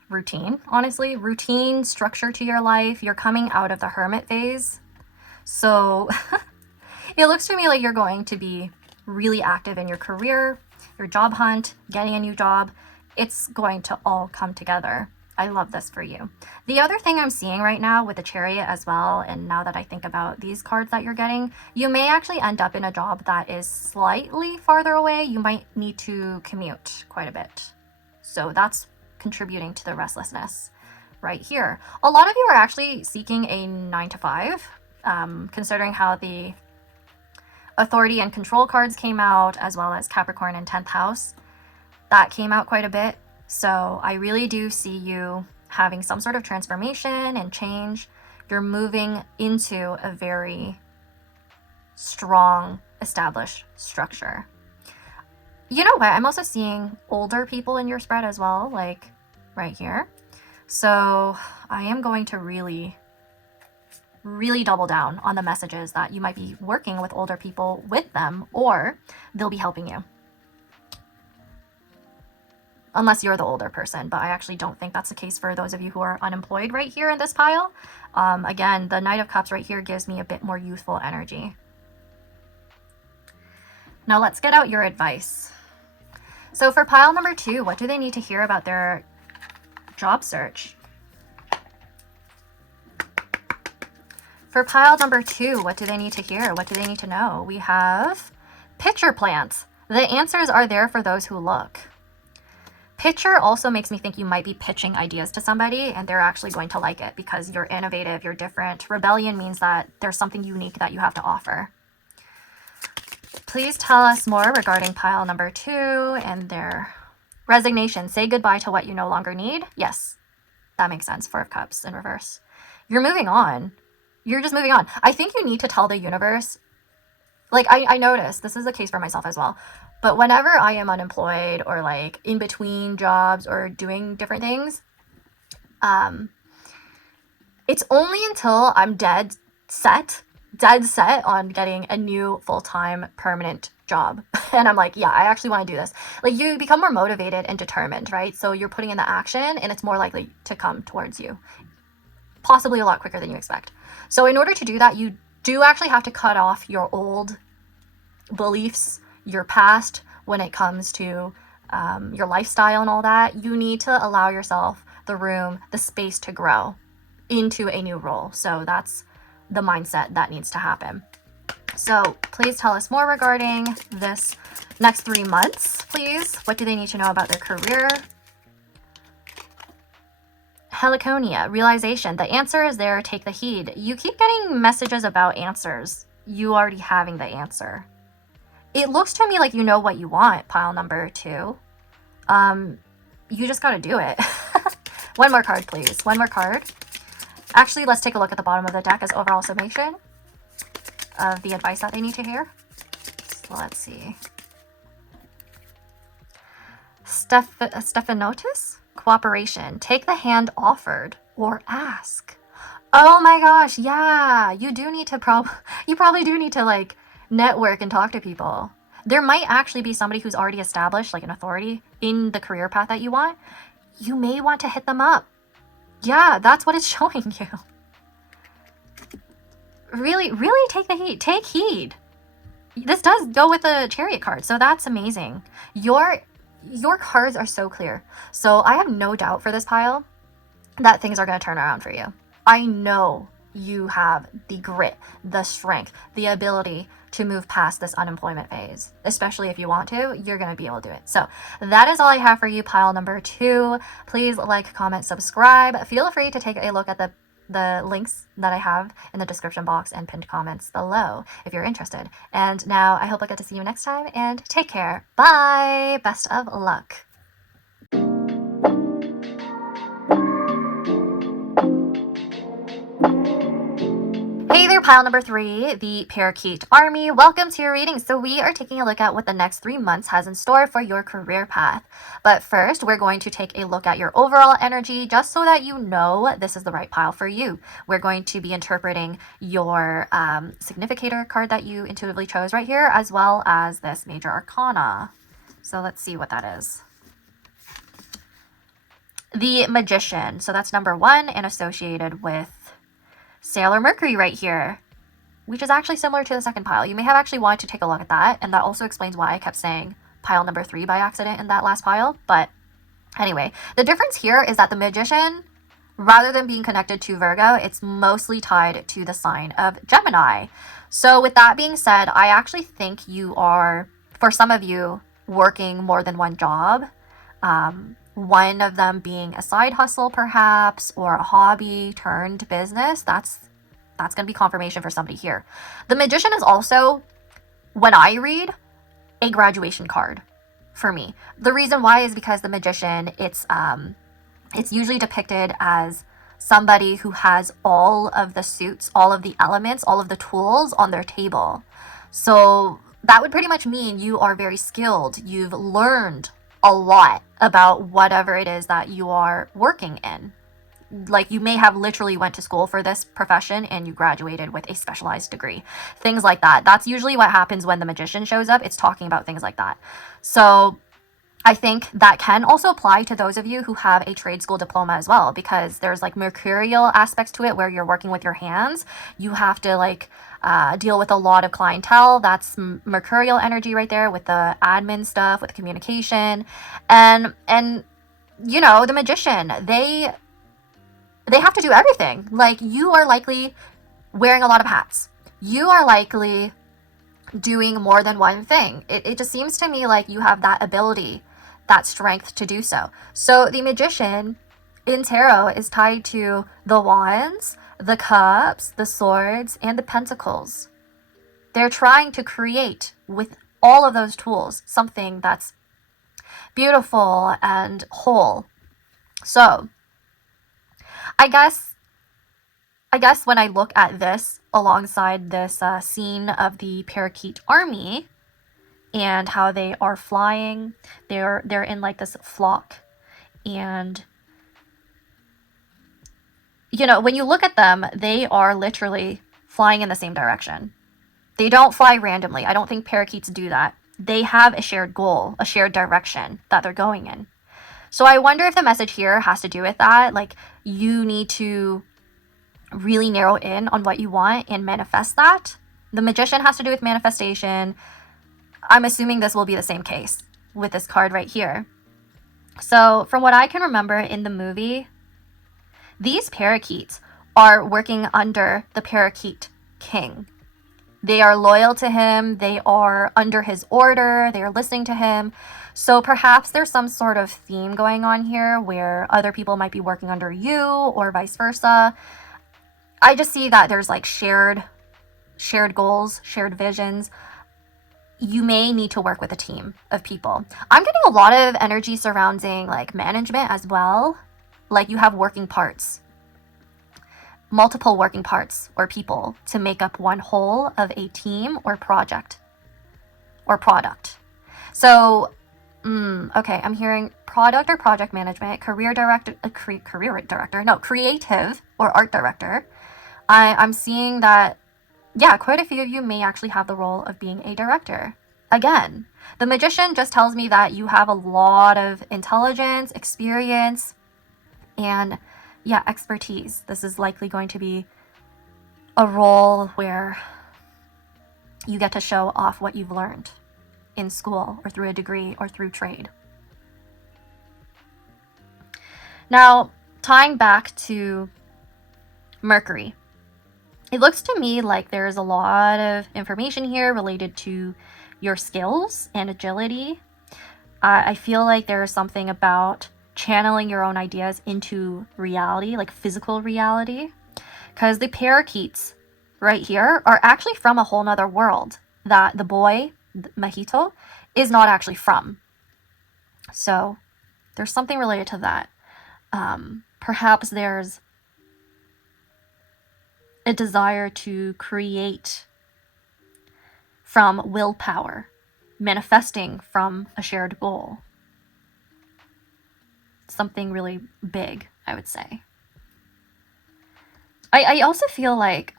routine, honestly. Routine, structure to your life. You're coming out of the hermit phase. So it looks to me like you're going to be really active in your career, your job hunt, getting a new job. It's going to all come together. I love this for you. The other thing I'm seeing right now with the Chariot as well, and now that I think about these cards that you're getting, you may actually end up in a job that is slightly farther away. You might need to commute quite a bit. So that's contributing to the restlessness right here. A lot of you are actually seeking a 9-to-5, considering how the Authority and Control cards came out, as well as Capricorn and 10th house. That came out quite a bit. So I really do see you having some sort of transformation and change. You're moving into a very strong, established structure. You know what? I'm also seeing older people in your spread as well, like right here. So I am going to really double down on the messages that you might be working with older people with them, or they'll be helping you. Unless you're the older person, but I actually don't think that's the case for those of you who are unemployed right here in this pile. Again, the Knight of Cups right here gives me a bit more youthful energy. Now let's get out your advice. So for pile number 2, what do they need to hear about their job search? For pile number 2, what do they need to hear? What do they need to know? We have picture plants. The answers are there for those who look. Picture also makes me think you might be pitching ideas to somebody and they're actually going to like it because you're innovative, you're different. Rebellion means that there's something unique that you have to offer. Please tell us more regarding pile number 2 and their resignation. Say goodbye to what you no longer need. Yes, that makes sense. 4 of Cups in reverse. You're moving on. You're just moving on. I think you need to tell the universe, like I noticed, this is the case for myself as well, but whenever I am unemployed or like in between jobs or doing different things, it's only until I'm dead set on getting a new full-time permanent job. And I'm like, yeah, I actually want to do this. Like you become more motivated and determined, right? So you're putting in the action and it's more likely to come towards you, possibly a lot quicker than you expect. So in order to do that, you do actually have to cut off your old beliefs, your past when it comes to your lifestyle and all that. You need to allow yourself the room, the space to grow into a new role. So that's the mindset that needs to happen. So please tell us more regarding this next 3 months, please. What do they need to know about their career? Heliconia, realization. The answer is there. Take the heed. You keep getting messages about answers. You already having the answer. It looks to me like you know what you want, pile number 2. You just got to do it. One more card, please. One more card. Actually, let's take a look at the bottom of the deck as overall summation of the advice that they need to hear. So let's see. Stephanotis? Cooperation. Take the hand offered or ask. Oh my gosh, yeah. You do need to you probably do need to like network and talk to people. There might actually be somebody who's already established, like an authority in the career path that you want. You may want to hit them up. Yeah, that's what it's showing you. Really, really take the heed. Take heed. This does go with the Chariot card, so that's amazing. You're your cards are so clear. So I have no doubt for this pile that things are going to turn around for you. I know you have the grit, the strength, the ability to move past this unemployment phase. Especially if you want to, you're going to be able to do it. So that is all I have for you, pile number 2. Please like, comment, subscribe. Feel free to take a look at the links that I have in the description box and pinned comments below if you're interested. And now I hope I get to see you next time, and take care. Bye! Best of luck. Hey there, pile number 3, the Parakeet Army. Welcome to your reading. So we are taking a look at what the next 3 months has in store for your career path. But first, we're going to take a look at your overall energy just so that you know this is the right pile for you. We're going to be interpreting your significator card that you intuitively chose right here, as well as this major arcana. So let's see what that is. The Magician. So that's number 1 and associated with Sailor Mercury right here, which is actually similar to the second pile. You may have actually wanted to take a look at that, and that also explains why I kept saying pile number 3 by accident in that last pile. But anyway, the difference here is that the Magician, rather than being connected to Virgo, it's mostly tied to the sign of Gemini. So with that being said, I actually think you are, for some of you, working more than one job. One of them being a side hustle perhaps, or a hobby turned business. That's going to be confirmation for somebody here. The Magician is also, when I read, a graduation card for me. The reason why is because the Magician, it's usually depicted as somebody who has all of the suits, all of the elements, all of the tools on their table. So that would pretty much mean you are very skilled. You've learned a lot about whatever it is that you are working in. Like, you may have literally went to school for this profession and you graduated with a specialized degree. Things like that. That's usually what happens when the Magician shows up. It's talking about things like that. So I think that can also apply to those of you who have a trade school diploma as well, because there's like mercurial aspects to it where you're working with your hands. You have to like deal with a lot of clientele. That's mercurial energy right there, with the admin stuff, with communication, and you know, the Magician, they have to do everything. Like, you are likely wearing a lot of hats. You are likely doing more than one thing. It just seems to me like you have that ability, that strength to do so. So the Magician in tarot is tied to the Wands, the Cups, the Swords, and the Pentacles. They're trying to create with all of those tools something that's beautiful and whole. So I guess when I look at this alongside this scene of the Parakeet Army and how they are flying, they're in like this flock, and you know, when you look at them, they are literally flying in the same direction. They don't fly randomly. I don't think parakeets do that. They have a shared goal, a shared direction that they're going in. So I wonder if the message here has to do with that. Like, you need to really narrow in on what you want and manifest that. The Magician has to do with manifestation. I'm assuming this will be the same case with this card right here. So from what I can remember in the movie, these parakeets are working under the Parakeet King. They are loyal to him. They are under his order. They are listening to him. So perhaps there's some sort of theme going on here where other people might be working under you, or vice versa. I just see that there's like shared goals, shared visions. You may need to work with a team of people. I'm getting a lot of energy surrounding like management as well. Like, you have working parts, multiple working parts or people to make up one whole of a team or project or product. So, okay, I'm hearing product or project management, creative or art director. I'm seeing that, yeah, quite a few of you may actually have the role of being a director. Again, the Magician just tells me that you have a lot of intelligence, experience, and yeah, expertise. This is likely going to be a role where you get to show off what you've learned in school or through a degree or through trade. Now, tying back to Mercury, it looks to me like there's a lot of information here related to your skills and agility. I feel like there's something about channeling your own ideas into reality, like physical reality, because the parakeets right here are actually from a whole nother world that the boy, Mahito, is not actually from. So there's something related to that. Perhaps there's a desire to create from willpower, manifesting from a shared goal. Something really big, I would say. I also feel like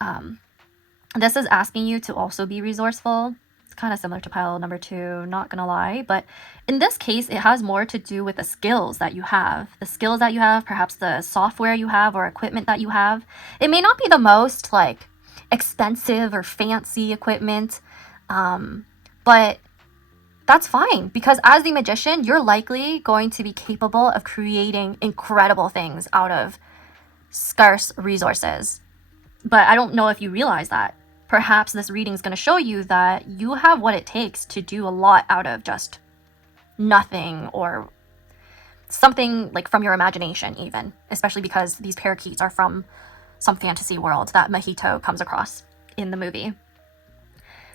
this is asking you to also be resourceful. It's kind of similar to pile number 2, not gonna lie. But in this case, it has more to do with the skills that you have. The skills that you have, perhaps the software you have or equipment that you have. It may not be the most, like, expensive or fancy equipment, but that's fine, because as the magician, you're likely going to be capable of creating incredible things out of scarce resources. But I don't know if you realize that. Perhaps this reading is going to show you that you have what it takes to do a lot out of just nothing, or something like from your imagination even, especially because these parakeets are from some fantasy world that Mahito comes across in the movie.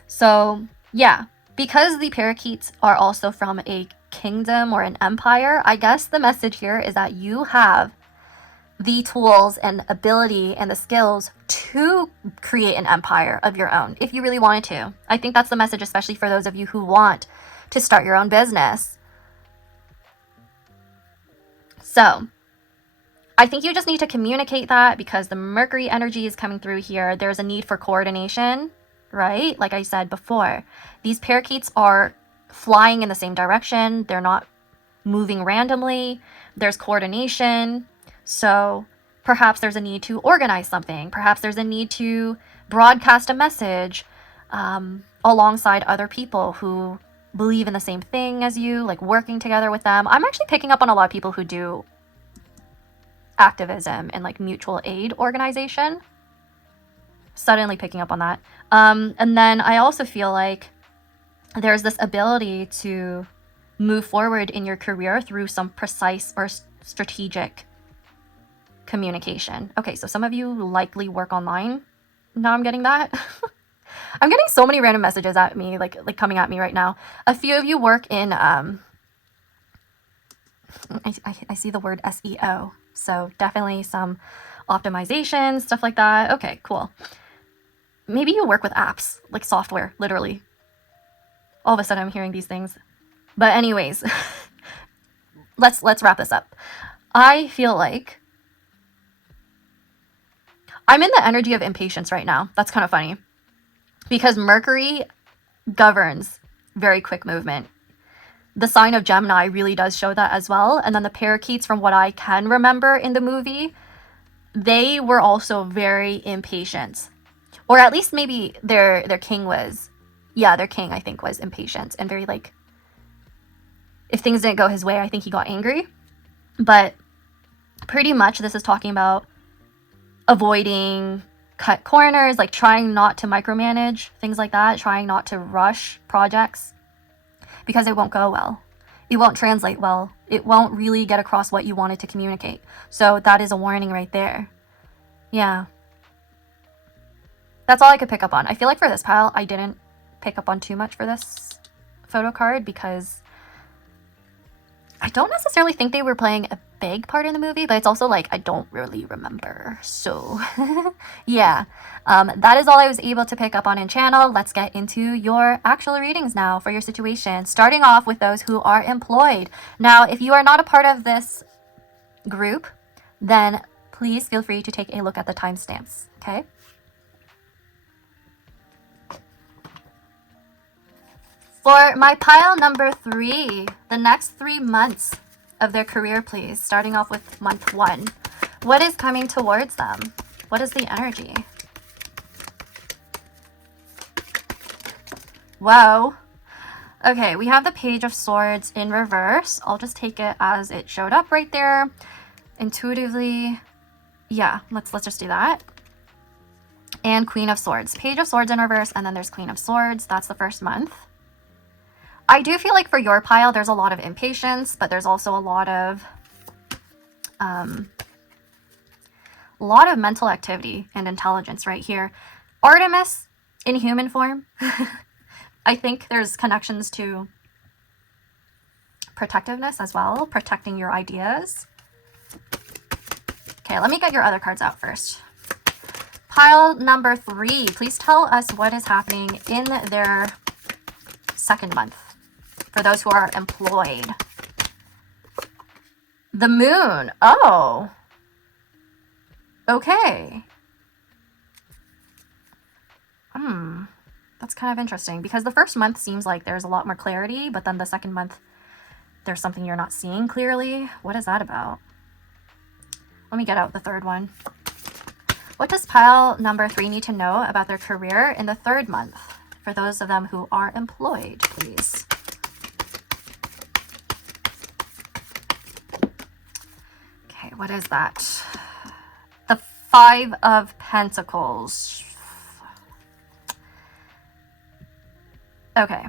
So yeah, because the parakeets are also from a kingdom or an empire, I guess the message here is that you have the tools and ability and the skills to create an empire of your own if you really wanted to. I think that's the message, especially for those of you who want to start your own business. So I think you just need to communicate that, because the Mercury energy is coming through here. There's a need for coordination, right? Like I said before, these parakeets are flying in the same direction. They're not moving randomly. There's coordination. So perhaps there's a need to organize something. Perhaps there's a need to broadcast a message alongside other people who believe in the same thing as you, like working together with them. I'm actually picking up on a lot of people who do activism and like mutual aid organization. Suddenly picking up on that. And then I also feel like there's this ability to move forward in your career through some precise or strategic communication. Okay, so some of you likely work online. Now I'm getting that. I'm getting so many random messages at me, like coming at me right now. A few of you work in I see the word SEO, so definitely some optimization, stuff like that. Okay, cool. Maybe you work with apps, like software, literally. All of a sudden I'm hearing these things. But anyways, let's wrap this up. I feel like I'm in the energy of impatience right now. That's kind of funny, because Mercury governs very quick movement. The sign of Gemini really does show that as well. And then the parakeets, from what I can remember in the movie, they were also very impatient. Or at least maybe their king was. Yeah, their king, I think, was impatient and very, like, if things didn't go his way, I think he got angry. But pretty much this is talking about avoiding cut corners, like trying not to micromanage, things like that, trying not to rush projects, because it won't go well. It won't translate well. It won't really get across what you wanted to communicate. So that is a warning right there. Yeah. That's all I could pick up on. I feel like for this pile, I didn't pick up on too much for this photo card, because I don't necessarily think they were playing a big part in the movie, but it's also like I don't really remember. So yeah, that is all I was able to pick up on in channel. Let's get into your actual readings now for your situation, starting off with those who are employed. Now, if you are not a part of this group, then please feel free to take a look at the timestamps, okay? For my pile number 3, the next 3 months of their career, please. Starting off with month 1. What is coming towards them? What is the energy? Whoa. Okay, we have the Page of Swords in reverse. I'll just take it as it showed up right there. Intuitively, yeah, let's just do that. And Queen of Swords. Page of Swords in reverse, and then there's Queen of Swords. That's the first month. I do feel like for your pile, there's a lot of impatience, but there's also a lot of mental activity and intelligence right here. Artemis in human form. I think there's connections to protectiveness as well, protecting your ideas. Okay, let me get your other cards out first. Pile number 3, please tell us what is happening in their second month for those who are employed. The moon. Oh. Okay. That's kind of interesting because the first month seems like there's a lot more clarity, but then the second month there's something you're not seeing clearly. What is that about? Let me get out the third one. What does pile number 3 need to know about their career in the third month for those of them who are employed, please? Okay, what is that? The 5 of Pentacles. Okay.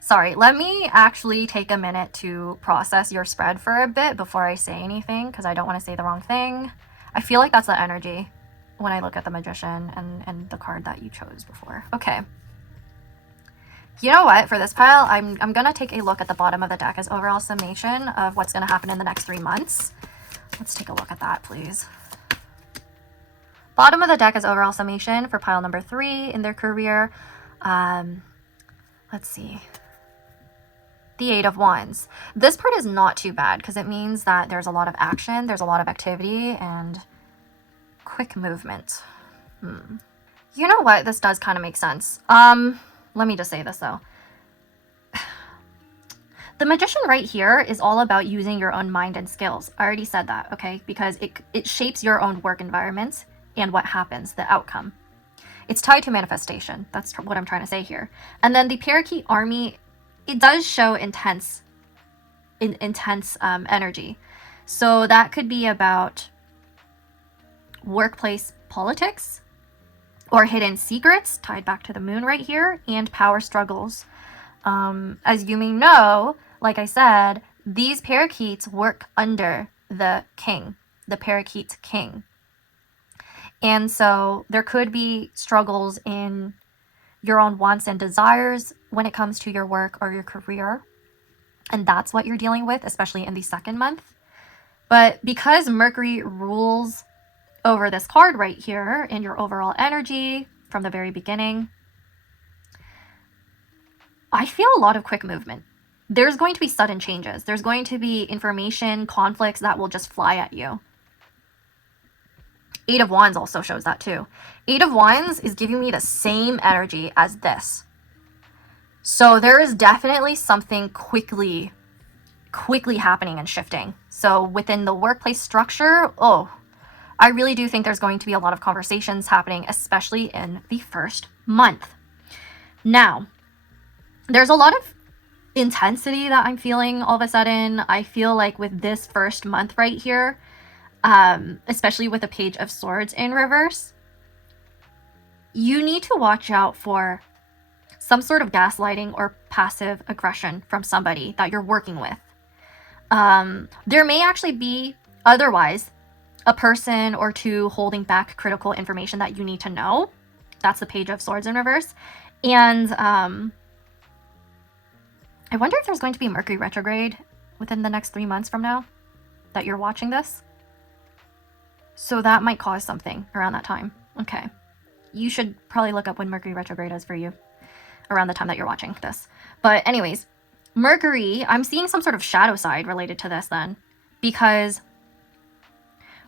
Sorry, let me actually take a minute to process your spread for a bit before I say anything, because I don't want to say the wrong thing. I feel like that's the energy when I look at the Magician and the card that you chose before. Okay. You know what? For this pile, I'm going to take a look at the bottom of the deck as overall summation of what's going to happen in the next 3 months. Let's take a look at that, please. Bottom of the deck is overall summation for pile number 3 in their career. Let's see. The 8 of Wands. This part is not too bad because it means that there's a lot of action, there's a lot of activity, and quick movement. You know what? This does kind of make sense. Let me just say this though. The Magician right here is all about using your own mind and skills. I already said that, okay? Because it shapes your own work environment and what happens, the outcome. It's tied to manifestation. That's what I'm trying to say here. And then the Parakeet Army, it does show intense energy. So that could be about workplace politics or hidden secrets, tied back to the moon right here, and power struggles. As you may know, like I said, these parakeets work under the king, the parakeet king. And so there could be struggles in your own wants and desires when it comes to your work or your career. And that's what you're dealing with, especially in the second month. But because Mercury rules over this card right here in your overall energy from the very beginning, I feel a lot of quick movement. There's going to be sudden changes. There's going to be information, conflicts that will just fly at you. 8 of Wands also shows that too. 8 of Wands is giving me the same energy as this. So there is definitely something quickly happening and shifting. So within the workplace structure, I really do think there's going to be a lot of conversations happening, especially in the first month. Now, there's a lot of intensity that I'm feeling all of a sudden. I feel like with this first month right here, especially with the Page of Swords in reverse, you need to watch out for some sort of gaslighting or passive aggression from somebody that you're working with. There may actually be otherwise a person or two holding back critical information that you need to know. That's the Page of Swords in reverse. And I wonder if there's going to be Mercury retrograde within the next 3 months from now that you're watching this. So that might cause something around that time. Okay. You should probably look up when Mercury retrograde is for you around the time that you're watching this. But anyways, Mercury, I'm seeing some sort of shadow side related to this then, because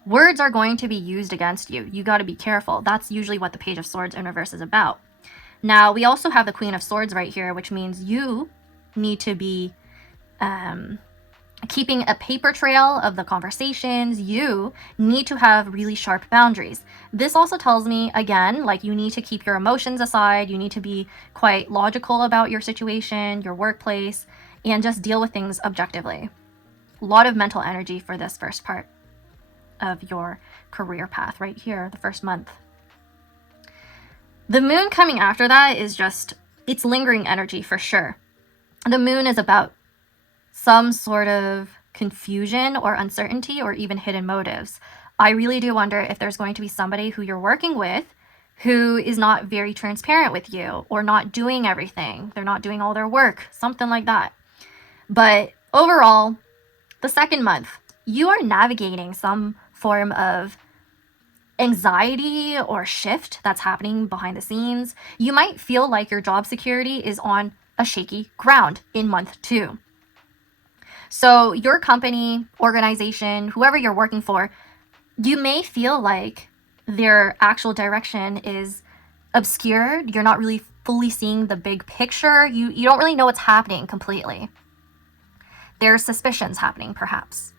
words are going to be used against you. You got to be careful. That's usually what the Page of Swords in reverse is about. Now, we also have the Queen of Swords right here, which means you need to be keeping a paper trail of the conversations. You need to have really sharp boundaries. This also tells me, again, like you need to keep your emotions aside. You need to be quite logical about your situation, your workplace, and just deal with things objectively. a lot of mental energy for this first part of your career path right here, the first month. The moon coming after that is just, it's lingering energy for sure. The moon is about some sort of confusion or uncertainty or even hidden motives. I really do wonder if there's going to be somebody who you're working with who is not very transparent with you or not doing everything. They're not doing all their work, something like that. But overall, the second month, you are navigating some form of anxiety or shift that's happening behind the scenes. You might feel like your job security is on a shaky ground in month 2. So your company, organization, whoever you're working for, you may feel like their actual direction is obscured. You're not really fully seeing the big picture. You don't really know what's happening completely. There's suspicions happening, perhaps.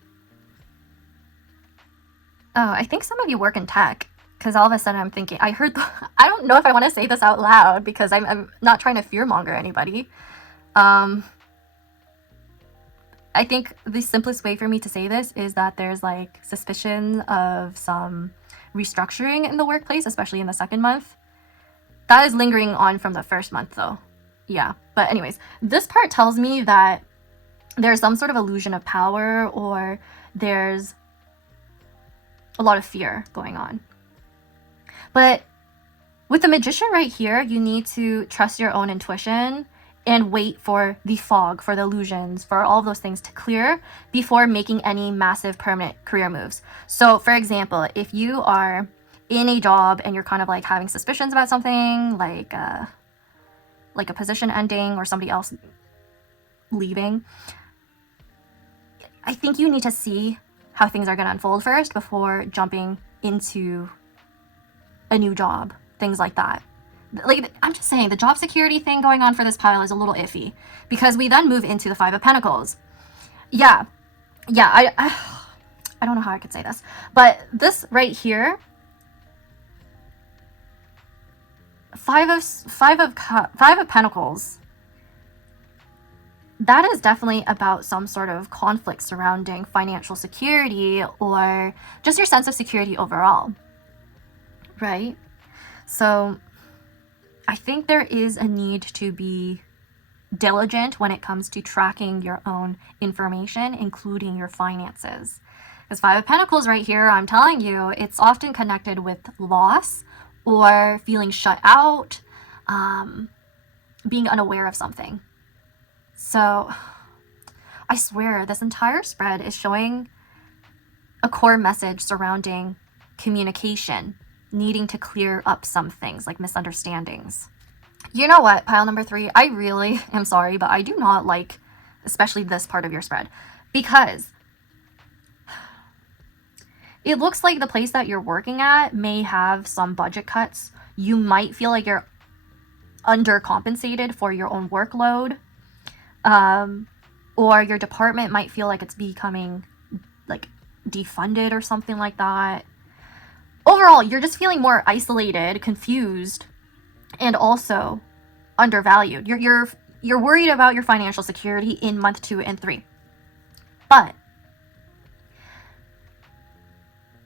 Oh, I think some of you work in tech, because all of a sudden I'm thinking, I don't know if I want to say this out loud, because I'm not trying to fearmonger anybody. I think the simplest way for me to say this is that there's like suspicion of some restructuring in the workplace, especially in the second month. That is lingering on from the first month though. Yeah, but anyways, this part tells me that there's some sort of illusion of power, or there's a lot of fear going on. But with the magician right here, you need to trust your own intuition and wait for the fog, for the illusions, for all of those things to clear before making any massive permanent career moves. So for example, if you are in a job and you're kind of like having suspicions about something, like a position ending or somebody else leaving, I think you need to see how things are going to unfold first before jumping into a new job, things like that. Like, I'm just saying, the job security thing going on for this pile is a little iffy, because we then move into the Five of Pentacles. I don't know how I could say this, but this right here, Five of Pentacles, that is definitely about some sort of conflict surrounding financial security or just your sense of security overall, right? So I think there is a need to be diligent when it comes to tracking your own information, including your finances. Because Five of Pentacles right here, I'm telling you, it's often connected with loss or feeling shut out, being unaware of something. So I swear this entire spread is showing a core message surrounding communication, needing to clear up some things like misunderstandings. You know what, pile number 3, I really am sorry, but I do not like especially this part of your spread, because it looks like the place that you're working at may have some budget cuts. You might feel like you're undercompensated for your own workload, or your department might feel like it's becoming like defunded or something like that. Overall, you're just feeling more isolated, confused, and also undervalued. You're worried about your financial security in month 2 and 3. But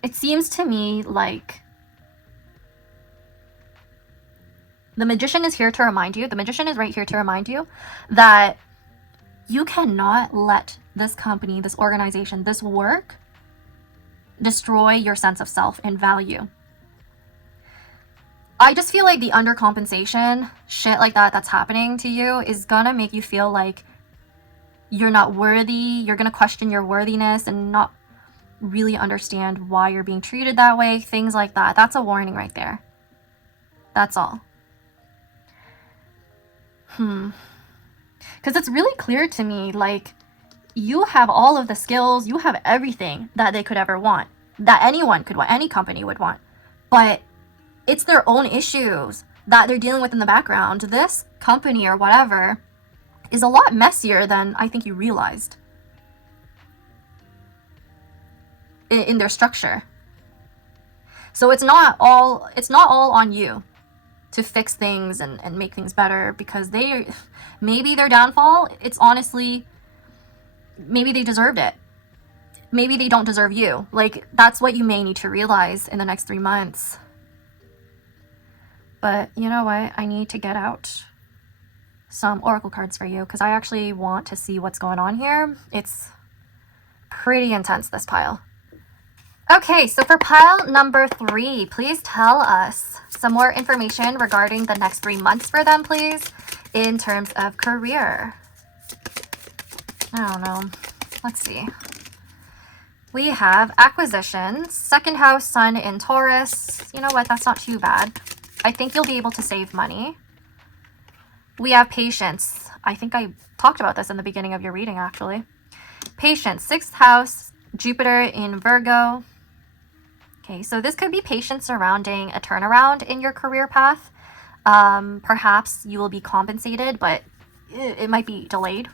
it seems to me like the magician is here to remind you, the magician is right here to remind you that you cannot let this company, this organization, this work destroy your sense of self and value. I just feel like the undercompensation, shit like that that's happening to you is gonna make you feel like you're not worthy. You're gonna question your worthiness and not really understand why you're being treated that way, things like that. That's a warning right there. That's all. Because it's really clear to me, like, you have all of the skills, you have everything that they could ever want, that anyone could want, any company would want. But it's their own issues that they're dealing with in the background. This company or whatever is a lot messier than I think you realized in their structure. So it's not all on you to fix things and make things better, because maybe their downfall, it's honestly, maybe they deserved it. maybe they don't deserve you. Like, that's what you may need to realize in the next 3 months. But you know what? I need to get out some oracle cards for you because I actually want to see what's going on here. It's pretty intense, this pile. Okay, so for pile number 3, please tell us some more information regarding the next 3 months for them, please, in terms of career. I don't know. Let's see. We have acquisitions, second house, sun in Taurus. You know what? That's not too bad. I think you'll be able to save money. We have patience. I think I talked about this in the beginning of your reading, actually. Patience, sixth house, Jupiter in Virgo. Okay, so this could be patience surrounding a turnaround in your career path. Perhaps you will be compensated, but it might be delayed.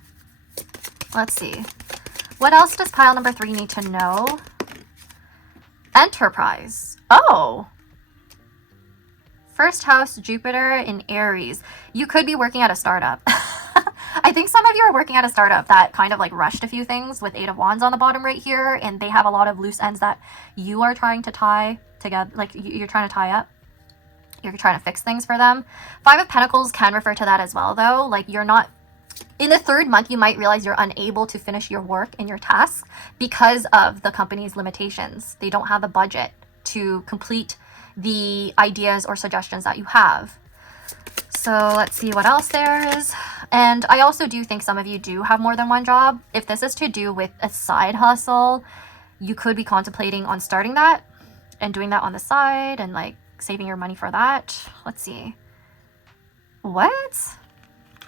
Let's see. What else does pile number 3 need to know? Enterprise. Oh. First house, Jupiter in Aries. You could be working at a startup. I think some of you are working at a startup that kind of like rushed a few things with 8 of Wands on the bottom right here, and they have a lot of loose ends that you are trying to tie together, like you're trying to tie up. You're trying to fix things for them. 5 of Pentacles can refer to that as well, though. Like, you're not... In the 3rd month, you might realize you're unable to finish your work and your tasks because of the company's limitations. They don't have the budget to complete the ideas or suggestions that you have. So let's see what else there is. And I also do think some of you do have more than one job. If this is to do with a side hustle, you could be contemplating on starting that and doing that on the side and like saving your money for that. Let's see. What?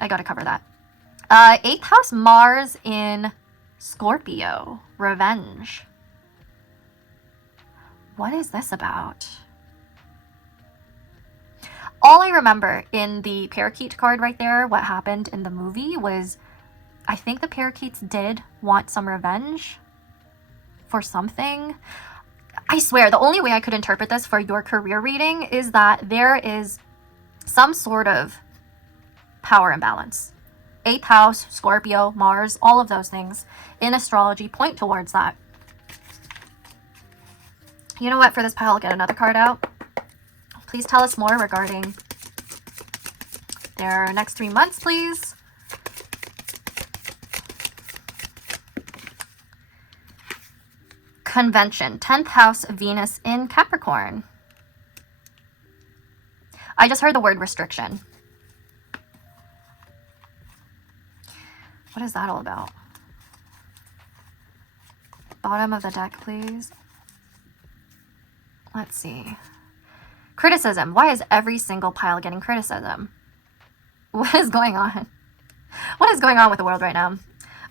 I gotta cover that. 8th house, Mars in Scorpio. Revenge. What is this about? All I remember in the Parakeet card right there, what happened in the movie was, I think the Parakeets did want some revenge for something. I swear, the only way I could interpret this for your career reading is that there is some sort of power imbalance. 8th house, Scorpio, Mars, all of those things in astrology point towards that. You know what? For this pile, I'll get another card out. Please tell us more regarding their next 3 months, please. Convention, 10th house, Venus in Capricorn. I just heard the word restriction. What is that all about? Bottom of the deck, please. Let's see. Criticism. Why is every single pile getting criticism? What is going on? What is going on with the world right now?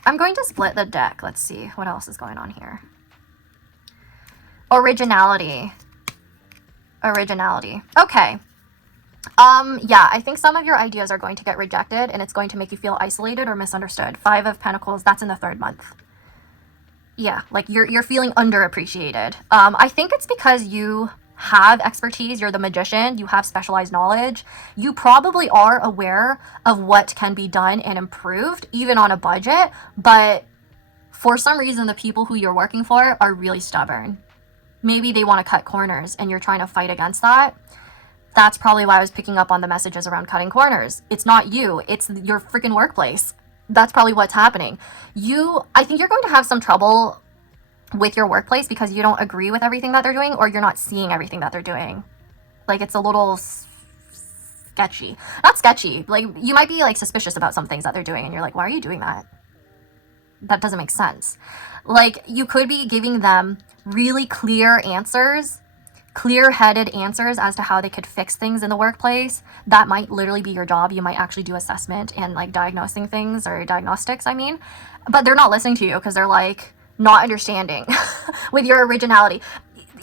I'm going to split the deck. Let's see what else is going on here. Originality. Originality. Okay. Yeah, I think some of your ideas are going to get rejected and it's going to make you feel isolated or misunderstood. 5 of Pentacles, that's in the 3rd month. Yeah, like you're feeling underappreciated. I think it's because you have expertise, you're the magician, you have specialized knowledge. You probably are aware of what can be done and improved, even on a budget, but for some reason, the people who you're working for are really stubborn. Maybe they want to cut corners and you're trying to fight against that. That's probably why I was picking up on the messages around cutting corners. It's not you, it's your freaking workplace. That's probably what's happening. I think you're going to have some trouble with your workplace because you don't agree with everything that they're doing, or you're not seeing everything that they're doing. Like, it's a little sketchy. Not sketchy. Like, you might be like suspicious about some things that they're doing and you're like, why are you doing that? That doesn't make sense. Like, you could be giving them really clear answers, clear-headed answers as to how they could fix things in the workplace. That might literally be your job. You might actually do assessment and like diagnosing things, or diagnostics, I mean. But they're not listening to you because they're like not understanding with your originality.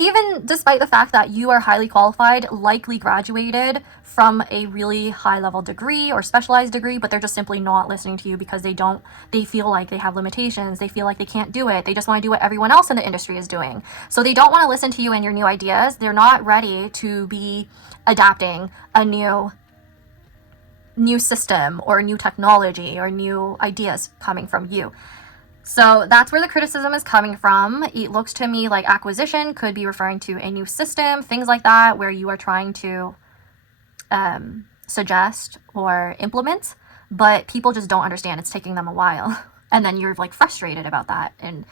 Even despite the fact that you are highly qualified, likely graduated from a really high-level degree or specialized degree, but they're just simply not listening to you because they feel like they have limitations. They feel like they can't do it. They just want to do what everyone else in the industry is doing. So they don't want to listen to you and your new ideas. They're not ready to be adapting a new system or new technology or new ideas coming from you. So that's where the criticism is coming from. It looks to me like acquisition could be referring to a new system, things like that, where you are trying to suggest or implement, but people just don't understand. It's taking them a while. And then you're like frustrated about that. And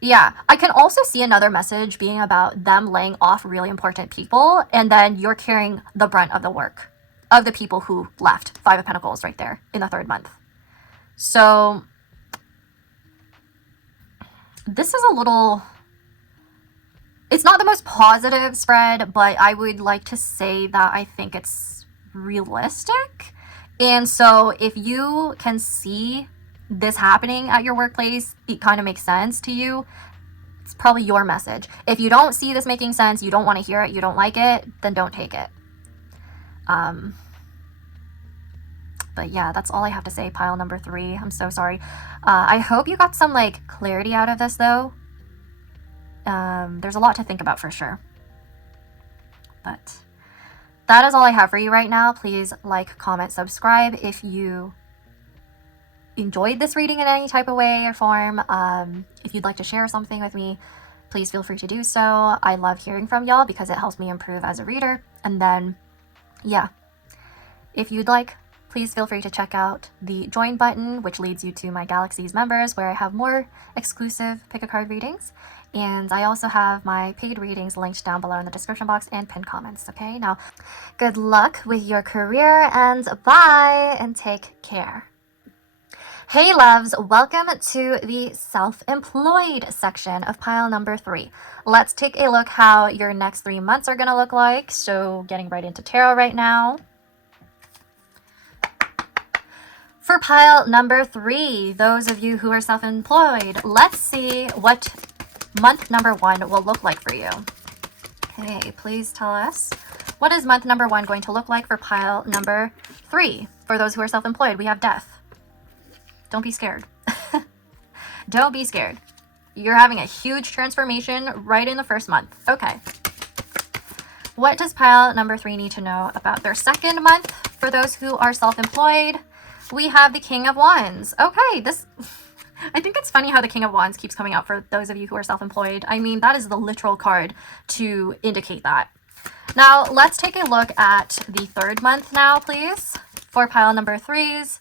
yeah, I can also see another message being about them laying off really important people, and then you're carrying the brunt of the work of the people who left. 5 of Pentacles right there in the 3rd month. So this is a little, it's not the most positive spread, but I would like to say that I think it's realistic. And so if you can see this happening at your workplace, it kind of makes sense to you. It's probably your message. If you don't see this making sense, you don't want to hear it, you don't like it, then don't take it. But yeah, that's all I have to say, pile number 3. I'm so sorry. I hope you got some like clarity out of this though. There's a lot to think about for sure. But that is all I have for you right now. Please like, comment, subscribe if you enjoyed this reading in any type of way or form. If you'd like to share something with me, please feel free to do so. I love hearing from y'all because it helps me improve as a reader. And then, yeah, if you'd like, please feel free to check out the join button, which leads you to my Galaxies members, where I have more exclusive Pickacard readings. And I also have my paid readings linked down below in the description box and pinned comments, okay? Now, good luck with your career, and bye, and take care. Hey loves, welcome to the self-employed section of pile number 3. Let's take a look how your next 3 months are gonna look like. So getting right into tarot right now. For pile number 3, those of you who are self-employed, let's see what month number 1 will look like for you. Okay, please tell us, what is month number 1 going to look like for pile number 3? For those who are self-employed, we have death. Don't be scared. Don't be scared. You're having a huge transformation right in the 1st month. Okay. What does pile number 3 need to know about their 2nd month? For those who are self-employed, we have the King of Wands. Okay, this, I think it's funny how the King of Wands keeps coming out for those of you who are self-employed. I mean, that is the literal card to indicate that. Now, let's take a look at the 3rd month now, please, for pile number 3s.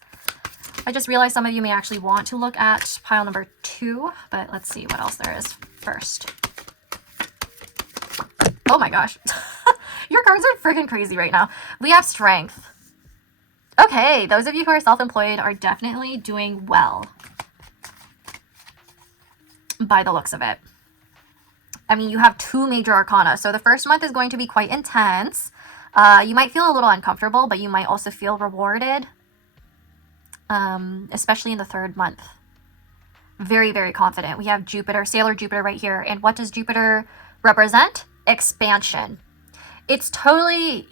I just realized some of you may actually want to look at pile number 2, but let's see what else there is first. Oh my gosh. Your cards are freaking crazy right now. We have Strength. Okay, those of you who are self-employed are definitely doing well by the looks of it. I mean, you have 2 major arcana. So the 1st month is going to be quite intense. You might feel a little uncomfortable, but you might also feel rewarded, especially in the 3rd month. Very, very confident. We have Jupiter, Sailor Jupiter right here. And what does Jupiter represent? Expansion. It's totally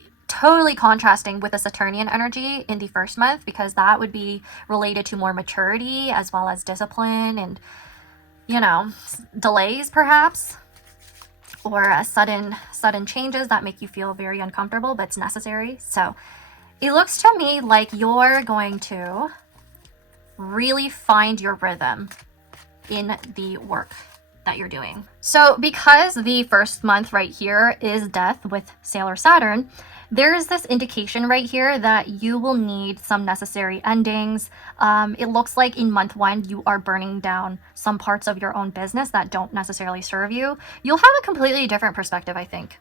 contrasting with the Saturnian energy in the 1st month, because that would be related to more maturity as well as discipline and, you know, delays perhaps, or sudden changes that make you feel very uncomfortable, but it's necessary. So it looks to me like you're going to really find your rhythm in the work that you're doing. So because the 1st month right here is death with Sailor Saturn, there's this indication right here that you will need some necessary endings. It looks like in month 1, you are burning down some parts of your own business that don't necessarily serve you. You'll have a completely different perspective, I think,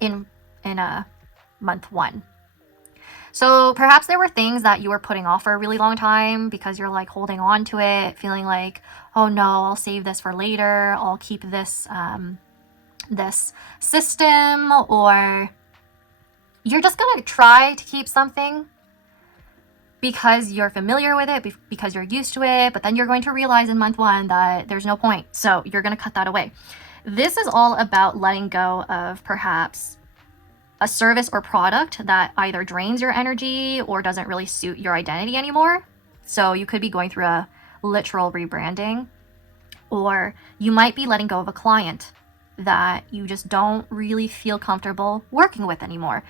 in month 1. So perhaps there were things that you were putting off for a really long time because you're like holding on to it, feeling like, oh no, I'll save this for later. I'll keep this, this system, or you're just going to try to keep something because you're familiar with it, because you're used to it, but then you're going to realize in month 1 that there's no point. So you're going to cut that away. This is all about letting go of perhaps a service or product that either drains your energy or doesn't really suit your identity anymore. So you could be going through a literal rebranding, or you might be letting go of a client that you just don't really feel comfortable working with anymore.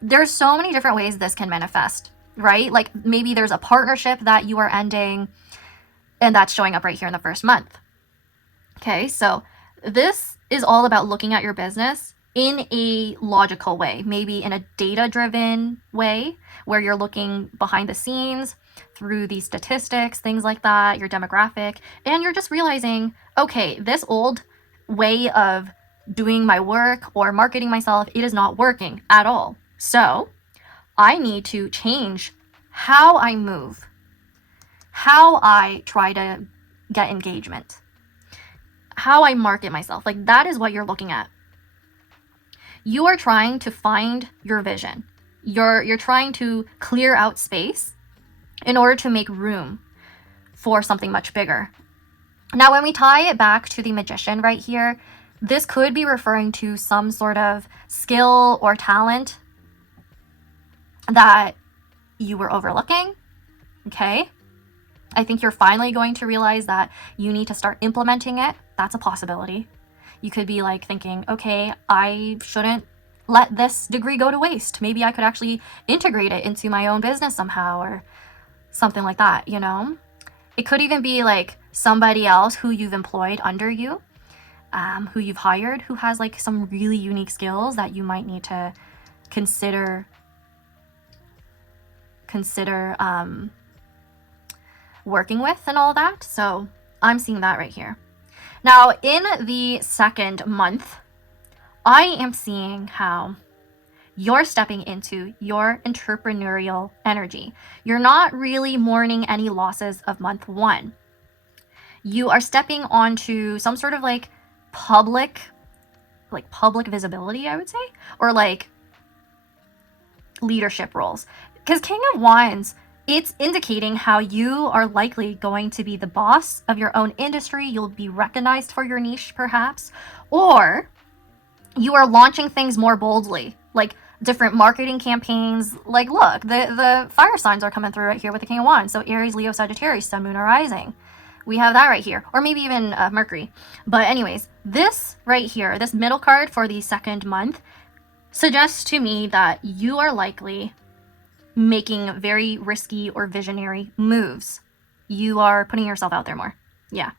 There's so many different ways this can manifest, right? Like maybe there's a partnership that you are ending. And that's showing up right here in the first month. Okay, so this is all about looking at your business in a logical way, maybe in a data-driven way, where you're looking behind the scenes through these statistics, things like that, your demographic, and you're just realizing, okay, this old way of doing my work or marketing myself, it is not working at all. So I need to change how I move, how I try to get engagement, how I market myself. Like, that is what you're looking at. You are trying to find your vision. You're trying to clear out space in order to make room for something much bigger. Now, when we tie it back to the magician right here, this could be referring to some sort of skill or talent that you were overlooking, okay? I think you're finally going to realize that you need to start implementing it. That's a possibility. You could be like thinking, okay, I shouldn't let this degree go to waste. Maybe I could actually integrate it into my own business somehow, or something like that, you know? It could even be like somebody else who you've employed under you, who you've hired, who has like some really unique skills that you might need to consider working with and all that. So I'm seeing that right here. Now, in the second month, I am seeing how you're stepping into your entrepreneurial energy. You're not really mourning any losses of month one. You are stepping onto some sort of like public visibility, I would say, or like leadership roles. Because King of Wands, it's indicating how you are likely going to be the boss of your own industry. You'll be recognized for your niche, perhaps, or you are launching things more boldly, like different marketing campaigns. Like, look, the fire signs are coming through right here with the King of Wands. So Aries, Leo, Sagittarius, Sun, Moon, or Rising. We have that right here, or maybe even Mercury. But anyways, this right here, this middle card for the second month, suggests to me that you are likely making very risky or visionary moves. You are putting yourself out there more. Yeah.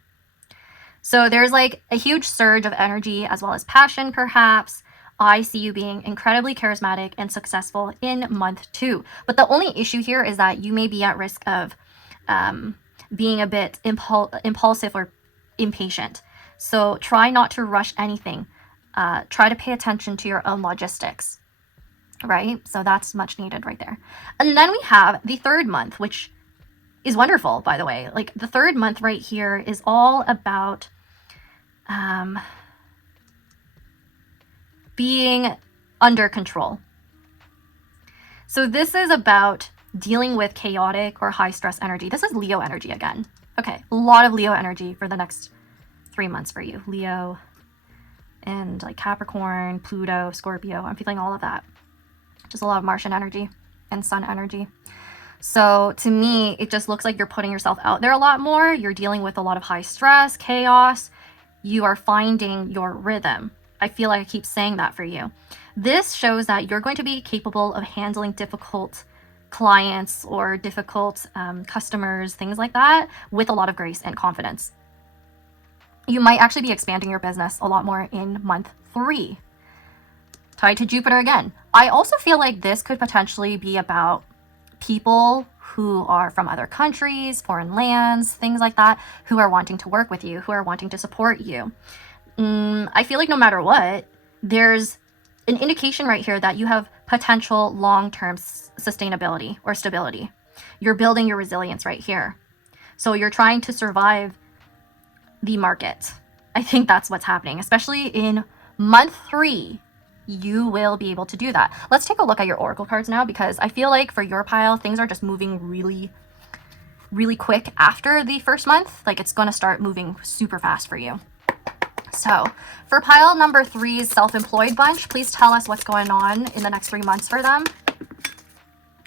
So there's like a huge surge of energy as well as passion, perhaps. I see you being incredibly charismatic and successful in month 2. But the only issue here is that you may be at risk of being a bit impulsive or impatient. So try not to rush anything. Try to pay attention to your own logistics, right? So that's much needed right there. And then we have the third month, which is wonderful, by the way. Like, the third month right here is all about being under control. So this is about dealing with chaotic or high stress energy. This is Leo energy again. Okay, a lot of Leo energy for the next 3 months for you. Leo and like Capricorn, Pluto, Scorpio. I'm feeling all of that. Just a lot of Martian energy and Sun energy. So to me, it just looks like you're putting yourself out there a lot more. You're dealing with a lot of high stress, chaos. You are finding your rhythm. I feel like I keep saying that for you. This shows that you're going to be capable of handling difficult clients or difficult customers, things like that, with a lot of grace and confidence. You might actually be expanding your business a lot more in month 3. Tied to Jupiter again. I also feel like this could potentially be about people who are from other countries, foreign lands, things like that, who are wanting to work with you, who are wanting to support you. I feel like no matter what, there's an indication right here that you have potential long-term sustainability or stability. You're building your resilience right here. So you're trying to survive the market. I think that's what's happening, especially in month 3. You will be able to do that. Let's take a look at your oracle cards now, because I feel like for your pile, things are just moving really, really quick after the first month. Like, it's going to start moving super fast for you. So for pile number 3's self-employed bunch, please tell us what's going on in the next 3 months for them.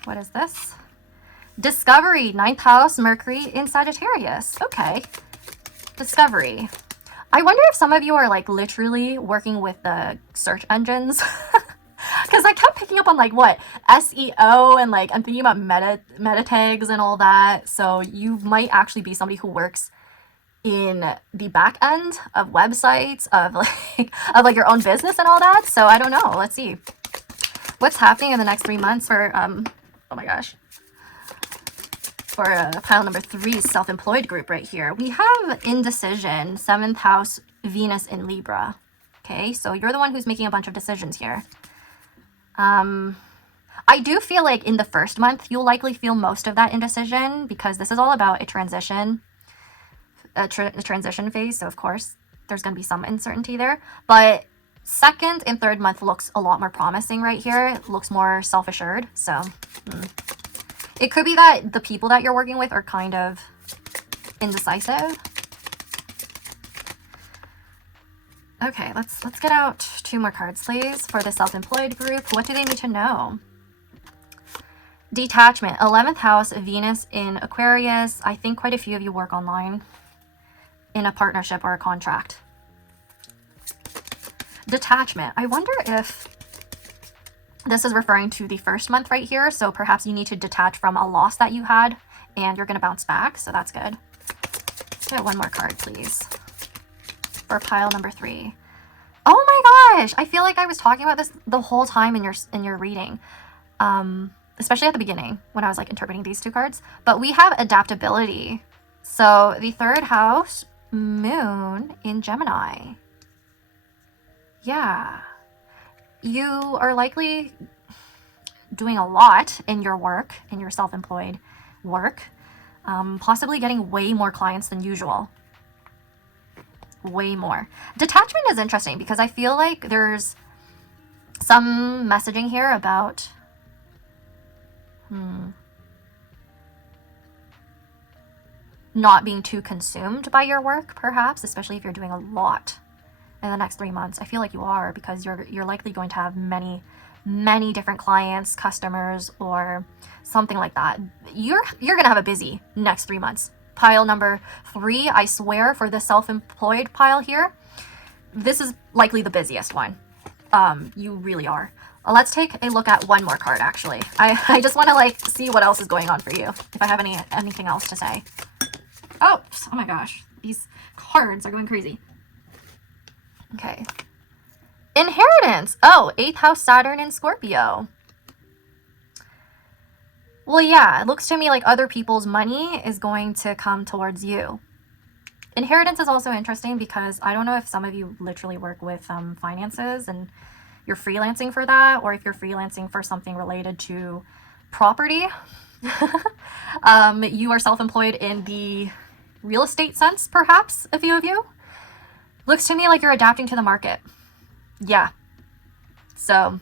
What is this? Discovery, 9th house, Mercury in Sagittarius. Okay. Discovery. I wonder if some of you are like literally working with the search engines. because I kept picking up on like what SEO and like I'm thinking about meta tags and all that. So you might actually be somebody who works in the back end of websites of like your own business and all that. So I don't know. Let's see what's happening in the next 3 months for oh my gosh, for pile number 3, self-employed group right here. We have indecision, 7th house, Venus in Libra. Okay, so you're the one who's making a bunch of decisions here. I do feel like in the first month, you'll likely feel most of that indecision because this is all about a transition, a transition phase. So of course, there's going to be some uncertainty there. But second and third month looks a lot more promising right here. It looks more self-assured. So it could be that the people that you're working with are kind of indecisive. Okay, let's get out 2 more cards, please, for the self-employed group. What do they need to know? Detachment, 11th house, Venus in Aquarius. I think quite a few of you work online in a partnership or a contract. Detachment, I wonder if this is referring to the first month right here. So perhaps you need to detach from a loss that you had and you're going to bounce back. So that's good. Let's get 1 more card, please, for pile number 3. Oh my gosh, I feel like I was talking about this the whole time in your reading, especially at the beginning when I was like interpreting these 2 cards. But we have adaptability. So the 3rd house, moon in Gemini. Yeah, you are likely doing a lot in your work, in your self-employed work, possibly getting way more clients than usual. Way more. Detachment is interesting because I feel like there's some messaging here about not being too consumed by your work, perhaps, especially if you're doing a lot in the next 3 months. I feel like you are, because you're likely going to have many different clients, customers, or something like that. You're gonna have a busy next 3 months. Pile number 3, I swear, for the self-employed pile here, this is likely the busiest one. You really are. Let's take a look at 1 more card, actually. I just want to like see what else is going on for you, if I have anything else to say. Oh my gosh, these cards are going crazy. Okay. Inheritance. Oh, 8th house, Saturn in Scorpio. Well, yeah, it looks to me like other people's money is going to come towards you. Inheritance is also interesting because I don't know if some of you literally work with finances and you're freelancing for that, or if you're freelancing for something related to property. You are self-employed in the real estate sense, perhaps, a few of you. Looks to me like you're adapting to the market. Yeah. So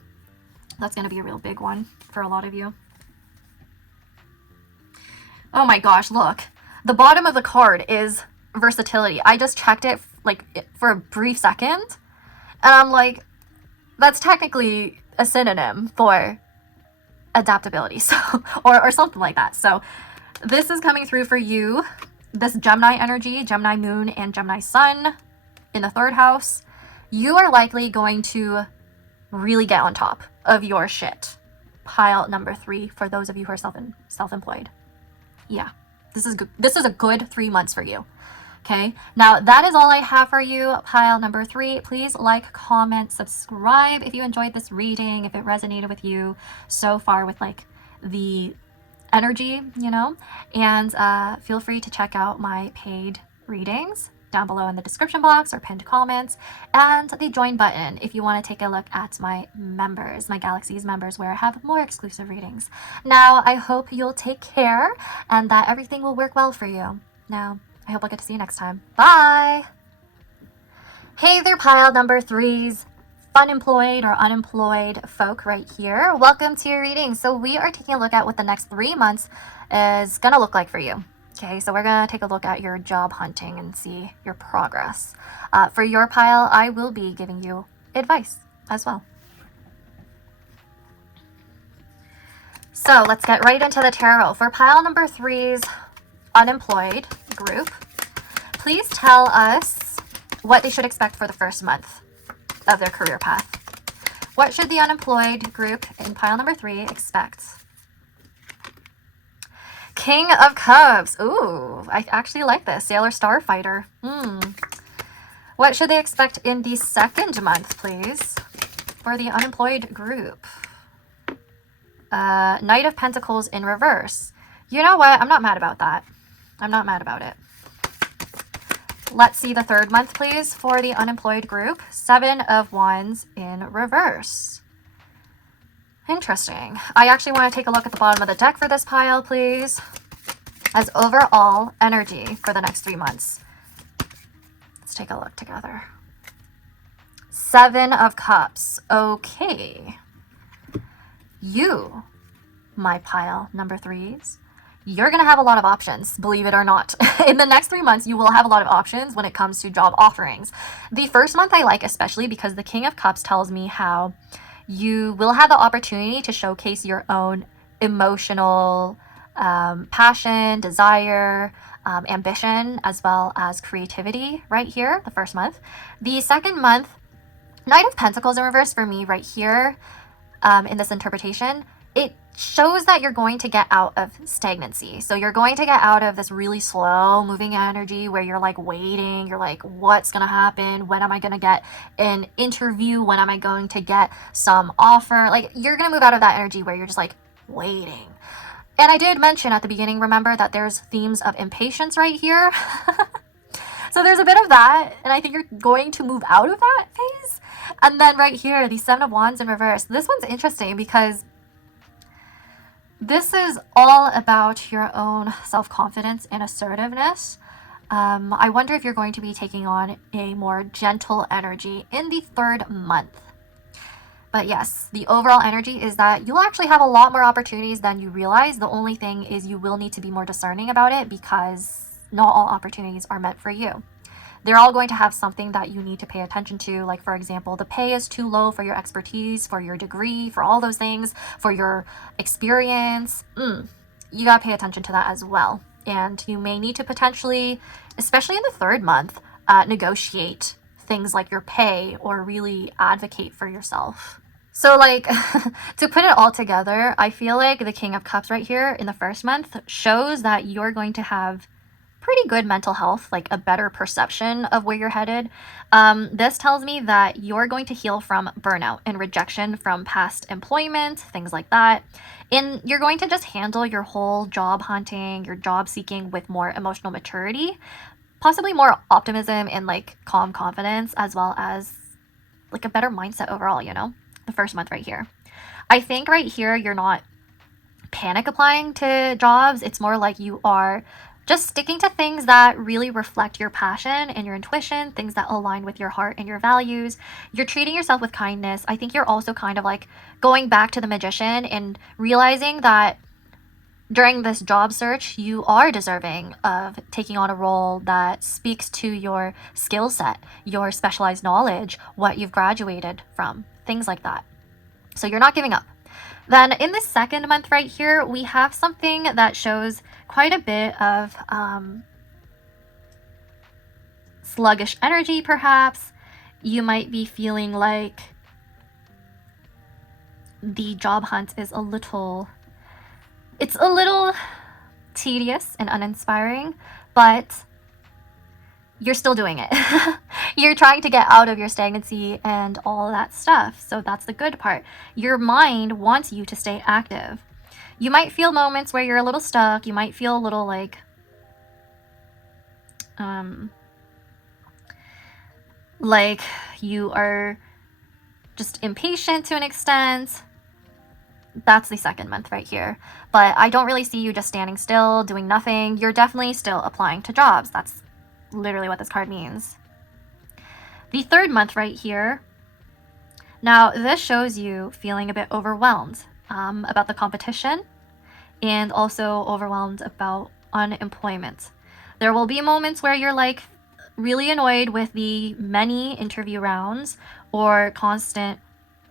that's going to be a real big one for a lot of you. Oh my gosh, look. The bottom of the card is versatility. I just checked it like for a brief second, and I'm like, that's technically a synonym for adaptability. So or something like that. So this is coming through for you. This Gemini energy, Gemini moon and Gemini sun in the 3rd house. You are likely going to really get on top of your shit. Pile number 3 for those of you who are self-employed. Yeah, this is a good 3 months for you. Okay, now that is all I have for you. Pile number 3. Please like, comment, subscribe if you enjoyed this reading, if it resonated with you so far with like the energy, you know, and feel free to check out my paid readings down below in the description box or pinned comments, and the join button if you want to take a look at my members, my Galaxies members, where I have more exclusive readings. Now, I hope you'll take care and that everything will work well for you. Now, I hope I'll get to see you next time. Bye! Hey there, pile number 3s, funemployed or unemployed folk right here. Welcome to your reading. So we are taking a look at what the next 3 months is going to look like for you. Okay, so we're going to take a look at your job hunting and see your progress. For your pile, I will be giving you advice as well. So let's get right into the tarot. For pile number 3's unemployed group, please tell us what they should expect for the first month of their career path. What should the unemployed group in pile number 3 expect? King of Cups. Ooh, I actually like this. Sailor Starfighter. What should they expect in the second month, please, for the unemployed group? Knight of Pentacles in reverse. You know what? I'm not mad about that. I'm not mad about it. Let's see the third month, please, for the unemployed group. 7 of Wands in reverse. Interesting. I actually want to take a look at the bottom of the deck for this pile, please, as overall energy for the next 3 months. Let's take a look together. 7 of Cups. Okay. You, my pile number 3s, you're going to have a lot of options, believe it or not. In the next 3 months, you will have a lot of options when it comes to job offerings. The first month I like especially because the King of Cups tells me how you will have the opportunity to showcase your own emotional passion, desire, ambition, as well as creativity right here, the first month. The second month, Knight of Pentacles in reverse for me right here in this interpretation, it shows that you're going to get out of stagnancy. So you're going to get out of this really slow moving energy where you're like waiting. You're like, what's going to happen? When am I going to get an interview? When am I going to get some offer? Like, you're going to move out of that energy where you're just like waiting. And I did mention at the beginning, remember, that there's themes of impatience right here. So there's a bit of that. And I think you're going to move out of that phase. And then right here, the 7 of Wands in reverse. This one's interesting because this is all about your own self-confidence and assertiveness. I wonder if you're going to be taking on a more gentle energy in the third month. But yes, the overall energy is that you'll actually have a lot more opportunities than you realize. The only thing is you will need to be more discerning about it because not all opportunities are meant for you. They're all going to have something that you need to pay attention to. Like, for example, the pay is too low for your expertise, for your degree, for all those things, for your experience. You got to pay attention to that as well. And you may need to potentially, especially in the third month, negotiate things like your pay or really advocate for yourself. So like, to put it all together, I feel like the King of Cups right here in the first month shows that you're going to have pretty good mental health, like a better perception of where you're headed. This tells me that you're going to heal from burnout and rejection from past employment, things like that. And you're going to just handle your whole job hunting, your job seeking with more emotional maturity, possibly more optimism and like calm confidence, as well as like a better mindset overall, you know, the first month right here. I think right here, you're not panic applying to jobs. It's more like you are just sticking to things that really reflect your passion and your intuition, things that align with your heart and your values. You're treating yourself with kindness. I think you're also kind of like going back to the magician and realizing that during this job search, you are deserving of taking on a role that speaks to your skill set, your specialized knowledge, what you've graduated from, things like that. So you're not giving up. Then in the second month right here, we have something that shows quite a bit of sluggish energy, perhaps. You might be feeling like the job hunt is a little tedious and uninspiring, but you're still doing it. You're trying to get out of your stagnancy and all that stuff. So that's the good part. Your mind wants you to stay active. You might feel moments where you're a little stuck. You might feel a little like you are just impatient to an extent. That's the second month right here. But I don't really see you just standing still, doing nothing. You're definitely still applying to jobs. That's literally what this card means. The third month right here. Now, this shows you feeling a bit overwhelmed about the competition and also overwhelmed about unemployment. There will be moments where you're like really annoyed with the many interview rounds or constant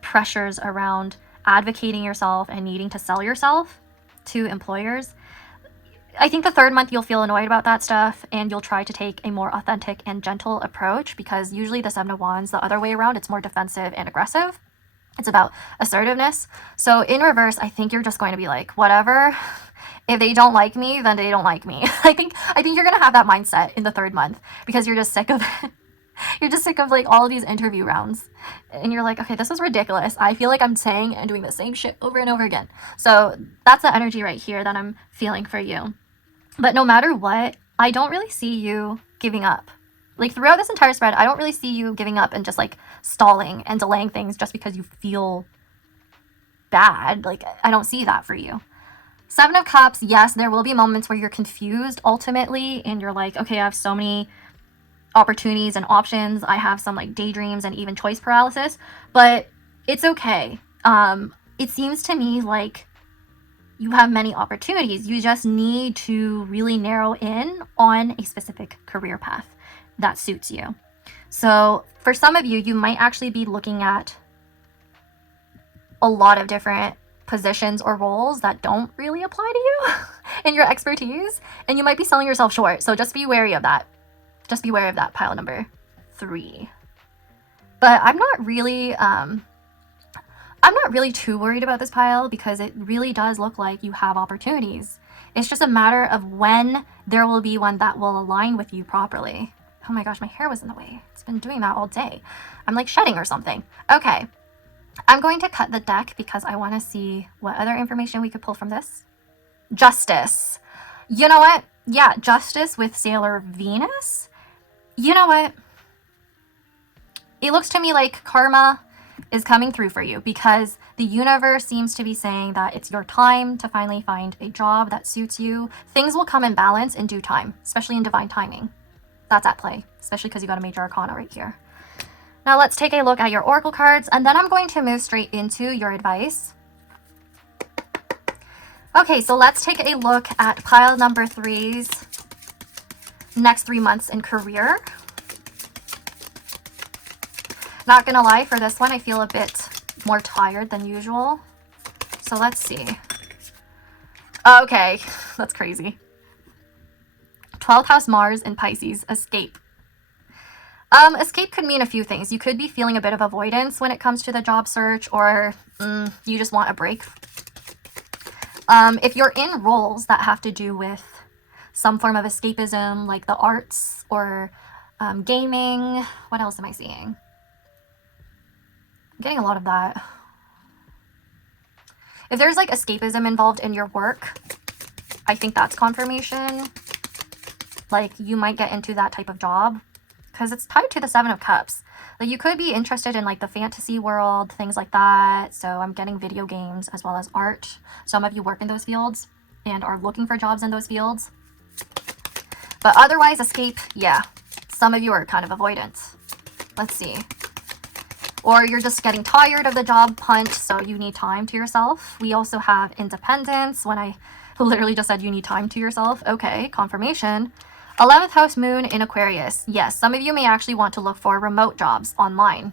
pressures around advocating yourself and needing to sell yourself to employers. I think the third month you'll feel annoyed about that stuff and you'll try to take a more authentic and gentle approach, because usually the 7 of Wands, the other way around, it's more defensive and aggressive. It's about assertiveness. So in reverse, I think you're just going to be like, whatever. If they don't like me, then they don't like me. I think you're gonna have that mindset in the 3rd month because you're just sick of it. You're just sick of like all of these interview rounds. And you're like, okay, this is ridiculous. I feel like I'm saying and doing the same shit over and over again. So that's the energy right here that I'm feeling for you. But no matter what, I don't really see you giving up. Like throughout this entire spread, I don't really see you giving up and just like stalling and delaying things just because you feel bad. Like I don't see that for you. 7 of Cups, yes, there will be moments where you're confused ultimately and you're like, okay, I have so many opportunities and options. I have some like daydreams and even choice paralysis, but it's okay. It seems to me like you have many opportunities. You just need to really narrow in on a specific career path that suits you. So for some of you, you might actually be looking at a lot of different positions or roles that don't really apply to you and your expertise, and you might be selling yourself short. So just be wary of that. Just be aware of that, pile number 3. But I'm not really too worried about this pile because it really does look like you have opportunities. It's just a matter of when there will be one that will align with you properly. Oh my gosh, my hair was in the way. It's been doing that all day. I'm like shedding or something. Okay, I'm going to cut the deck because I want to see what other information we could pull from this. Justice. You know what? Yeah, Justice with Sailor Venus. You know what? It looks to me like karma is coming through for you because the universe seems to be saying that it's your time to finally find a job that suits you. Things will come in balance in due time, especially in divine timing. That's at play, especially because you got a major arcana right here. Now let's take a look at your oracle cards, and then I'm going to move straight into your advice. Okay, so let's take a look at pile number 3's next 3 months in career. Not gonna lie, for this one, I feel a bit more tired than usual. So let's see. Okay, that's crazy. 12th house Mars in Pisces, escape. Escape could mean a few things. You could be feeling a bit of avoidance when it comes to the job search, or you just want a break. If you're in roles that have to do with some form of escapism, like the arts or gaming, what else am I seeing? I'm getting a lot of that. If there's like escapism involved in your work, I think that's confirmation. Like you might get into that type of job because it's tied to the 7 of Cups. Like you could be interested in like the fantasy world, things like that. So I'm getting video games as well as art. Some of you work in those fields and are looking for jobs in those fields. But otherwise, escape, yeah. Some of you are kind of avoidant. Let's see. Or you're just getting tired of the job hunt, so you need time to yourself. We also have independence, when I literally just said you need time to yourself. Okay, confirmation. 11th house moon in Aquarius. Yes, some of you may actually want to look for remote jobs online.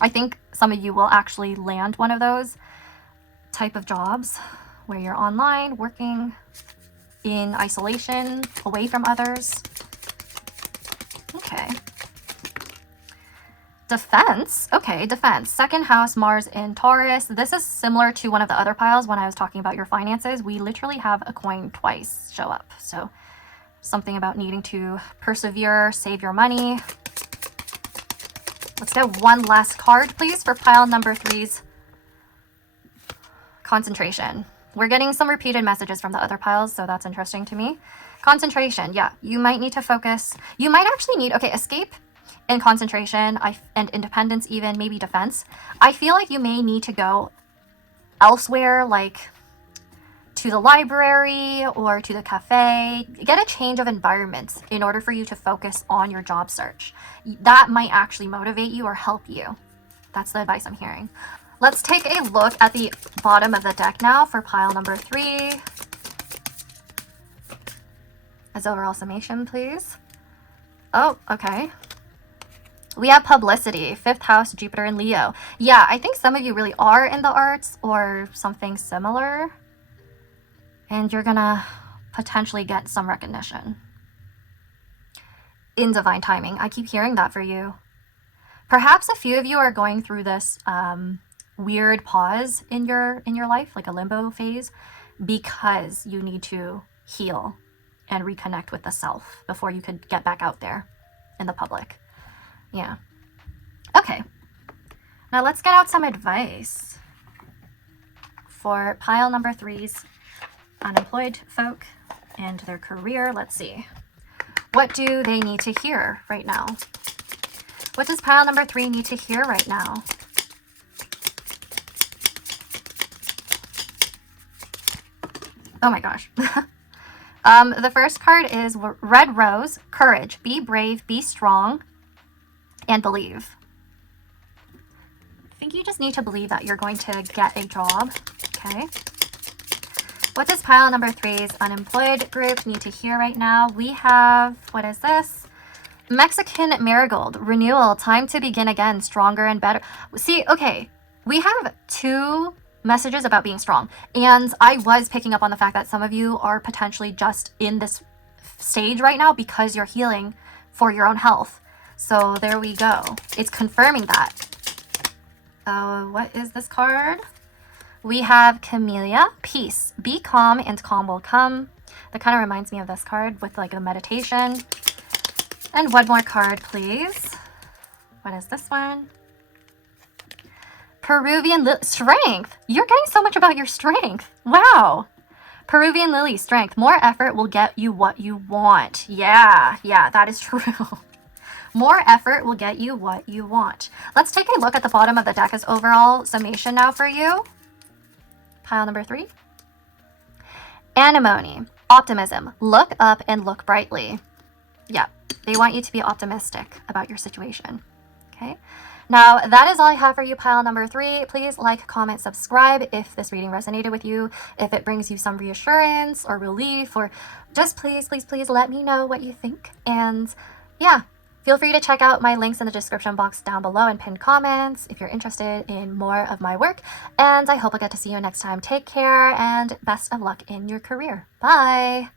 I think some of you will actually land one of those type of jobs where you're online, working in isolation, away from others. Okay. Defense. Okay, defense. 2nd house, Mars in Taurus. This is similar to one of the other piles when I was talking about your finances. We literally have a coin twice show up. So something about needing to persevere, save your money. Let's get one last card, please, for pile number 3's concentration. We're getting some repeated messages from the other piles, so that's interesting to me. Concentration. Yeah, you might need to focus. You might actually need, okay, escape and concentration, and independence, even maybe defense. I feel like you may need to go elsewhere, like to the library or to the cafe. Get a change of environment in order for you to focus on your job search. That might actually motivate you or help you. That's the advice I'm hearing. Let's take a look at the bottom of the deck now for pile number 3. As overall summation, please. Oh, okay. We have publicity, 5th house, Jupiter and Leo. Yeah, I think some of you really are in the arts or something similar. And you're gonna potentially get some recognition in divine timing. I keep hearing that for you. Perhaps a few of you are going through this weird pause in your life, like a limbo phase, because you need to heal and reconnect with the self before you could get back out there in the public. Yeah. Okay. Now let's get out some advice for pile number 3's unemployed folk and their career. Let's see. What do they need to hear right now? What does pile number 3 need to hear right now? Oh my gosh. The first card is Red Rose, courage. Be brave, be strong, and believe. I think you just need to believe that you're going to get a job. Okay. What does pile number 3's unemployed group need to hear right now? We have, what is this? Mexican Marigold, renewal, time to begin again, stronger and better. See, okay, we have 2 messages about being strong, and I was picking up on the fact that some of you are potentially just in this stage right now because you're healing for your own health. So there we go. It's confirming that. What is this card? We have Camellia, peace. Be calm and calm will come. That kind of reminds me of this card with like a meditation. And one more card, please. What is this one? Peruvian strength. You're getting so much about your strength. Wow. Peruvian lily, strength. More effort will get you what you want. Yeah, that is true. More effort will get you what you want. Let's take a look at the bottom of the deck as overall summation now for you. Pile number 3. Anemone, optimism. Look up and look brightly. Yeah, they want you to be optimistic about your situation. Okay. Now, that is all I have for you, pile number 3. Please like, comment, subscribe if this reading resonated with you, if it brings you some reassurance or relief, or just please let me know what you think. And yeah, feel free to check out my links in the description box down below and pinned comments if you're interested in more of my work. And I hope I get to see you next time. Take care and best of luck in your career. Bye!